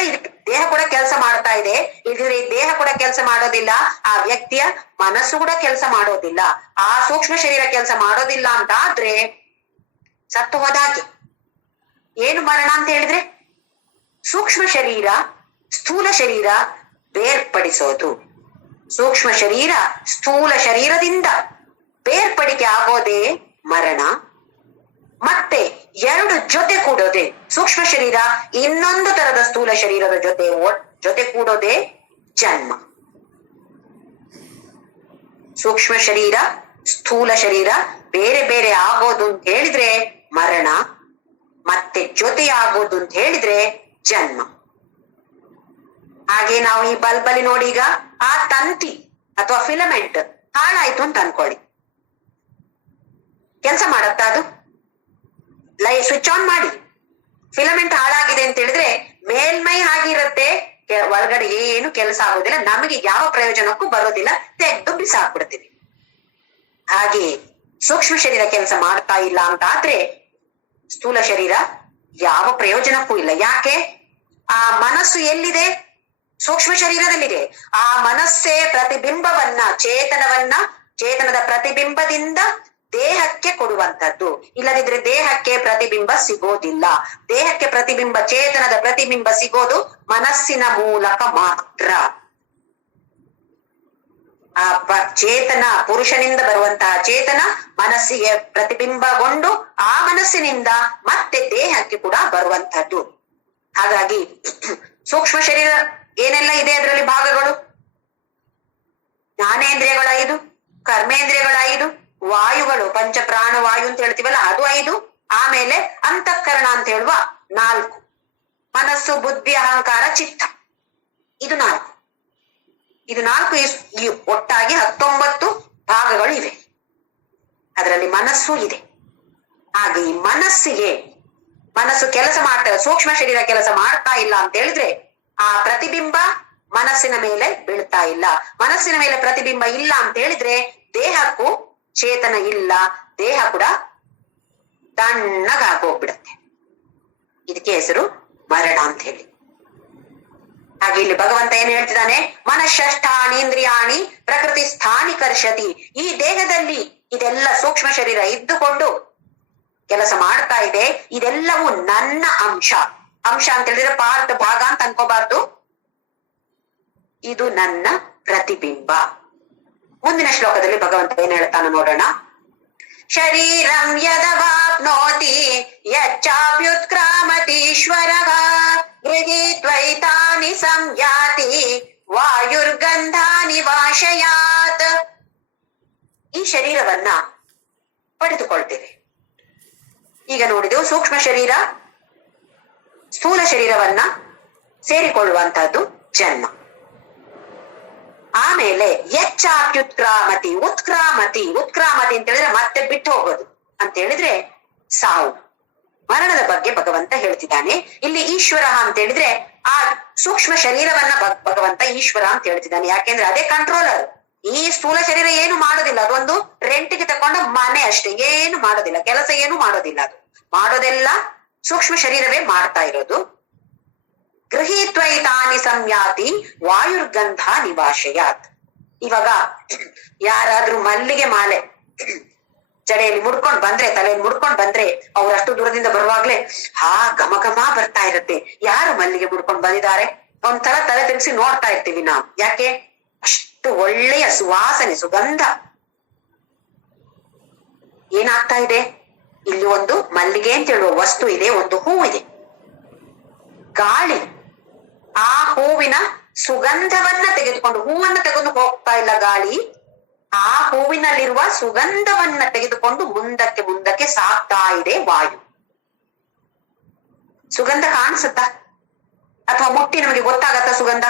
ದೇಹ ಕೂಡ ಕೆಲಸ ಮಾಡ್ತಾ ಇದೆ. ಇದ್ರೆ ದೇಹ ಕೂಡ ಕೆಲಸ ಮಾಡೋದಿಲ್ಲ, ಆ ವ್ಯಕ್ತಿಯ ಮನಸ್ಸು ಕೂಡ ಕೆಲಸ ಮಾಡೋದಿಲ್ಲ, ಆ ಸೂಕ್ಷ್ಮ ಶರೀರ ಕೆಲಸ ಮಾಡೋದಿಲ್ಲ ಅಂತ ಆದ್ರೆ ಸತ್ತು ಹೋದಾಗೆ. ಏನು ಮರಣ ಅಂತ ಹೇಳಿದ್ರೆ ಸೂಕ್ಷ್ಮ ಶರೀರ ಸ್ಥೂಲ ಶರೀರ ಬೇರ್ಪಡಿಸೋದು. ಸೂಕ್ಷ್ಮ ಶರೀರ ಸ್ಥೂಲ ಶರೀರದಿಂದ ಬೇರ್ಪಡಿಕೆ ಆಗೋದೇ ಮರಣ. ಮತ್ತೆ ಎರಡು ಜೊತೆ ಕೂಡೋದೆ, ಸೂಕ್ಷ್ಮ ಶರೀರ ಇನ್ನೊಂದು ತರದ ಸ್ಥೂಲ ಶರೀರದ ಜೊತೆ ಕೂಡೋದೆ ಜನ್ಮ. ಸೂಕ್ಷ್ಮ ಶರೀರ ಸ್ಥೂಲ ಶರೀರ ಬೇರೆ ಬೇರೆ ಆಗೋದು ಅಂತ ಹೇಳಿದ್ರೆ ಮರಣ, ಮತ್ತೆ ಜೊತೆ ಆಗೋದು ಅಂತ ಹೇಳಿದ್ರೆ ಜನ್ಮ. ಹಾಗೆ ನಾವು ಈ ಬಲ್ಬಲ್ಲಿ ನೋಡಿ, ಈಗ ಆ ತಂತಿ ಅಥವಾ ಫಿಲಮೆಂಟ್ ಹಾಳಾಯ್ತು ಅಂತ ಅನ್ಕೊಳ್ಳಿ, ಕೆಲಸ ಮಾಡತ್ತಾ ಅದು? ಸ್ವಿಚ್ ಆನ್ ಮಾಡಿ, ಫಿಲಮೆಂಟ್ ಹಾಳಾಗಿದೆ ಅಂತ ಹೇಳಿದ್ರೆ ಮೇಲ್ಮೈ ಹಾಗಿರುತ್ತೆ, ಒಳಗಡೆ ಏನು ಕೆಲಸ ಆಗೋದಿಲ್ಲ, ನಮಗೆ ಯಾವ ಪ್ರಯೋಜನಕ್ಕೂ ಬರೋದಿಲ್ಲ, ತೆಗೆದು ಬಿಸಾಕ್ಬಿಡ್ತೀವಿ. ಹಾಗೆ ಸೂಕ್ಷ್ಮ ಶರೀರ ಕೆಲಸ ಮಾಡ್ತಾ ಇಲ್ಲ ಅಂತ ಆದ್ರೆ ಸ್ಥೂಲ ಶರೀರ ಯಾವ ಪ್ರಯೋಜನಕ್ಕೂ ಇಲ್ಲ. ಯಾಕೆ? ಆ ಮನಸ್ಸು ಎಲ್ಲಿದೆ? ಸೂಕ್ಷ್ಮ ಶರೀರದಲ್ಲಿದೆ. ಆ ಮನಸ್ಸೇ ಪ್ರತಿಬಿಂಬವನ್ನ, ಚೇತನದ ಪ್ರತಿಬಿಂಬದಿಂದ ದೇಹಕ್ಕೆ ಕೊಡುವಂತದ್ದು. ಇಲ್ಲದಿದ್ರೆ ದೇಹಕ್ಕೆ ಪ್ರತಿಬಿಂಬ ಸಿಗೋದಿಲ್ಲ. ದೇಹಕ್ಕೆ ಪ್ರತಿಬಿಂಬ, ಚೇತನದ ಪ್ರತಿಬಿಂಬ ಸಿಗೋದು ಮನಸ್ಸಿನ ಮೂಲಕ ಮಾತ್ರ. ಆ ಚೇತನ, ಪುರುಷನಿಂದ ಬರುವಂತಹ ಚೇತನ ಮನಸ್ಸಿಗೆ ಪ್ರತಿಬಿಂಬಗೊಂಡು ಆ ಮನಸ್ಸಿನಿಂದ ಮತ್ತೆ ದೇಹಕ್ಕೆ ಕೂಡ ಬರುವಂತದ್ದು. ಹಾಗಾಗಿ ಸೂಕ್ಷ್ಮ ಶರೀರ ಏನೆಲ್ಲ ಇದೆ ಅದರಲ್ಲಿ ಭಾಗಗಳು? ಜ್ಞಾನೇಂದ್ರಿಯಗಳ 5, ಕರ್ಮೇಂದ್ರಿಯಗಳ 5, ವಾಯುಗಳು, ಪಂಚ ಪ್ರಾಣ ವಾಯು ಅಂತ ಹೇಳ್ತೀವಲ್ಲ ಅದು 5, ಆಮೇಲೆ ಅಂತಃಕರಣ ಅಂತ ಹೇಳುವ 4, ಮನಸ್ಸು, ಬುದ್ಧಿ, ಅಹಂಕಾರ, ಚಿತ್ತ, ಇದು 4. ಇದು 4 ಒಟ್ಟಾಗಿ 19 ಭಾಗಗಳು ಇವೆ. ಅದರಲ್ಲಿ ಮನಸ್ಸು ಇದೆ. ಹಾಗೆ ಈ ಮನಸ್ಸು ಕೆಲಸ ಮಾಡ್ತಾ, ಸೂಕ್ಷ್ಮ ಶರೀರ ಕೆಲಸ ಮಾಡ್ತಾ ಇಲ್ಲ ಅಂತ ಹೇಳಿದ್ರೆ ಆ ಪ್ರತಿಬಿಂಬ ಮನಸ್ಸಿನ ಮೇಲೆ ಬೀಳ್ತಾ ಇಲ್ಲ. ಮನಸ್ಸಿನ ಮೇಲೆ ಪ್ರತಿಬಿಂಬ ಇಲ್ಲ ಅಂತ ಹೇಳಿದ್ರೆ ದೇಹಕ್ಕೂ ಚೇತನ ಇಲ್ಲ, ದೇಹ ಕೂಡ ತಣ್ಣಗಾಗೋಗ್ಬಿಡತ್ತೆ. ಇದಕ್ಕೆ ಹೆಸರು ಮರಣ ಅಂತ ಹೇಳಿ. ಹಾಗೆ ಇಲ್ಲಿ ಭಗವಂತ ಏನ್ ಹೇಳ್ತಿದ್ದಾನೆ? ಮನಃಷ್ಠಾನೀಂದ್ರಿಯಾಣಿ ಪ್ರಕೃತಿ ಸ್ಥಾನಿ ಕರ್ಷತಿ. ಈ ದೇಹದಲ್ಲಿ ಇದೆಲ್ಲ ಸೂಕ್ಷ್ಮ ಶರೀರ ಇದ್ದುಕೊಂಡು ಕೆಲಸ ಮಾಡ್ತಾ ಇದೆ. ಇದೆಲ್ಲವೂ ನನ್ನ ಅಂಶ. ಅಂಶ ಅಂತ ಹೇಳಿದ್ರೆ ಪಾರ್ಟ್, ಭಾಗ ಅಂತ ಅನ್ಕೋಬಾರ್ದು. ಇದು ನನ್ನ ಪ್ರತಿಬಿಂಬ. ಮುಂದಿನ ಶ್ಲೋಕದಲ್ಲಿ ಭಗವಂತ ಏನ್ ಹೇಳ್ತಾನ ನೋಡೋಣ. ಶರೀರಂ ಯದವಾಪ್ನೋತಿ ಯಚ್ಚಾಪ್ಯುತ್ಕ್ರಾಮತೀಶ್ವರಃ ಗೃಹೀತ್ವೈತಾನಿ ಸಂಯಾತಿ ವಾಯುರ್ಗಂಧಾನಿ ವಾಶಯಾತ್. ಈ ಶರೀರವನ್ನ ಪಡೆದುಕೊಳ್ತೇವೆ. ಈಗ ನೋಡಿದೆವು ಸೂಕ್ಷ್ಮ ಶರೀರ ಸ್ಥೂಲ ಶರೀರವನ್ನ ಸೇರಿಕೊಳ್ಳುವಂತಹದ್ದು ಜನ್ಮ. ಆಮೇಲೆ ಯಚ್ಚಾಪ್ಯುತ್ಕ್ರಾಮತಿ, ಉತ್ಕ್ರಾಮತಿ ಅಂತ ಹೇಳಿದ್ರೆ ಮತ್ತೆ ಬಿಟ್ಟು ಹೋಗೋದು ಅಂತ ಹೇಳಿದ್ರೆ ಸಾವು. ಮರಣದ ಬಗ್ಗೆ ಭಗವಂತ ಹೇಳ್ತಿದ್ದಾನೆ. ಇಲ್ಲಿ ಈಶ್ವರ ಅಂತ ಹೇಳಿದ್ರೆ ಆ ಸೂಕ್ಷ್ಮ ಶರೀರವನ್ನ ಭಗವಂತ ಈಶ್ವರ ಅಂತ ಹೇಳ್ತಿದ್ದಾನೆ. ಯಾಕೆಂದ್ರೆ ಅದೇ ಕಂಟ್ರೋಲರ್. ಈ ಸ್ಥೂಲ ಶರೀರ ಏನು ಮಾಡೋದಿಲ್ಲ, ಅದೊಂದು ರೆಂಟಿಗೆ ತಕೊಂಡ ಮನೆ ಅಷ್ಟೇ, ಏನು ಮಾಡೋದಿಲ್ಲ, ಕೆಲಸ ಏನು ಮಾಡೋದಿಲ್ಲ. ಅದು ಮಾಡೋದೆಲ್ಲ ಸೂಕ್ಷ್ಮ ಶರೀರವೇ ಮಾಡ್ತಾ ಇರೋದು. ಗೃಹೀತ್ವೈತಾನಿ ಸಂಯಾತಿ ವಾಯುರ್ಗಂಧ ನಿವಾಶಯಾತ್. ಇವಾಗ ಯಾರಾದ್ರೂ ಮಲ್ಲಿಗೆ ಮಾಲೆ ಜಡೆಯಲ್ಲಿ ಮುಡ್ಕೊಂಡ್ ಬಂದ್ರೆ, ತಲೆಯಲ್ಲಿ ಮುಡ್ಕೊಂಡ್ ಬಂದ್ರೆ, ಅವ್ರಷ್ಟು ದೂರದಿಂದ ಬರುವಾಗ್ಲೇ ಘಮ ಘಮ ಬರ್ತಾ ಇರುತ್ತೆ. ಯಾರು ಮಲ್ಲಿಗೆ ಮುಡ್ಕೊಂಡ್ ಬಂದಿದ್ದಾರೆ ಒಂಥರ ತಲೆ ತಿರುಗಿಸಿ ನೋಡ್ತಾ ಇರ್ತೀವಿ ನಾವು. ಯಾಕೆ? ಅಷ್ಟು ಒಳ್ಳೆಯ ಸುವಾಸನೆ, ಸುಗಂಧ. ಏನಾಗ್ತಾ ಇದೆ? ಇಲ್ಲಿ ಒಂದು ಮಲ್ಲಿಗೆ ಅಂತ ಹೇಳುವ ವಸ್ತು ಇದೆ, ಒಂದು ಹೂವಿದೆ. ಗಾಳಿ ಆ ಹೂವಿನ ಸುಗಂಧವನ್ನ ತೆಗೆದುಕೊಂಡು, ಹೂವನ್ನ ತೆಗೆದು ಹೋಗ್ತಾ ಇಲ್ಲ ಗಾಳಿ, ಆ ಹೂವಿನಲ್ಲಿರುವ ಸುಗಂಧವನ್ನ ತೆಗೆದುಕೊಂಡು ಮುಂದಕ್ಕೆ ಮುಂದಕ್ಕೆ ಸಾಗ್ತಾ ಇದೆ ವಾಯು. ಸುಗಂಧ ಕಾಣಿಸುತ್ತಾ? ಅಥವಾ ಮುಟ್ಟಿ ನಮಗೆ ಗೊತ್ತಾಗತ್ತಾ ಸುಗಂಧ?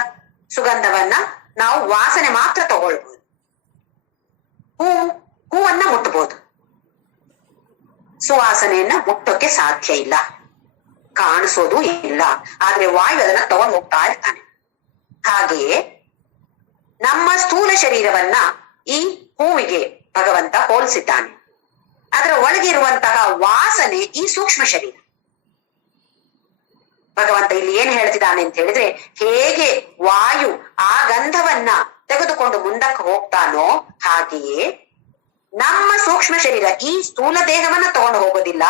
ಸುಗಂಧವನ್ನ ನಾವು ವಾಸನೆ ಮಾತ್ರ ತಗೊಳ್ಬಹುದು, ಹೂವನ್ನ ಮುಟ್ಟಬಹುದು, ಸುವಾಸನೆಯನ್ನ ಮುಟ್ಟೋಕೆ ಸಾಧ್ಯ ಇಲ್ಲ, ಕಾಣಿಸೋದು ಇಲ್ಲ. ಆದ್ರೆ ವಾಯು ಅದನ್ನ ತಗೊಂಡು ಹೋಗ್ತಾ ಇರ್ತಾನೆ. ಹಾಗೆಯೇ ನಮ್ಮ ಸ್ಥೂಲ ಶರೀರವನ್ನ ಈ ಹೂವಿಗೆ ಭಗವಂತ ಹೋಲಿಸಿದ್ದಾನೆ. ಅದರ ಒಳಗಿರುವಂತಹ ವಾಸನೆ ಈ ಸೂಕ್ಷ್ಮ ಶರೀರ. ಭಗವಂತ ಇಲ್ಲಿ ಏನ್ ಹೇಳ್ತಿದ್ದಾನೆ ಅಂತ ಹೇಳಿದ್ರೆ, ಹೇಗೆ ವಾಯು ಆ ಗಂಧವನ್ನ ತೆಗೆದುಕೊಂಡು ಮುಂದಕ್ಕೆ ಹೋಗ್ತಾನೋ ಹಾಗೆಯೇ ನಮ್ಮ ಸೂಕ್ಷ್ಮ ಶರೀರ ಈ ಸ್ಥೂಲ ದೇಹವನ್ನ ತಗೊಂಡು ಹೋಗೋದಿಲ್ಲ,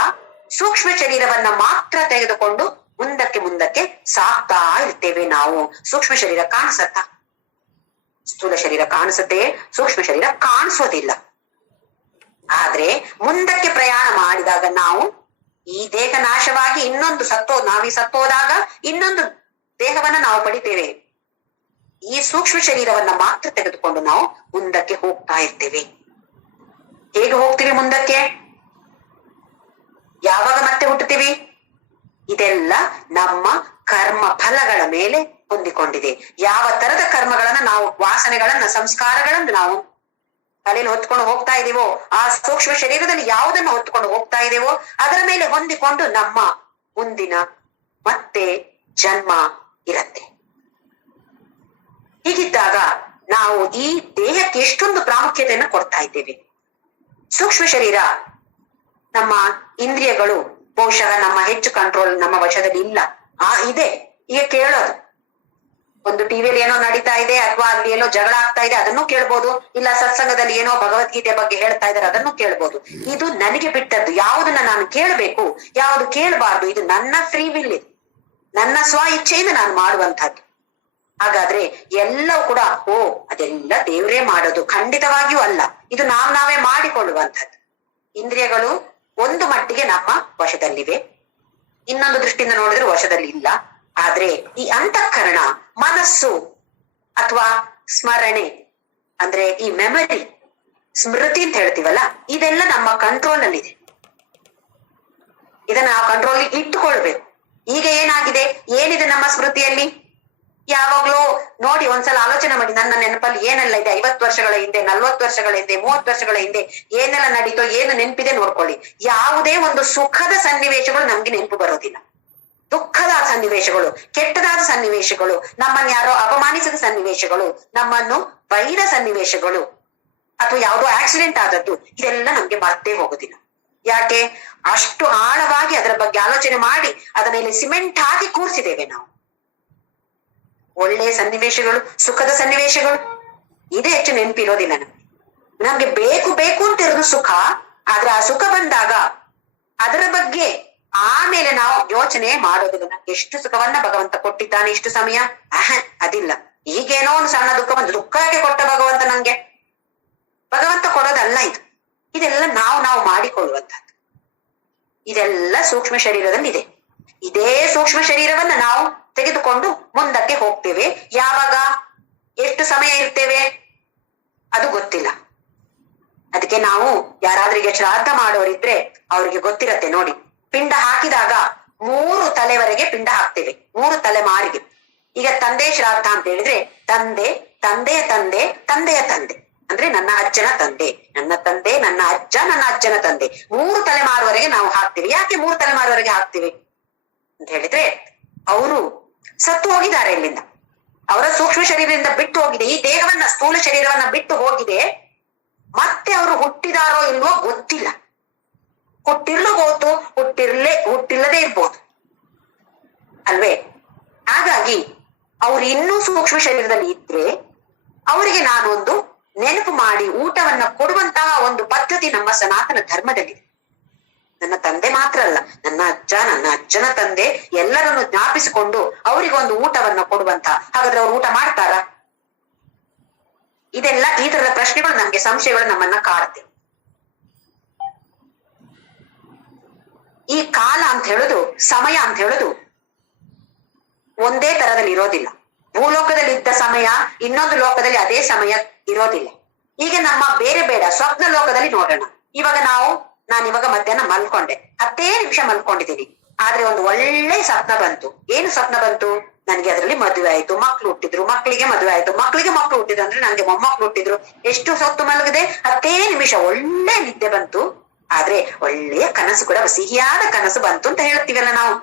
ಸೂಕ್ಷ್ಮ ಶರೀರವನ್ನ ಮಾತ್ರ ತೆಗೆದುಕೊಂಡು ಮುಂದಕ್ಕೆ ಮುಂದಕ್ಕೆ ಸಾಕ್ತಾ ಇರ್ತೇವೆ ನಾವು. ಸೂಕ್ಷ್ಮ ಶರೀರ ಕಾಣಿಸತ್ತಾ? ಸ್ಥೂಲ ಶರೀರ ಕಾಣಿಸುತ್ತೆ, ಸೂಕ್ಷ್ಮ ಶರೀರ ಕಾಣಿಸೋದಿಲ್ಲ. ಆದ್ರೆ ಮುಂದಕ್ಕೆ ಪ್ರಯಾಣ ಮಾಡಿದಾಗ ನಾವು ಈ ದೇಹ ನಾಶವಾಗಿ ಇನ್ನೊಂದು ಸತ್ತೋದಾಗ ಇನ್ನೊಂದು ದೇಹವನ್ನ ನಾವು ಪಡಿತೇವೆ. ಈ ಸೂಕ್ಷ್ಮ ಶರೀರವನ್ನ ಮಾತ್ರ ತೆಗೆದುಕೊಂಡು ನಾವು ಮುಂದಕ್ಕೆ ಹೋಗ್ತಾ ಇರ್ತೇವೆ. ಹೇಗೆ ಹೋಗ್ತೀವಿ ಮುಂದಕ್ಕೆ? ಯಾವಾಗ ಮತ್ತೆ ಹುಟ್ಟುತ್ತೀವಿ? ಇದೆಲ್ಲ ನಮ್ಮ ಕರ್ಮ ಫಲಗಳ ಮೇಲೆ ಹೊಂದಿಕೊಂಡಿದೆ. ಯಾವ ತರದ ಕರ್ಮಗಳನ್ನ ನಾವು, ವಾಸನೆಗಳನ್ನ, ಸಂಸ್ಕಾರಗಳನ್ನ ನಾವು ತಲೆಯಲ್ಲಿ ಹೊತ್ಕೊಂಡು ಹೋಗ್ತಾ ಇದೀವೋ, ಆ ಸೂಕ್ಷ್ಮ ಶರೀರದಲ್ಲಿ ಯಾವುದನ್ನು ಹೊತ್ಕೊಂಡು ಹೋಗ್ತಾ ಇದೀವೋ ಅದರ ಮೇಲೆ ಹೊಂದಿಕೊಂಡು ನಮ್ಮ ಮುಂದಿನ ಮತ್ತೆ ಜನ್ಮ ಇರತ್ತೆ. ಹೀಗಿದ್ದಾಗ ನಾವು ಈ ದೇಹಕ್ಕೆ ಎಷ್ಟೊಂದು ಪ್ರಾಮುಖ್ಯತೆಯನ್ನು ಕೊಡ್ತಾ ಇದ್ದೇವೆ. ಸೂಕ್ಷ್ಮ ಶರೀರ, ನಮ್ಮ ಇಂದ್ರಿಯಗಳು ಬಹುಶಃ ನಮ್ಮ ಹೆಚ್ಚು ಕಂಟ್ರೋಲ್ ನಮ್ಮ ವಶದಲ್ಲಿ ಇಲ್ಲ. ಇದೆ. ಈಗ ಕೇಳೋದು, ಒಂದು ಟಿವಿಯಲ್ಲಿ ಏನೋ ನಡೀತಾ ಇದೆ ಅಥವಾ ಅಲ್ಲಿ ಏನೋ ಜಗಳ ಆಗ್ತಾ ಇದೆ, ಅದನ್ನು ಕೇಳ್ಬೋದು. ಇಲ್ಲ ಸತ್ಸಂಗದಲ್ಲಿ ಏನೋ ಭಗವದ್ಗೀತೆ ಬಗ್ಗೆ ಹೇಳ್ತಾ ಇದ್ದಾರೆ, ಅದನ್ನು ಕೇಳ್ಬೋದು. ಇದು ನನಗೆ ಬಿಟ್ಟದ್ದು. ಯಾವುದನ್ನ ನಾನು ಕೇಳಬೇಕು, ಯಾವುದು ಕೇಳಬಾರ್ದು, ಇದು ನನ್ನ ಫ್ರೀ ವಿಲ್, ಇದು ನನ್ನ ಸ್ವ ಇಚ್ಛೆಯಿಂದ ನಾನು ಮಾಡುವಂತಹದ್ದು. ಹಾಗಾದ್ರೆ ಎಲ್ಲವೂ ಕೂಡ ಅದೆಲ್ಲ ದೇವರೇ ಮಾಡೋದು? ಖಂಡಿತವಾಗಿಯೂ ಅಲ್ಲ. ಇದು ನಾವೇ ಮಾಡಿಕೊಳ್ಳುವಂಥದ್ದು. ಇಂದ್ರಿಯಗಳು ಒಂದು ಮಟ್ಟಿಗೆ ನಮ್ಮ ವಶದಲ್ಲಿವೆ, ಇನ್ನೊಂದು ದೃಷ್ಟಿಯಿಂದ ನೋಡಿದ್ರೆ ವಶದಲ್ಲಿ ಇಲ್ಲ. ಆದ್ರೆ ಈ ಅಂತಃಕರಣ, ಮನಸ್ಸು ಅಥವಾ ಸ್ಮರಣೆ ಅಂದ್ರೆ ಈ ಮೆಮರಿ, ಸ್ಮೃತಿ ಅಂತ ಹೇಳ್ತೀವಲ್ಲ, ಇದೆಲ್ಲ ನಮ್ಮ ಕಂಟ್ರೋಲ್ ಅಲ್ಲಿ ಇದೆ. ಇದನ್ನ ನಾವು ಕಂಟ್ರೋಲ್ ಇಟ್ಟುಕೊಳ್ಬೇಕು. ಈಗ ಏನಾಗಿದೆ, ಏನಿದೆ ನಮ್ಮ ಸ್ಮೃತಿಯಲ್ಲಿ? ಯಾವಾಗ್ಲೂ ನೋಡಿ, ಒಂದ್ಸಲ ಆಲೋಚನೆ ಮಾಡಿ, ನನ್ನ ನೆನಪಲ್ಲಿ ಏನೆಲ್ಲ ಇದೆ, 50 ವರ್ಷಗಳ ಹಿಂದೆ, 40 ವರ್ಷಗಳ ಹಿಂದೆ, 30 ವರ್ಷಗಳ ಹಿಂದೆ ಏನೆಲ್ಲ ನಡೀತೋ, ಏನು ನೆನಪಿದೆ ನೋಡ್ಕೊಳ್ಳಿ. ಯಾವುದೇ ಒಂದು ಸುಖದ ಸನ್ನಿವೇಶಗಳು ನಮ್ಗೆ ನೆನಪು ಬರೋದಿಲ್ಲ. ದುಃಖದ ಸನ್ನಿವೇಶಗಳು, ಕೆಟ್ಟದಾದ ಸನ್ನಿವೇಶಗಳು, ನಮ್ಮನ್ನು ಯಾರೋ ಅಪಮಾನಿಸಿದ ಸನ್ನಿವೇಶಗಳು, ನಮ್ಮನ್ನು ಬೈದ ಸನ್ನಿವೇಶಗಳು, ಅಥವಾ ಯಾವುದೋ ಆಕ್ಸಿಡೆಂಟ್ ಆದದ್ದು, ಇದೆಲ್ಲ ನಮ್ಗೆ ಮರ್ತೇ ಹೋಗೋದಿಲ್ಲ. ಯಾಕೆ? ಅಷ್ಟು ಆಳವಾಗಿ ಅದರ ಬಗ್ಗೆ ಆಲೋಚನೆ ಮಾಡಿ ಅದರ ಮೇಲೆ ಸಿಮೆಂಟ್ ಹಾಕಿ ಕೂರಿಸಿದ್ದೇವೆ ನಾವು. ಒಳ್ಳೆಯ ಸನ್ನಿವೇಶಗಳು, ಸುಖದ ಸನ್ನಿವೇಶಗಳು ಇದೇ ಹೆಚ್ಚು ನೆನಪಿರೋದಿಲ್ಲ ನಮ್ಗೆ. ನಮ್ಗೆ ಬೇಕು ಬೇಕು ಅಂತ ಇರೋದು ಸುಖ. ಆದ್ರೆ ಆ ಸುಖ ಬಂದಾಗ ಅದರ ಬಗ್ಗೆ ಆಮೇಲೆ ನಾವು ಯೋಚನೆ ಮಾಡೋದಿಲ್ಲ. ನಮ್ಗೆ ಎಷ್ಟು ಸುಖವನ್ನ ಭಗವಂತ ಕೊಟ್ಟಿದ್ದಾನೆ ಇಷ್ಟು ಸಮಯ, ಅದಿಲ್ಲ. ಈಗೇನೋ ಒಂದು ಸಣ್ಣ ದುಃಖ ಬಂದು, ದುಃಖಕ್ಕೆ ಕೊಟ್ಟ ಭಗವಂತ ನಂಗೆ, ಭಗವಂತ ಕೊಡೋದಲ್ಲ ಇದು. ಇದೆಲ್ಲ ನಾವು ಮಾಡಿಕೊಳ್ಳುವಂಥದ್ದು. ಇದೆಲ್ಲ ಸೂಕ್ಷ್ಮ ಶರೀರದಲ್ಲಿ ಇದೆ. ಇದೇ ಸೂಕ್ಷ್ಮ ಶರೀರವನ್ನ ನಾವು ತೆಗೆದುಕೊಂಡು ಮುಂದಕ್ಕೆ ಹೋಗ್ತೇವೆ. ಯಾವಾಗ, ಎಷ್ಟು ಸಮಯ ಇರ್ತೇವೆ ಅದು ಗೊತ್ತಿಲ್ಲ. ಅದಕ್ಕೆ ನಾವು ಯಾರಾದ್ರಿಗೆ ಶ್ರಾದ್ದ ಮಾಡೋರಿದ್ರೆ ಅವ್ರಿಗೆ ಗೊತ್ತಿರತ್ತೆ ನೋಡಿ. ಪಿಂಡ ಹಾಕಿದಾಗ 3 ತಲೆವರೆಗೆ ಪಿಂಡ ಹಾಕ್ತೇವೆ, 3 ತಲೆಮಾರಿಗೆ. ಈಗ ತಂದೆ ಶ್ರಾದ್ದ ಅಂತ ಹೇಳಿದ್ರೆ ತಂದೆ, ತಂದೆಯ ತಂದೆ, ತಂದೆಯ ತಂದೆ, ಅಂದ್ರೆ ನನ್ನ ಅಜ್ಜನ ತಂದೆ, ನನ್ನ ತಂದೆ, ನನ್ನ ಅಜ್ಜ, ನನ್ನ ಅಜ್ಜನ ತಂದೆ, 3 ತಲೆಮಾರುವರೆಗೆ ನಾವು ಹಾಕ್ತಿವಿ. ಯಾಕೆ 3 ತಲೆಮಾರುವರೆಗೆ ಹಾಕ್ತಿವಿ ಅಂತ ಹೇಳಿದ್ರೆ, ಅವರು ಸತ್ತು ಹೋಗಿದ್ದಾರೆ ಇಲ್ಲಿಂದ, ಅವರ ಸೂಕ್ಷ್ಮ ಶರೀರದಿಂದ ಬಿಟ್ಟು ಹೋಗಿದೆ, ಈ ದೇಹವನ್ನ ಸ್ಥೂಲ ಶರೀರವನ್ನ ಬಿಟ್ಟು ಹೋಗಿದೆ. ಮತ್ತೆ ಅವರು ಹುಟ್ಟಿದಾರೋ ಇಲ್ವೋ ಗೊತ್ತಿಲ್ಲ, ಹುಟ್ಟಿರ್ಲಬಹುದು, ಹುಟ್ಟಿಲ್ಲದೆ ಇರ್ಬೋದು ಅಲ್ವೇ. ಹಾಗಾಗಿ ಅವ್ರು ಇನ್ನೂ ಸೂಕ್ಷ್ಮ ಶರೀರದಲ್ಲಿ ಇದ್ರೆ ಅವರಿಗೆ ನಾನೊಂದು ನೆನಪು ಮಾಡಿ ಊಟವನ್ನ ಕೊಡುವಂತಹ ಒಂದು ಪದ್ಧತಿ ನಮ್ಮ ಸನಾತನ ಧರ್ಮದಲ್ಲಿದೆ. ನನ್ನ ತಂದೆ ಮಾತ್ರ ಅಲ್ಲ, ನನ್ನ ಅಜ್ಜ, ನನ್ನ ಅಜ್ಜನ ತಂದೆ ಎಲ್ಲರನ್ನು ಜ್ಞಾಪಿಸಿಕೊಂಡು ಅವರಿಗೊಂದು ಊಟವನ್ನ ಕೊಡುವಂತ. ಹಾಗಾದ್ರೆ ಅವ್ರು ಊಟ ಮಾಡ್ತಾರ? ಇದೆಲ್ಲ ಈ ತರದ ಪ್ರಶ್ನೆಗಳು, ನಮ್ಗೆ ಸಂಶಯಗಳು ನಮ್ಮನ್ನ ಕಾಡುತ್ತೆ. ಈ ಕಾಲ ಅಂತ ಹೇಳುದು, ಸಮಯ ಅಂತ ಹೇಳುದು ಒಂದೇ ತರದಲ್ಲಿ ಇರೋದಿಲ್ಲ. ಭೂಲೋಕದಲ್ಲಿ ಇದ್ದ ಸಮಯ ಇನ್ನೊಂದು ಲೋಕದಲ್ಲಿ ಅದೇ ಸಮಯ ಇರೋದಿಲ್ಲ. ಈಗ ನಮ್ಮ ಬೇರೆ ಬೇಡ ಸ್ವಪ್ನ ಲೋಕದಲ್ಲಿ ನೋಡೋಣ. ಇವಾಗ ನಾನು ಇವಾಗ ಮಧ್ಯಾಹ್ನ ಮಲ್ಕೊಂಡೆ, 10 ನಿಮಿಷ ಮಲ್ಕೊಂಡಿದ್ದೀನಿ. ಆದ್ರೆ ಒಂದು ಒಳ್ಳೆ ಸ್ವಪ್ನ ಬಂತು. ಏನು ಸ್ವಪ್ನ ಬಂತು? ನನ್ಗೆ ಅದರಲ್ಲಿ ಮದುವೆ ಆಯ್ತು, ಮಕ್ಳು ಹುಟ್ಟಿದ್ರು, ಮಕ್ಳಿಗೆ ಮದುವೆ ಆಯ್ತು, ಮಕ್ಳಿಗೆ ಮಕ್ಳು ಹುಟ್ಟಿದ್ರು, ಅಂದ್ರೆ ನನ್ಗೆ ಮೊಮ್ಮಕ್ಳು ಹುಟ್ಟಿದ್ರು. ಎಷ್ಟು ಹೊತ್ತು ಮಲಗಿದೆ? 10 ನಿಮಿಷ ಒಳ್ಳೆ ನಿದ್ದೆ ಬಂತು. ಆದ್ರೆ ಒಳ್ಳೆಯ ಕನಸು ಕೂಡ, ಸಿಹಿಯಾದ ಕನಸು ಬಂತು ಅಂತ ಹೇಳ್ತೀವಲ್ಲ ನಾವು.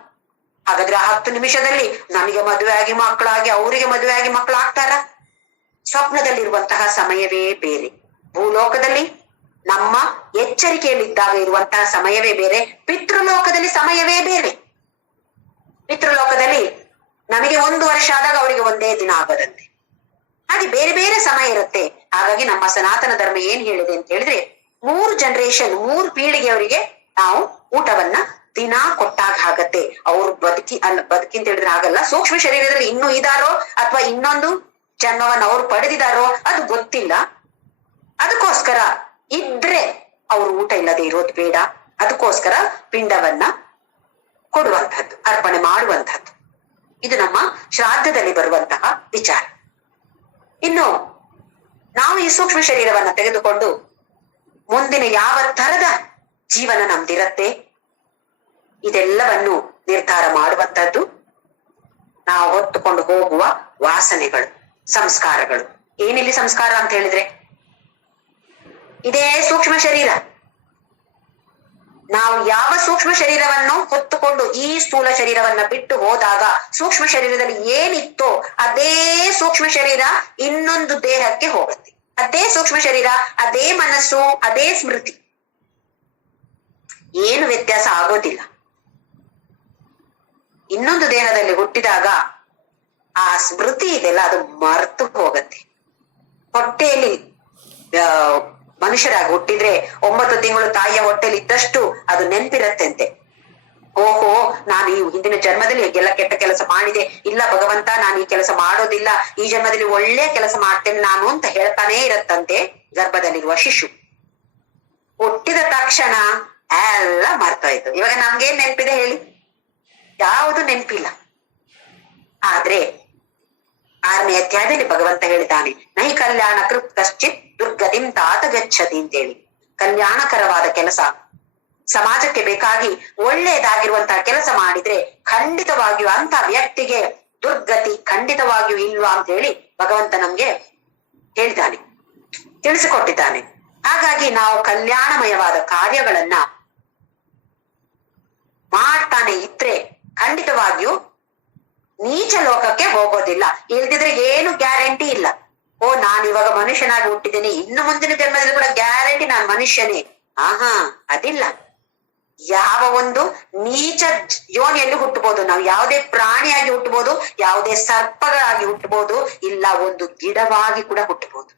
ಹಾಗಾದ್ರೆ 10 ನಿಮಿಷದಲ್ಲಿ ನನಗೆ ಮದುವೆ ಆಗಿ ಮಕ್ಕಳಾಗಿ, ಅವರಿಗೆ ಮದುವೆ ಆಗಿ ಮಕ್ಕಳು ಆಗ್ತಾರ? ಸ್ವಪ್ನದಲ್ಲಿರುವಂತಹ ಸಮಯವೇ ಬೇರೆ, ಭೂಲೋಕದಲ್ಲಿ ನಮ್ಮ ಎಚ್ಚರಿಕೆಯಲ್ಲಿದ್ದಾಗ ಇರುವಂತಹ ಸಮಯವೇ ಬೇರೆ, ಪಿತೃಲೋಕದಲ್ಲಿ ಸಮಯವೇ ಬೇರೆ. ಪಿತೃಲೋಕದಲ್ಲಿ ನಮಗೆ 1 ವರ್ಷ ಆದಾಗ ಅವರಿಗೆ 1 ದಿನ ಆಗದಂತೆ. ಹಾಗೆ ಬೇರೆ ಬೇರೆ ಸಮಯ ಇರುತ್ತೆ. ಹಾಗಾಗಿ ನಮ್ಮ ಸನಾತನ ಧರ್ಮ ಏನ್ ಹೇಳಿದೆ ಅಂತ ಹೇಳಿದ್ರೆ, 3 ಜನರೇಷನ್, 3 ಪೀಳಿಗೆಯವರಿಗೆ ನಾವು ಊಟವನ್ನ ದಿನ ಕೊಟ್ಟಾಗ ಆಗತ್ತೆ. ಅವ್ರು ಬದುಕಿ ಅಂತ ಹೇಳಿದ್ರೆ ಆಗಲ್ಲ. ಸೂಕ್ಷ್ಮ ಶರೀರದಲ್ಲಿ ಇನ್ನೂ ಇದಾರೋ ಅಥವಾ ಇನ್ನೊಂದು ಜನ್ಮವನ್ನು ಅವ್ರು ಪಡೆದಿದಾರೋ ಅದು ಗೊತ್ತಿಲ್ಲ. ಅದಕ್ಕೋಸ್ಕರ ಇದ್ರೆ ಅವ್ರು ಊಟ ಇಲ್ಲದೆ ಇರೋದು ಬೇಡ. ಅದಕ್ಕೋಸ್ಕರ ಪಿಂಡವನ್ನ ಕೊಡುವಂತಹದ್ದು, ಅರ್ಪಣೆ ಮಾಡುವಂತಹದ್ದು, ಇದು ನಮ್ಮ ಶ್ರಾದ್ದದಲ್ಲಿ ಬರುವಂತಹ ವಿಚಾರ. ಇನ್ನು ನಾವು ಈ ಸೂಕ್ಷ್ಮ ಶರೀರವನ್ನ ತೆಗೆದುಕೊಂಡು ಮುಂದಿನ ಯಾವ ತರದ ಜೀವನ ನಮ್ದಿರತ್ತೆ, ಇದೆಲ್ಲವನ್ನು ನಿರ್ಧಾರ ಮಾಡುವಂತದ್ದು ನಾವು ಹೊತ್ತುಕೊಂಡು ಹೋಗುವ ವಾಸನೆಗಳು, ಸಂಸ್ಕಾರಗಳು. ಏನಿಲ್ಲಿ ಸಂಸ್ಕಾರ ಅಂತ ಹೇಳಿದ್ರೆ, ಇದೇ ಸೂಕ್ಷ್ಮ ಶರೀರ. ನಾವು ಯಾವ ಸೂಕ್ಷ್ಮ ಶರೀರವನ್ನು ಹೊತ್ತುಕೊಂಡು ಈ ಸ್ಥೂಲ ಶರೀರವನ್ನ ಬಿಟ್ಟು ಹೋದಾಗ ಸೂಕ್ಷ್ಮ ಶರೀರದಲ್ಲಿ ಏನಿತ್ತೋ ಅದೇ ಸೂಕ್ಷ್ಮ ಶರೀರ ಇನ್ನೊಂದು ದೇಹಕ್ಕೆ ಹೋಗುತ್ತೆ. ಅದೇ ಸೂಕ್ಷ್ಮ ಶರೀರ, ಅದೇ ಮನಸ್ಸು, ಅದೇ ಸ್ಮೃತಿ, ಏನು ವ್ಯತ್ಯಾಸ ಆಗೋದಿಲ್ಲ. ಇನ್ನೊಂದು ದೇಹದಲ್ಲಿ ಹುಟ್ಟಿದಾಗ ಆ ಸ್ಮೃತಿ ಇದೆಲ್ಲ ಅದು ಮರೆತು ಹೋಗತ್ತೆ. ಹೊಟ್ಟೆಯಲ್ಲಿ ಮನುಷ್ಯರಾಗಿ ಹುಟ್ಟಿದ್ರೆ 9 ತಿಂಗಳು ತಾಯಿಯ ಹೊಟ್ಟೆಯಲ್ಲಿ ಇದ್ದಷ್ಟು ಅದು ನೆನ್ಪಿರತ್ತಂತೆ. ಓಹೋ, ನಾನು ಈ ಹಿಂದಿನ ಜನ್ಮದಲ್ಲಿ ಹೇಗೆಲ್ಲ ಕೆಟ್ಟ ಕೆಲಸ ಮಾಡಿದೆ, ಇಲ್ಲ ಭಗವಂತ ನಾನು ಈ ಕೆಲಸ ಮಾಡೋದಿಲ್ಲ, ಈ ಜನ್ಮದಲ್ಲಿ ಒಳ್ಳೆ ಕೆಲಸ ಮಾಡ್ತೇನೆ ನಾನು ಅಂತ ಹೇಳ್ತಾನೇ ಇರತ್ತಂತೆ ಗರ್ಭದಲ್ಲಿರುವ ಶಿಶು. ಹುಟ್ಟಿದ ತಕ್ಷಣ ಎಲ್ಲ ಮರ್ತೋಯ್ತು. ಇವಾಗ ನಮ್ಗೇನ್ ನೆನ್ಪಿದೆ ಹೇಳಿ? ಯಾವುದು ನೆನಪಿಲ್ಲ. ಆದ್ರೆ 6ನೇ ಅಧ್ಯಾಯದಲ್ಲಿ ಭಗವಂತ ಹೇಳಿದ್ದಾನೆ, ನೈ ಕಲ್ಯಾಣ ಕೃತ್ ಕಶ್ಚಿತ್ ದುರ್ಗತಿಂ ತಾತ ಗಚ್ಚತಿ ಅಂತೇಳಿ. ಕಲ್ಯಾಣಕರವಾದ ಕೆಲಸ, ಸಮಾಜಕ್ಕೆ ಬೇಕಾಗಿ ಒಳ್ಳೆಯದಾಗಿರುವಂತಹ ಕೆಲಸ ಮಾಡಿದ್ರೆ ಖಂಡಿತವಾಗಿಯೂ ಅಂತ ವ್ಯಕ್ತಿಗೆ ದುರ್ಗತಿ ಖಂಡಿತವಾಗಿಯೂ ಇಲ್ವಾ ಅಂತ ಹೇಳಿ ಭಗವಂತ ನಮ್ಗೆ ಹೇಳಿದ್ದಾನೆ, ತಿಳಿಸಿಕೊಟ್ಟಿದ್ದಾನೆ. ಹಾಗಾಗಿ ನಾವು ಕಲ್ಯಾಣಮಯವಾದ ಕಾರ್ಯಗಳನ್ನ ಮಾಡ್ತಾನೆ ಇದ್ರೆ ಖಂಡಿತವಾಗಿಯೂ ನೀಚ ಲೋಕಕ್ಕೆ ಹೋಗೋದಿಲ್ಲ. ಇಲ್ದಿದ್ರೆ ಏನು ಗ್ಯಾರಂಟಿ ಇಲ್ಲ. ಓ, ನಾನಿವಾಗ ಮನುಷ್ಯನಾಗಿ ಹುಟ್ಟಿದ್ದೀನಿ, ಇನ್ನು ಮುಂದಿನ ಜನ್ಮದಲ್ಲಿ ಕೂಡ ಗ್ಯಾರಂಟಿ ನಾನು ಮನುಷ್ಯನೇ, ಅದಿಲ್ಲ. ಯಾವ ಒಂದು ನೀಚ ಯೋನಿಯಲ್ಲಿ ಹುಟ್ಟಬಹುದು ನಾವು, ಯಾವುದೇ ಪ್ರಾಣಿಯಾಗಿ ಹುಟ್ಟಬಹುದು, ಯಾವುದೇ ಸರ್ಪಗಳಾಗಿ ಹುಟ್ಟಬಹುದು, ಇಲ್ಲ ಒಂದು ಗಿಡವಾಗಿ ಕೂಡ ಹುಟ್ಟಬಹುದು.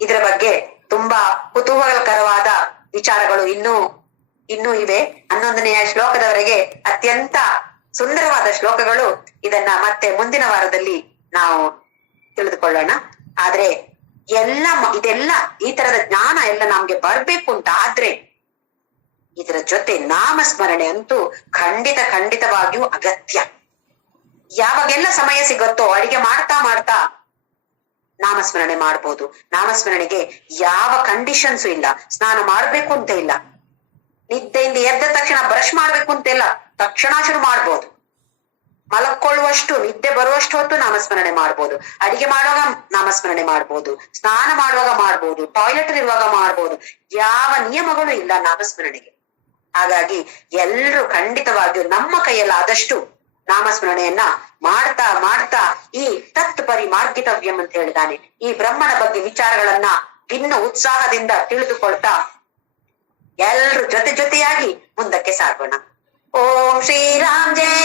ಇದರ ಬಗ್ಗೆ ತುಂಬಾ ಕುತೂಹಲಕರವಾದ ವಿಚಾರಗಳು ಇನ್ನೂ ಇವೆ. 11ನೇ ಶ್ಲೋಕದವರೆಗೆ ಅತ್ಯಂತ ಸುಂದರವಾದ ಶ್ಲೋಕಗಳು. ಇದನ್ನ ಮತ್ತೆ ಮುಂದಿನ ವಾರದಲ್ಲಿ ನಾವು ತಿಳಿದುಕೊಳ್ಳೋಣ. ಆದ್ರೆ ಇದೆಲ್ಲ ಈ ತರದ ಜ್ಞಾನ ಎಲ್ಲ ನಮ್ಗೆ ಬರ್ಬೇಕು ಅಂತ ಆದ್ರೆ ಇದರ ಜೊತೆ ನಾಮಸ್ಮರಣೆ ಅಂತೂ ಖಂಡಿತವಾಗಿಯೂ ಅಗತ್ಯ. ಯಾವಾಗೆಲ್ಲ ಸಮಯ ಸಿಗುತ್ತೋ ಅಡಿಗೆ ಮಾಡ್ತಾ ನಾಮಸ್ಮರಣೆ ಮಾಡ್ಬೋದು. ನಾಮಸ್ಮರಣೆಗೆ ಯಾವ ಕಂಡೀಷನ್ಸು ಇಲ್ಲ, ಸ್ನಾನ ಮಾಡ್ಬೇಕು ಅಂತ ಇಲ್ಲ, ನಿದ್ದೆಯಿಂದ ಎದ್ದ ತಕ್ಷಣ ಬ್ರಷ್ ಮಾಡ್ಬೇಕು ಅಂತೆಲ್ಲ, ತಕ್ಷಣ ಶುರು ಮಾಡ್ಬೋದು. ಮಲಕ್ಕೊಳ್ಳುವಷ್ಟು, ನಿದ್ದೆ ಬರುವಷ್ಟು ಹೊತ್ತು ನಾಮಸ್ಮರಣೆ ಮಾಡ್ಬೋದು. ಅಡಿಗೆ ಮಾಡುವಾಗ ನಾಮಸ್ಮರಣೆ ಮಾಡ್ಬೋದು, ಸ್ನಾನ ಮಾಡುವಾಗ ಮಾಡ್ಬೋದು, ಟಾಯ್ಲೆಟ್ ಇರುವಾಗ ಮಾಡ್ಬೋದು. ಯಾವ ನಿಯಮಗಳು ಇಲ್ಲ ನಾಮಸ್ಮರಣೆಗೆ. ಹಾಗಾಗಿ ಎಲ್ರು ಖಂಡಿತವಾಗಿಯೂ ನಮ್ಮ ಕೈಯಲ್ಲಾದಷ್ಟು ನಾಮಸ್ಮರಣೆಯನ್ನ ಮಾಡ್ತಾ ಮಾಡ್ತಾ ಈ ತತ್ ಪರಿಮಾರ್ಗಿತವ್ಯಂ ಅಂತ ಹೇಳಿದಾನೆ. ಈ ಬ್ರಹ್ಮನ ಬಗ್ಗೆ ವಿಚಾರಗಳನ್ನ ಇನ್ನು ಉತ್ಸಾಹದಿಂದ ತಿಳಿದುಕೊಳ್ತಾ ಎಲ್ರು ಜೊತೆಯಾಗಿ ಮುಂದಕ್ಕೆ ಸಾಗೋಣ. ಓಂ ಶ್ರೀರಾಮ್ ಜಯ